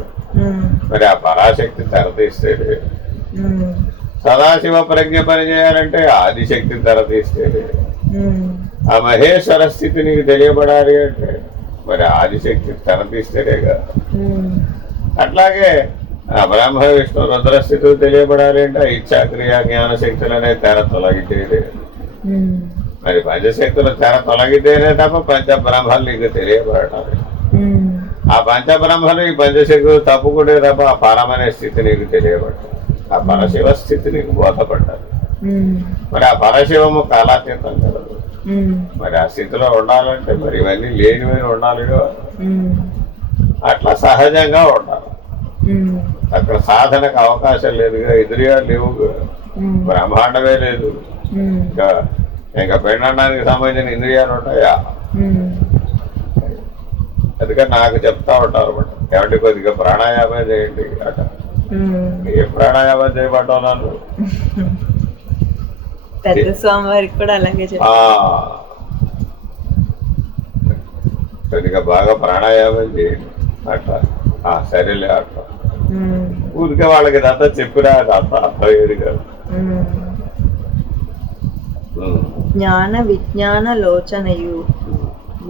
మరి ఆ పరాశక్తి తెరతీస్తే, సదాశివ ప్రజ్ఞ పనిచేయాలంటే ఆదిశక్తి తెరతీస్తే, ఆ మహేశ్వర స్థితి నీకు తెలియబడాలి అంటే మరి ఆదిశక్తి తెరతీస్తేనేగా. అట్లాగే ఆ బ్రహ్మ విష్ణు రుద్రస్థితులు తెలియబడాలి అంటే ఇచ్చాక్రియ జ్ఞానశక్తులు అనే తెర తొలగితేనే. మరి పంచశక్తులు తెర తొలగితేనే తప్ప పంచబ్రహ్మలు నీకు తెలియబడాలి. ఆ పంచబ్రహ్మలు ఈ పంచశక్తులు తప్పుకుంటే తప్ప ఆ పరమనే స్థితి నీకు తెలియబడాలి. ఆ పరశివ స్థితి నీకు బోధపడ్డాలి. మరి ఆ పరశివము కాలాతీతం కదా. మరి ఆ స్థితిలో ఉండాలంటే మరి ఇవన్నీ లేనివని ఉండాలిగా. అట్లా సహజంగా ఉండాలి. అక్కడ సాధనకు అవకాశం లేదుగా, ఇంద్రియాలు లేవుగా, బ్రహ్మాండమే లేదు. ఇంకా పెండడానికి సంబంధించిన ఇంద్రియాలు ఉంటాయా? అందుకని నాకు చెప్తా ఉంటారు అన్నమాట, ఏమంటే కొద్దిగా ప్రాణాయామం చేయండి అట. ఏ ప్రాణాయామం చేయబడ్డావు నన్ను? పెద్ద స్వామివారికి కూడా అలాగే కొద్దిగా బాగా ప్రాణాయామం చేయండి అట్లా. సరేలే అట్లా ఊరికే వాళ్ళకి ఇదంతా చెప్పినా అదంతా అర్థమయ్యేది కాదు. జ్ఞాన విజ్ఞాన లోచనయు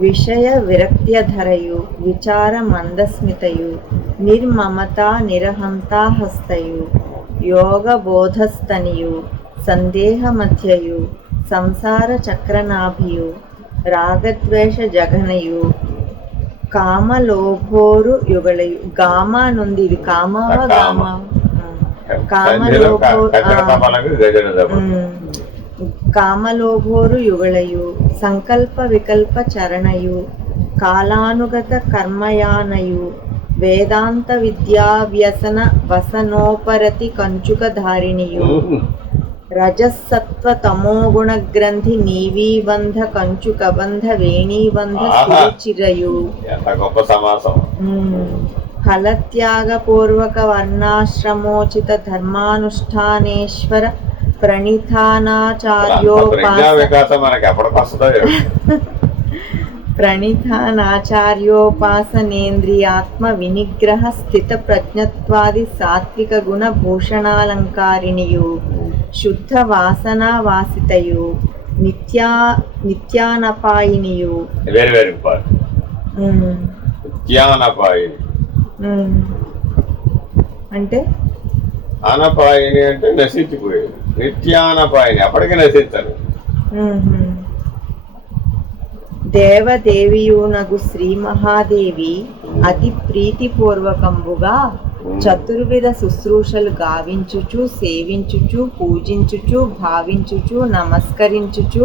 విషయ విరక్త్యధరయు విచార మందస్మితయు నిర్మమతా నిరహంతా హస్తయు యోగ బోధస్తనియు సందేహ మధ్యయు సంసార చక్రనాభియు రాగద్వేష జగనయు కామలోభోరు యుగళయు. గామ నుండి ఇది కామావా గామ? కామలోభోరు యుగళయు సంకల్ప వికల్ప చరణయు కాలానుగత కర్మయానయు వేదాంత విద్యా వ్యసన వసనోపరతి కంచుక ధారిణియు రజసత్వ తమోగుణ గ్రంథి నీవీబంధ కంచుకబంధ వేణీబంధ చిరయు ఫలత్యాగ పూర్వక వర్ణాశ్రమోచిత ధర్మానుష్ఠానేశ్వర ప్రణిధానాచార్యోపాసనేంద్రియాత్మ వినిగ్రహ స్థిత ప్రజ్ఞత్వాది సాత్విక గుణ భూషణాలంకారిణియు శుద్ధ వాసనా వాసితయు నిత్యానపాయినియు. Very very important. నిత్యానపాయిని అంటే అనపాయిని అంటే నశించిపోయేది. నిత్యానపాయిని అప్పటికే నశించను. దేవదేవియునగు శ్రీ మహాదేవి అతి ప్రీతిపూర్వకంబుగా చతుర్విధ శుశ్రూషలు గావించుచు సేవించుచు పూజించుచు భావించుచు నమస్కరించుచు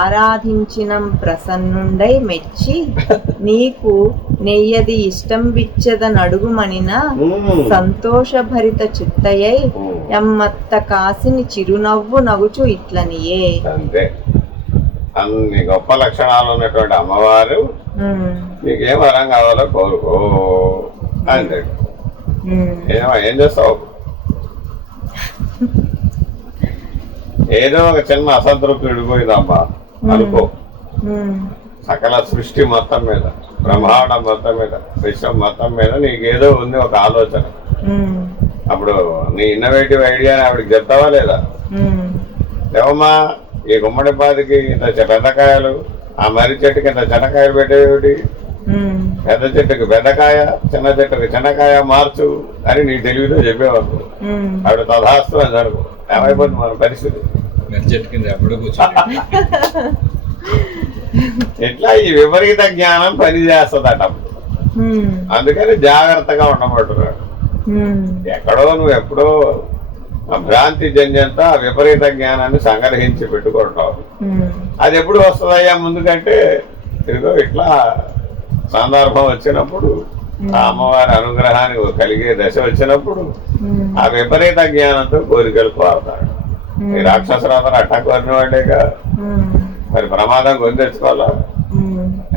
ఆరాధించిన ప్రసన్నుండై మెచ్చి నీకు నెయ్యది ఇష్టం బిచ్చద నడుగుమనిన సంతోషభరిత చిత్తయ్యై ఎమ్మత్త కాసిని చిరునవ్వు నగుచు ఇట్లనియే. అంతే. అన్ని గొప్ప లక్షణాలు ఉన్నటువంటి అమ్మవారు నీకేం వరం కావాలో కోరుకో అంతే. ఏం చేస్తావు? ఏదో ఒక చిన్న అసంతృప్తి విడిపోయిందమ్మా అనుకో. సకల సృష్టి మొత్తం మీద, బ్రహ్మాండం మొత్తం మీద, విశ్వం మొత్తం మీద నీకేదో ఉంది ఒక ఆలోచన. అప్పుడు నీ ఇన్నోవేటివ్ ఐడియాని ఆవిడకి చెప్తావా లేదా? ఏమమ్మా ఈ గుమ్మడి పాదికి ఇంత బెండకాయలు, ఆ మర్రి చెట్టుకి ఇంత చెన్నకాయలు పెట్టేవి, పెద్ద చెట్టుకి బెండకాయ, చిన్న చెట్టుకి చిన్నకాయ మార్చు అని నీ తెలివితో చెప్పేవాళ్ళు. ఆవిడ తదాస్తు అని జరుగు. ఏమైపోతుంది మన పరిస్థితి? ఇట్లా ఈ విపరీత జ్ఞానం పనిచేస్తుందట. అందుకని జాగ్రత్తగా ఉండమంటున్నాడు. ఎక్కడో నువ్వు ఎప్పుడో భ్రాంతి జన్యంతో ఆ విపరీత జ్ఞానాన్ని సంగ్రహించి పెట్టుకుంటావు. అది ఎప్పుడు వస్తుందయ్యా ముందుకంటే ఇదిగో ఇట్లా సందర్భం వచ్చినప్పుడు, ఆ అమ్మవారి అనుగ్రహానికి కలిగే దశ వచ్చినప్పుడు ఆ విపరీత జ్ఞానంతో కోరికలు కోరతాడు. ఈ రాక్షసులందరూ అట్టా కోరిన వాళ్ళేగా. మరి ప్రమాదం కొని తెచ్చుకోవాలా?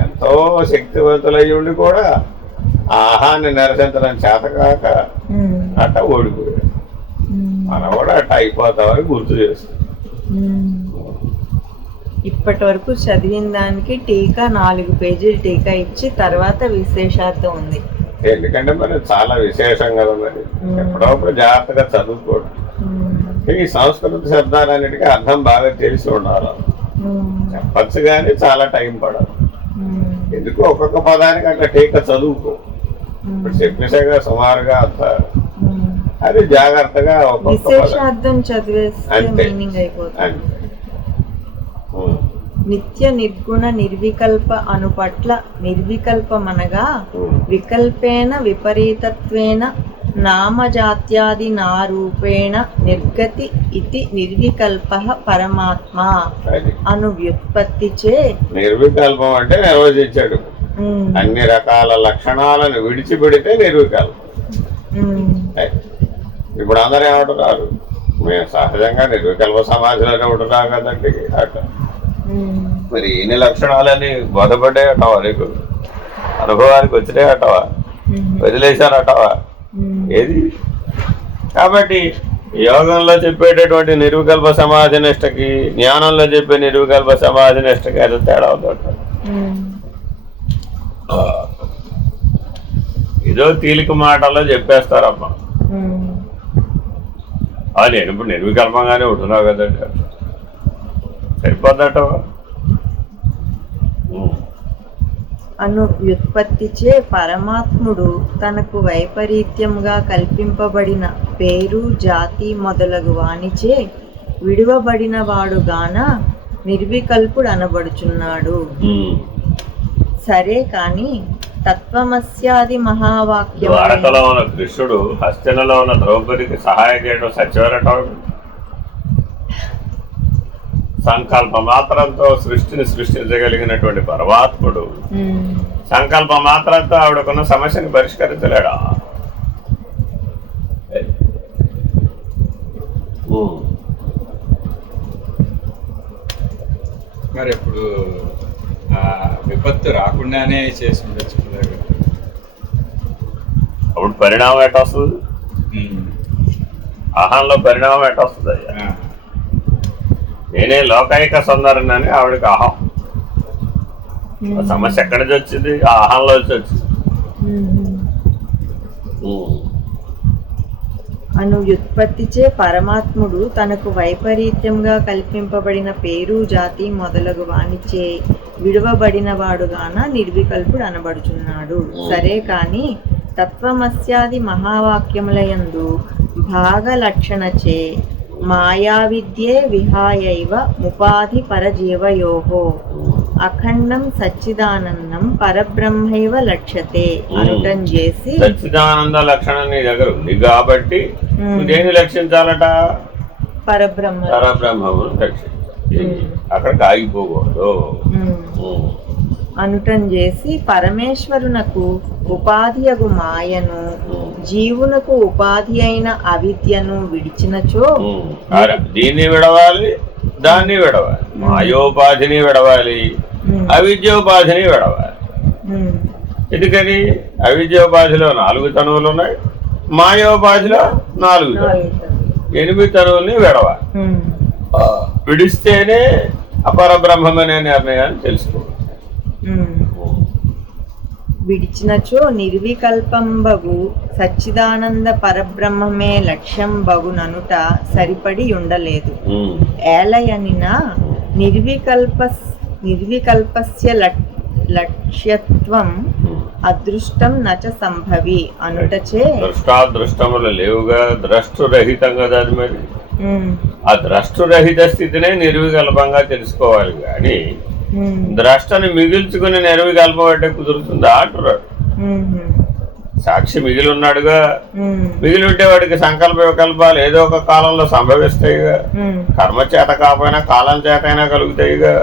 ఎంతో శక్తివంతులయ్యి ఉండి కూడా ఆ ఆహాన్ని నిరసించడం చేతకాక అట్ట ఓడిపోయాడు. మనం కూడా అట్ట అయిపోతామని గుర్తు చేస్తాం. ఇప్పటి వరకు చదివిన దానికి టీకా 4 పేజీలు టీకా ఇచ్చి తర్వాత విశేషార్థం ఉంది. ఎందుకంటే మరి చాలా విశేషం కదా, మరి ఎప్పుడప్పుడు జాగ్రత్తగా చదువుకోవడం. ఈ సంస్కృత శబ్దాలన్నిటికీ అర్థం బాగా తెలిసి ఉండాలి. చెప్పచ్చు కానీ చాలా టైం పడదు. ఎందుకు ఒక్కొక్క పదానికి అట్లా టీకా చదువుకో. ఇప్పుడు చెప్పేసాగా సుమారుగా అంత అది జాగ్రత్తగా విశేషార్థం చదివేస్తే మీనింగ్ అయిపోతుంది. నిత్య నిర్గుణ నిర్వికల్ప అనుపట్ల నిర్వికల్పమనగా వికల్పేన విపరీతత్వేన నామజాత్యాది నారూపేణ నిర్గతి ఇతి నిర్వికల్పః పరమాత్మ అను వ్యుత్పత్తిచే. నిర్వికల్పం అంటే నిర్వచించాడు. అన్ని రకాల లక్షణాలను విడిచిపెడితే నిర్వికల్పం. ఇప్పుడు అందరూ ఏమంటున్నారు, మేము సహజంగా నిర్వికల్ప సమాజంలోనే ఉంటున్నాం కదండి. అట్లా మరి ఎన్ని లక్షణాలని బోధపడ్డాయటవా, నీకు అనుభవానికి వచ్చినాయటవా, వదిలేశారటవా, ఏది? కాబట్టి యోగంలో చెప్పేటటువంటి నిర్వికల్ప సమాధి నిష్టకి, జ్ఞానంలో చెప్పే నిర్వికల్ప సమాధి నిష్టకి అది తేడా అవుతుంది. ఏదో తేలిక మాటల్లో చెప్పేస్తారమ్మా, నేను ఇప్పుడు నిర్వికల్పంగానే ఉంటున్నావు కదండి, సరిపోద్దట. అను వ్యుత్పత్తిచే పరమాత్ముడు తనకు వైపరీత్యంగా కల్పింపబడిన పేరు జాతి మొదలగు వానిచే విడువబడిన వాడుగాన నిర్వికల్పుడు అనబడుచున్నాడు. సరే కాని తత్వమస్యాది మహావాక్యం ద్వారకలో ఉన్న కృష్ణుడు హస్తినలో ఉన్న ద్రౌపదికి సహాయం చేయడం సత్యవరటం. సంకల్ప మాత్రంతో సృష్టిని సృష్టించగలిగినటువంటి పరమాత్ముడు సంకల్ప మాత్రంతో ఆవిడకున్న సమస్యని పరిష్కరించలేడా? మరి ఇప్పుడు విపత్తు రాకుండానే చేసి ఉండొచ్చు. అప్పుడు పరిణామం ఎట వస్తుంది? అహంలో పరిణామం ఎట వస్తుంది? అయ్యా నేనే లోకైక సుందరని ఆవిడకి అహం. సమస్య ఎక్కడి నుంచి వచ్చింది? ఆ అహంలో వచ్చింది. అను వ్యుత్పత్తిచే పరమాత్ముడు తనకు వైపరీత్యంగా కల్పింపబడిన పేరు జాతి మొదలగు వానిచే విడువబడిన వాడుగాన నిర్వికల్పుడు అనబడుచున్నాడు. సరే కాని తత్వమస్యాది మహావాక్యములయందు భాగలక్షణచే మాయావిద్యే విహాయైవ ముపాధి పరజీవయోహో అఖండం సచ్చిదానందం పరబ్రహ్మైవ లక్ష్యతే అనుటం చేసి. సచ్చిదానంద లక్షణం నీ దగ్గర ఉంది కాబట్టి దేని లక్షించాలట? పరబ్రహ్మము లక్షించాలి. అక్కడికి ఆగిపోకూడదు. అనుటం చేసి పరమేశ్వరునకు ఉపాధి అగు మాయను జీవునకు ఉపాధి అయిన అవిద్యను విడిచినచో దీన్ని విడవాలి, దాన్ని విడవాలి. మాయోపాధిని విడవాలి, అవిద్యోపాధిని విడవాలి. ఎందుకని? అవిద్యోపాధిలో 4 తనువులు ఉన్నాయి, మాయోపాధిలో 4 తనువులు, 8 తనువుల్ని విడవాలి. విడిస్తేనే అపరబ్రహ్మమనే నిర్ణయాన్ని తెలుసుకోవాలి. విడిచినచో నిర్వికల్పంబగు సచ్చిదానంద పరబ్రహ్మమే లక్ష్యం బగుననుట సరిపడి ఉండలేదు. ఏలయనిన నిర్వికల్పస్య లక్ష్యత్వం అదృష్టం నచ సంభవి అనుటచే. దృష్టాదృష్టములు లేవుగా, ద్రష్టురహితంగా దాని మరి. ఆ ద్రష్టురహిత స్థితినే నిర్వికల్పంగా తెలుసుకోవాలి. కానీ ద్రష్టని మిగిల్చుకుని నిర్వికల్పం అంటే కుదురుతుందా అంటున్నాడు. సాక్షి మిగిలి ఉన్నాడుగా, మిగిలి ఉంటే వాడికి సంకల్ప వికల్పాలు ఏదో ఒక కాలంలో సంభవిస్తాయిగా. కర్మ చేత కాకపోయినా కాలం చేత అయినా కలుగుతాయిగా.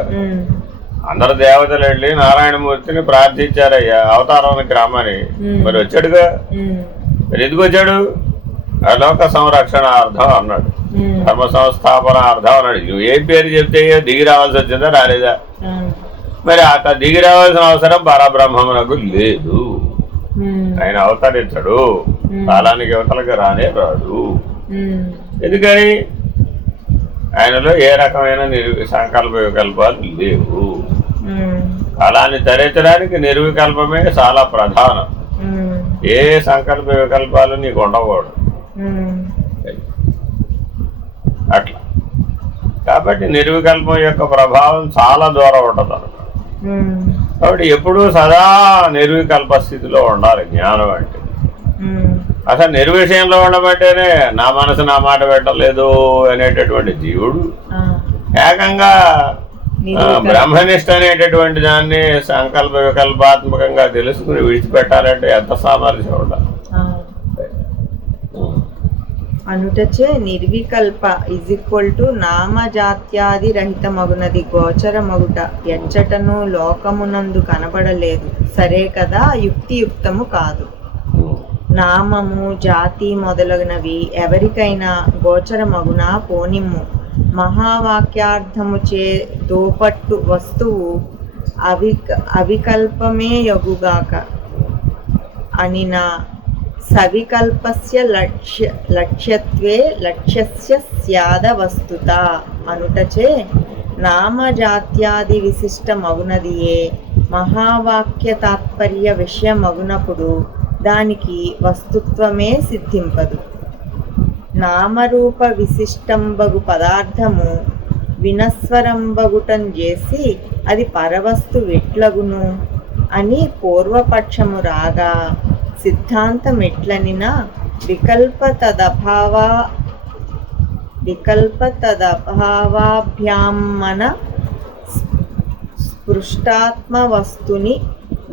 అందరు దేవతలు వెళ్ళి నారాయణమూర్తిని ప్రార్థించారయ్యా అవతారం గ్రామాన్ని. మరి వచ్చాడుగా. మరి ఎందుకు వచ్చాడు? లోక సంరక్షణార్థం అన్నాడు, ధర్మ సంస్థాపన అర్థం అన్నాడు. నువ్వు ఏ పేరు చెప్తే దిగి రావాల్సి వచ్చిందా రాలేదా? మరి అట్లా దిగి రావాల్సిన అవసరం పరబ్రహ్మమునకు లేదు. ఆయన అవతరించడు, కాలానికి అవతలకి రానే రాడు. ఎందుకని? ఆయనలో ఏ రకమైన సంకల్ప వికల్పాలు లేవు. కాలాన్ని తరించడానికి నిర్వికల్పమే చాలా ప్రధానం. ఏ సంకల్ప వికల్పాలు నీకు ఉండకూడదు అట్లా. కాబట్టి నిర్వికల్పం యొక్క ప్రభావం చాలా దూరం ఉంటుంది అన్నమాట. కాబట్టి ఎప్పుడూ సదా నిర్వికల్ప స్థితిలో ఉండాలి జ్ఞానం అంటే. అసలు నిర్విషయంలో ఉండమంటేనే నా మనసు నా మాట పెట్టలేదు అనేటటువంటి జీవుడు ఏకంగా బ్రహ్మనిష్ట అనేటటువంటి దాన్ని సంకల్ప వికల్పాత్మకంగా తెలుసుకుని విడిచిపెట్టాలంటే ఎంత సామర్థ్యం ఉండాలి. అనుటచే నిర్వికల్ప = నామజాత్యాది రహితమగునది గోచరమగుట ఎచ్చటను లోకమునందు కనబడలేదు. సరే కదా, యుక్తియుక్తము కాదు. నామము జాతి మొదలగునవి ఎవరికైనా గోచరమగునా పోనిమ్ము. మహావాక్యార్థముచే దోపట్టు వస్తువు అవికల్పమే యగుగాక అనినా సవికల్పస్య లక్ష్యత్వే లక్ష్యస్య స్యాద వస్తుత. అనుటచే నామజాత్యాది విశిష్టమగునదియే మహావాక్య తాత్పర్య విషయమగునప్పుడు దానికి వస్తుత్వమే సిద్ధింపదు. నామరూప విశిష్టంబగు పదార్థము వినస్వరంబగుటం చేసి అది పరవస్తు వెట్లగును అని పూర్వపక్షము రాగా, సిద్ధాంతమెట్లనినా వికల్పతదభావాభ్యామన స్పృష్టాత్మవస్తుని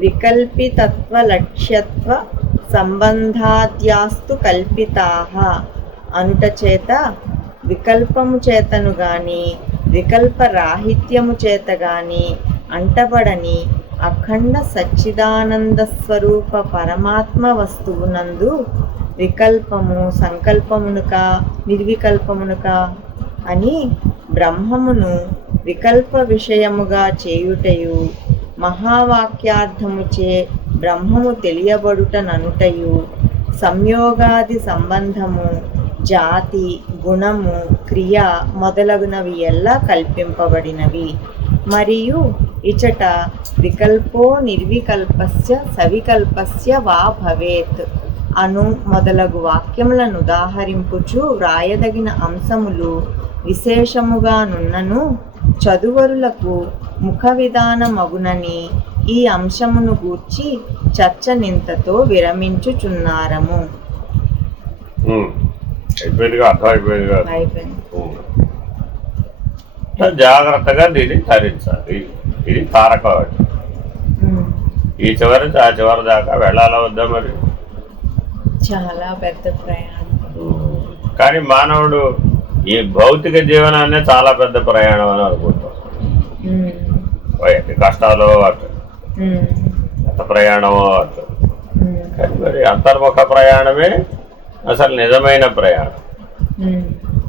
వికల్పితత్వ లక్ష్యత్వ సంబంధాద్యాస్తు కల్పితాః. అనుటచేత వికల్పము చేతను గాని వికల్పరాహిత్యము చేత గాని అంటబడని అఖండ సచ్చిదానంద స్వరూప పరమాత్మ వస్తువునందు వికల్పము సంకల్పమునుక నిర్వికల్పమునుక అని బ్రహ్మమును వికల్ప విషయముగా చేయుటయు మహావాక్యార్థముచే బ్రహ్మము తెలియబడుటననుటయు సంయోగాది సంబంధము జాతి గుణము క్రియ మొదలగునవి ఎల్లా కల్పింపబడినవి. మరియు ఇచట వికల్పో నిర్వికల్పస్య సవికల్పస్య వా భవేత్ అను మొదలగు వాక్యములను ఉదాహరింపుచు వ్రాయదగిన అంశములు విశేషముగానున్నను చదువరులకు ముఖ విధానమగునని ఈ అంశమును గూర్చి చర్చ నింతతో విరమించుచున్నారము. జాగ్రత్తగా దీన్ని ధరించాలి. ఇది తారకం. ఈ చివరి ఆ చివరి దాకా వెళ్ళాలా వద్దా? మరి చాలా పెద్ద ప్రయాణం. కానీ మానవుడు ఈ భౌతిక జీవనాన్ని చాలా పెద్ద ప్రయాణం అని అనుకుంటాం. ఎన్ని కష్టాలు అటు, ఎంత ప్రయాణమో అటు. కానీ మరి అంతర్ముఖ ప్రయాణమే అసలు నిజమైన ప్రయాణం.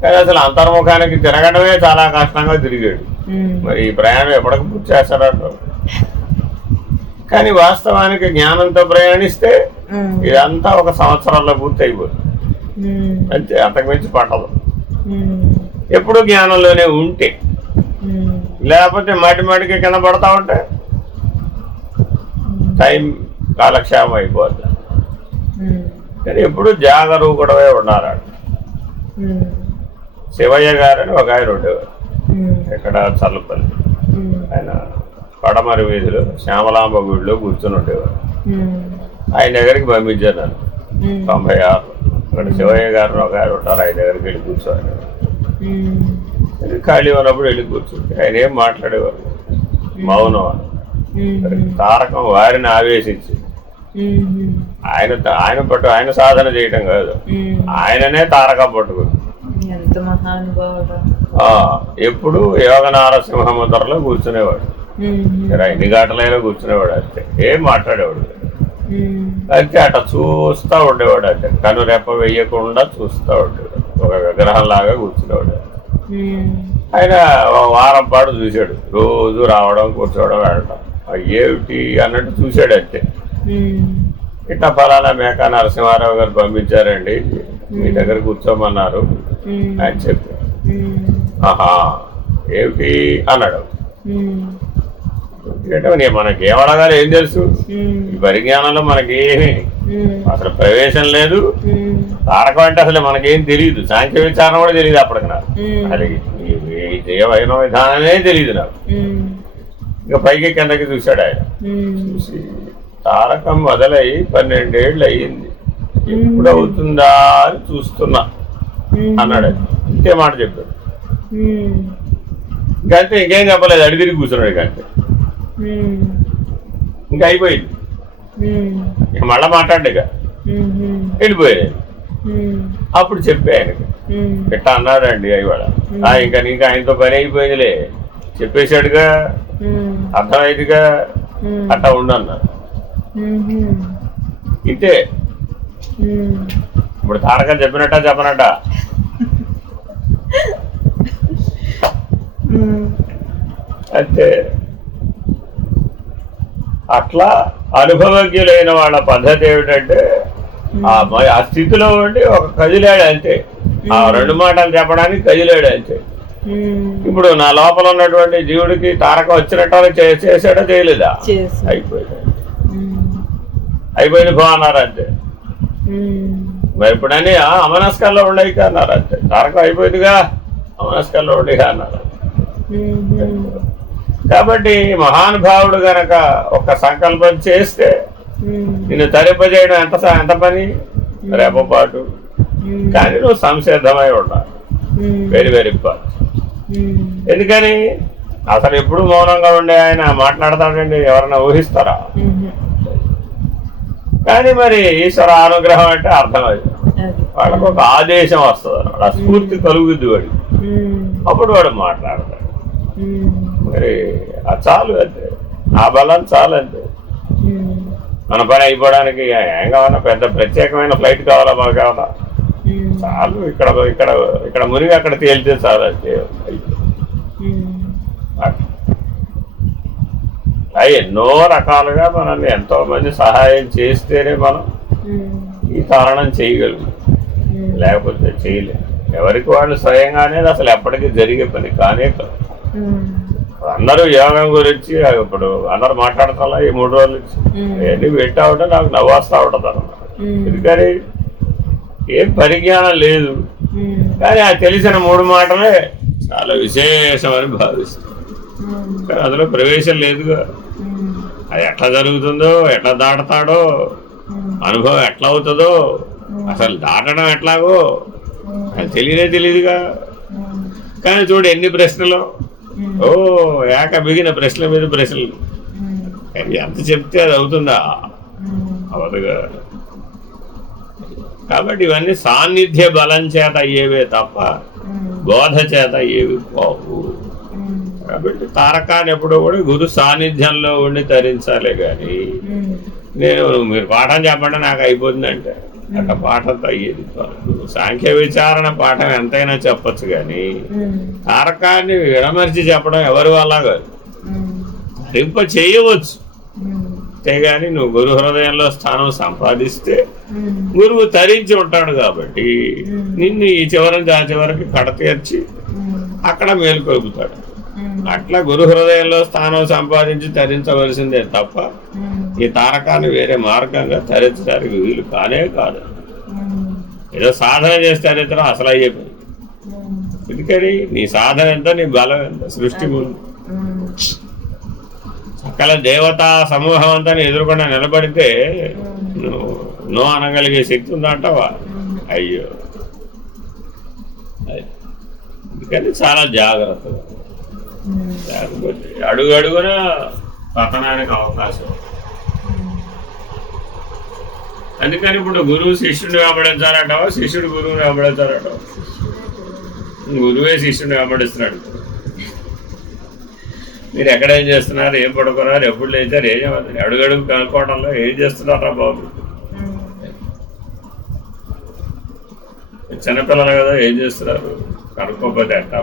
కానీ అసలు అంతర్ముఖానికి తిరగడమే చాలా కష్టంగా తిరిగాడు. మరి ఈ ప్రయాణం ఎప్పటికి పూర్తి చేస్తాడంటారు. కానీ వాస్తవానికి జ్ఞానంతో ప్రయాణిస్తే ఇదంతా ఒక సంవత్సరాల్లో పూర్తి అయిపోతుంది. అంతే, అంతకుమించి పట్టదు. ఎప్పుడు జ్ఞానంలోనే ఉంటే, లేకపోతే మాటికి కింద పడతా ఉంటే టైం కాలక్షేమం అయిపోద్ది. కానీ ఎప్పుడు జాగరూకుడవే ఉండాలంట. శివయ్య గారని ఒక ఆయన ఉండేవారు ఇక్కడ చల్లపల్లి. ఆయన పడమరి వీధిలో శ్యామలాంబ గుడిలో కూర్చొని ఉండేవారు. ఆయన దగ్గరికి పంపించాను నన్ను 96లో. ఇక్కడ శివయ్య గారిని ఒక ఆయన ఉంటారు, ఆయన దగ్గరికి వెళ్ళి కూర్చోని. ఖాళీ ఉన్నప్పుడు వెళ్ళి కూర్చుంటే ఆయన ఏం మాట్లాడేవారు, మౌనం అని. తారకం వారిని ఆవేశించి ఆయన సాధన చేయటం కాదు, ఆయననే తారకం పట్టుకుంది. ఎంత మహానుభావుడు. ఎప్పుడు యోగ నారసింహ ముద్రలో కూర్చునేవాడు. ఎన్ని గంటలైనా కూర్చునేవాడు. అంతే, ఏం మాట్లాడేవాడు అంతే. అట్లా చూస్తూ ఉండేవాడు. అంతే, కను రెప్ప వేయకుండా చూస్తూ ఉండేవాడు. ఒక విగ్రహంలాగా కూర్చునేవాడు. ఆయన వారం పాటు చూశాడు. రోజు రావడం, కూర్చోవడం, వెళ్ళడం. ఏమిటి అన్నట్టు చూశాడు. అంతే. ఇట్లా ఫలానా మేక నరసింహారావు గారు పంపించారండి, మీ దగ్గర కూర్చోమన్నారు అని చెప్పారు. ఆహా ఏమిటి అన్నాడు. ఉమ్, ఎందుకంటే మనకి ఏమనగానే ఏం తెలుసు, ఈ పరిజ్ఞానంలో మనకేమి ఉమ్, అసలు ప్రవేశం లేదు. ఉమ్, తారకం అంటే అసలు మనకేం తెలియదు, సాంఖ్య విచారణ కూడా తెలియదు అప్పటికి నాకు. అసలు ఈ దేవైన విధానమే తెలియదు నాకు. ఉమ్, ఇంకా పైకి కిందకి చూశాడు ఆయన. ఉమ్, చూసి తారకం మొదలై 12 ఏళ్ళు అయ్యింది, ఎప్పుడు అవుతుందా అని చూస్తున్నా అన్నాడు. ఇంతే మాట చెప్పాడు. ఉమ్, ఇంకంతే, ఇంకేం చెప్పలేదు. అడిగిరి కూర్చున్నాడు. ఇంకంతే, ఉమ్, ఇంకా అయిపోయింది. ఉమ్, ఇక మళ్ళా మాట్లాడు, ఇక ఉమ్, వెళ్ళిపోయాడు. ఉమ్, అప్పుడు చెప్పే ఆయనకి ఉమ్, ఇట్లా అన్నారండి ఇవాళ. ఇంకా ఆయనతో పని అయిపోయిందిలే, చెప్పేశాడుగా, ఉమ్, అర్థమైందిగా, అట్లా ఉండన్నారు. ఉమ్, ఇంతే. ఉమ్, ఇప్పుడు తారకం చెప్పినట్ట చెప్పనట్ట ఉమ్, అంతే. అట్లా అనుభవజ్ఞులైన వాళ్ళ పద్ధతి ఏమిటంటే ఆ స్థితిలో ఉండి ఒక కదిలాడు అంతే. ఆ 2 మాటలు చెప్పడానికి కదిలాడు అంతే. ఉమ్, ఇప్పుడు నా లోపల ఉన్నటువంటి జీవుడికి తారకం వచ్చినట్టు చేసాడా చేయలేదా? చేశాడు. అయిపోయింది. ఉమ్, అయిపోయింది బా అన్నారు అంతే. ఉమ్, మరి ఇప్పుడని అమనస్కల్లో ఉండేక అన్నారు అంతే. తారకం అయిపోయిందిగా, అమనస్కల్లో ఉండేగా అన్నారు. ఉమ్, కాబట్టి మహానుభావుడు గనక ఒక సంకల్పం చేస్తే ఉమ్, నిన్ను తరింపజేయడం ఎంత పని, రేపపాటు. ఉమ్, కానీ నువ్వు సంసిద్ధమై ఉండాలి. ఉమ్, వెరీ వెరీ ఇంపార్టెంట్. ఉమ్, ఎందుకని అసలు ఎప్పుడు మౌనంగా ఉండే ఆయన మాట్లాడతాడండి, ఎవరన్నా ఊహిస్తారా? ఉమ్, కానీ మరి ఈశ్వర అనుగ్రహం అంటే అర్థమైంది. అది. వాళ్ళకు ఒక ఆదేశం వస్తుంది అన్నమాట, ఆ స్ఫూర్తి కలుగుద్ది వాడికి. ఉమ్, అప్పుడు వాడు మాట్లాడతాడు. ఉమ్, మరి అది చాలు అంతే, ఆ బలం చాలు అంతే. ఉమ్, మన పని అయిపోవడానికి ఏం కావాలా, పెద్ద ప్రత్యేకమైన ఫ్లైట్ కావాలా, మనకు కావాలా? ఉమ్, చాలు, ఇక్కడ ఇక్కడ ఇక్కడ మునిగి అక్కడ తేలితే చాలు అంతే. ఉమ్, అవి ఎన్నో రకాలుగా మనల్ని ఎంతో మంది సహాయం చేస్తేనే మనం ఉమ్, ఈ కారణం చేయగలుగుతాం, లేకపోతే చేయలేము. ఎవరికి వాళ్ళు స్వయంగా అనేది అసలు ఎప్పటికీ జరిగే పని కానే కాదు. ఉమ్, అందరూ యోగం గురించి ఇప్పుడు అందరూ మాట్లాడుతున్నా ఈ 3 రోజుల నుంచి ఎన్ని పెట్టా ఉంటే నాకు నవ్వొస్తా ఉంటుంది అన్నమాట. ఎందుకని ఏం పరిజ్ఞానం లేదు, ఉమ్, కానీ ఆ తెలిసిన 3 మాటలే చాలా విశేషమని భావిస్తాం. కానీ అందులో ప్రవేశం లేదుగా. ఉమ్, అది ఎట్లా జరుగుతుందో, ఎట్లా దాటుతాడో, అనుభవం ఎట్లా అవుతుందో, అసలు దాటడం ఎట్లాగో అది తెలియదుగా. కానీ చూడు ఎన్ని ప్రశ్నలు, ఓ ఏక బిగిన ప్రశ్నల మీద ప్రశ్నలు. ఎంత చెప్తే అది అవుతుందా? అవదుగా. కాబట్టి ఇవన్నీ సాన్నిధ్య బలం చేత అయ్యేవే తప్ప బోధ చేత అయ్యేవి పోవు. కాబట్టి తారకాన్ని ఎప్పుడూ కూడా గురు సాన్నిధ్యంలో ఉండి తరించాలి. కానీ మీరు పాఠం చెప్పండి నాకు అయిపోతుందంటే అట్లా పాఠంతో అయ్యేది. సాంఖ్య విచారణ పాఠం ఎంతైనా చెప్పచ్చు, కానీ తారకాన్ని విడమర్చి చెప్పడం ఎవరి వల్ల కాదు. తరింప చేయవచ్చు, అంతేగాని నువ్వు గురు హృదయంలో స్థానం సంపాదిస్తే గురువు తరించి ఉంటాడు. కాబట్టి నిన్ను ఈ చివరి ఆ చివరికి కడతీర్చి అక్కడ మేలుకొలుపుతాడు. అట్లా గురు హృదయంలో స్థానం సంపాదించి తరించవలసిందే తప్ప ఈ తారకాన్ని వేరే మార్గంగా తరించడానికి వీలు కానే కాదు. ఏదో సాధన చేస్తే తరించడం అసలు అయ్యే పని. ఎందుకని నీ సాధన ఎంత, నీ బలం ఎంత, సృష్టి ముందు సకల దేవతా సమూహం అంతా ఎదురుకుండా నిలబడితే నువ్వు నో అనగలిగే శక్తి ఉందంటావా? అయ్యో. అందుకని చాలా జాగ్రత్తగా, లేకపోతే అడుగు అడుగున పతనానికి అవకాశం. అందుకని ఇప్పుడు గురువు శిష్యుడిని వెంబడించాలంటావా, శిష్యుడు గురువుని వెంబడించాలంటావా? గురువే శిష్యుడిని వెంబడిస్తున్నాడు. మీరు ఎక్కడ ఏం చేస్తున్నారు, ఏం పడుకున్నారు, ఎప్పుడు లేచారు, ఏం చేస్తారు, అడుగడుగు కనుక్కోవడంలో ఏం చేస్తున్నారా బాబు? చిన్నపిల్లలు కదా, ఏం చేస్తున్నారు కనుక్కోకపోతే ఎట్లా?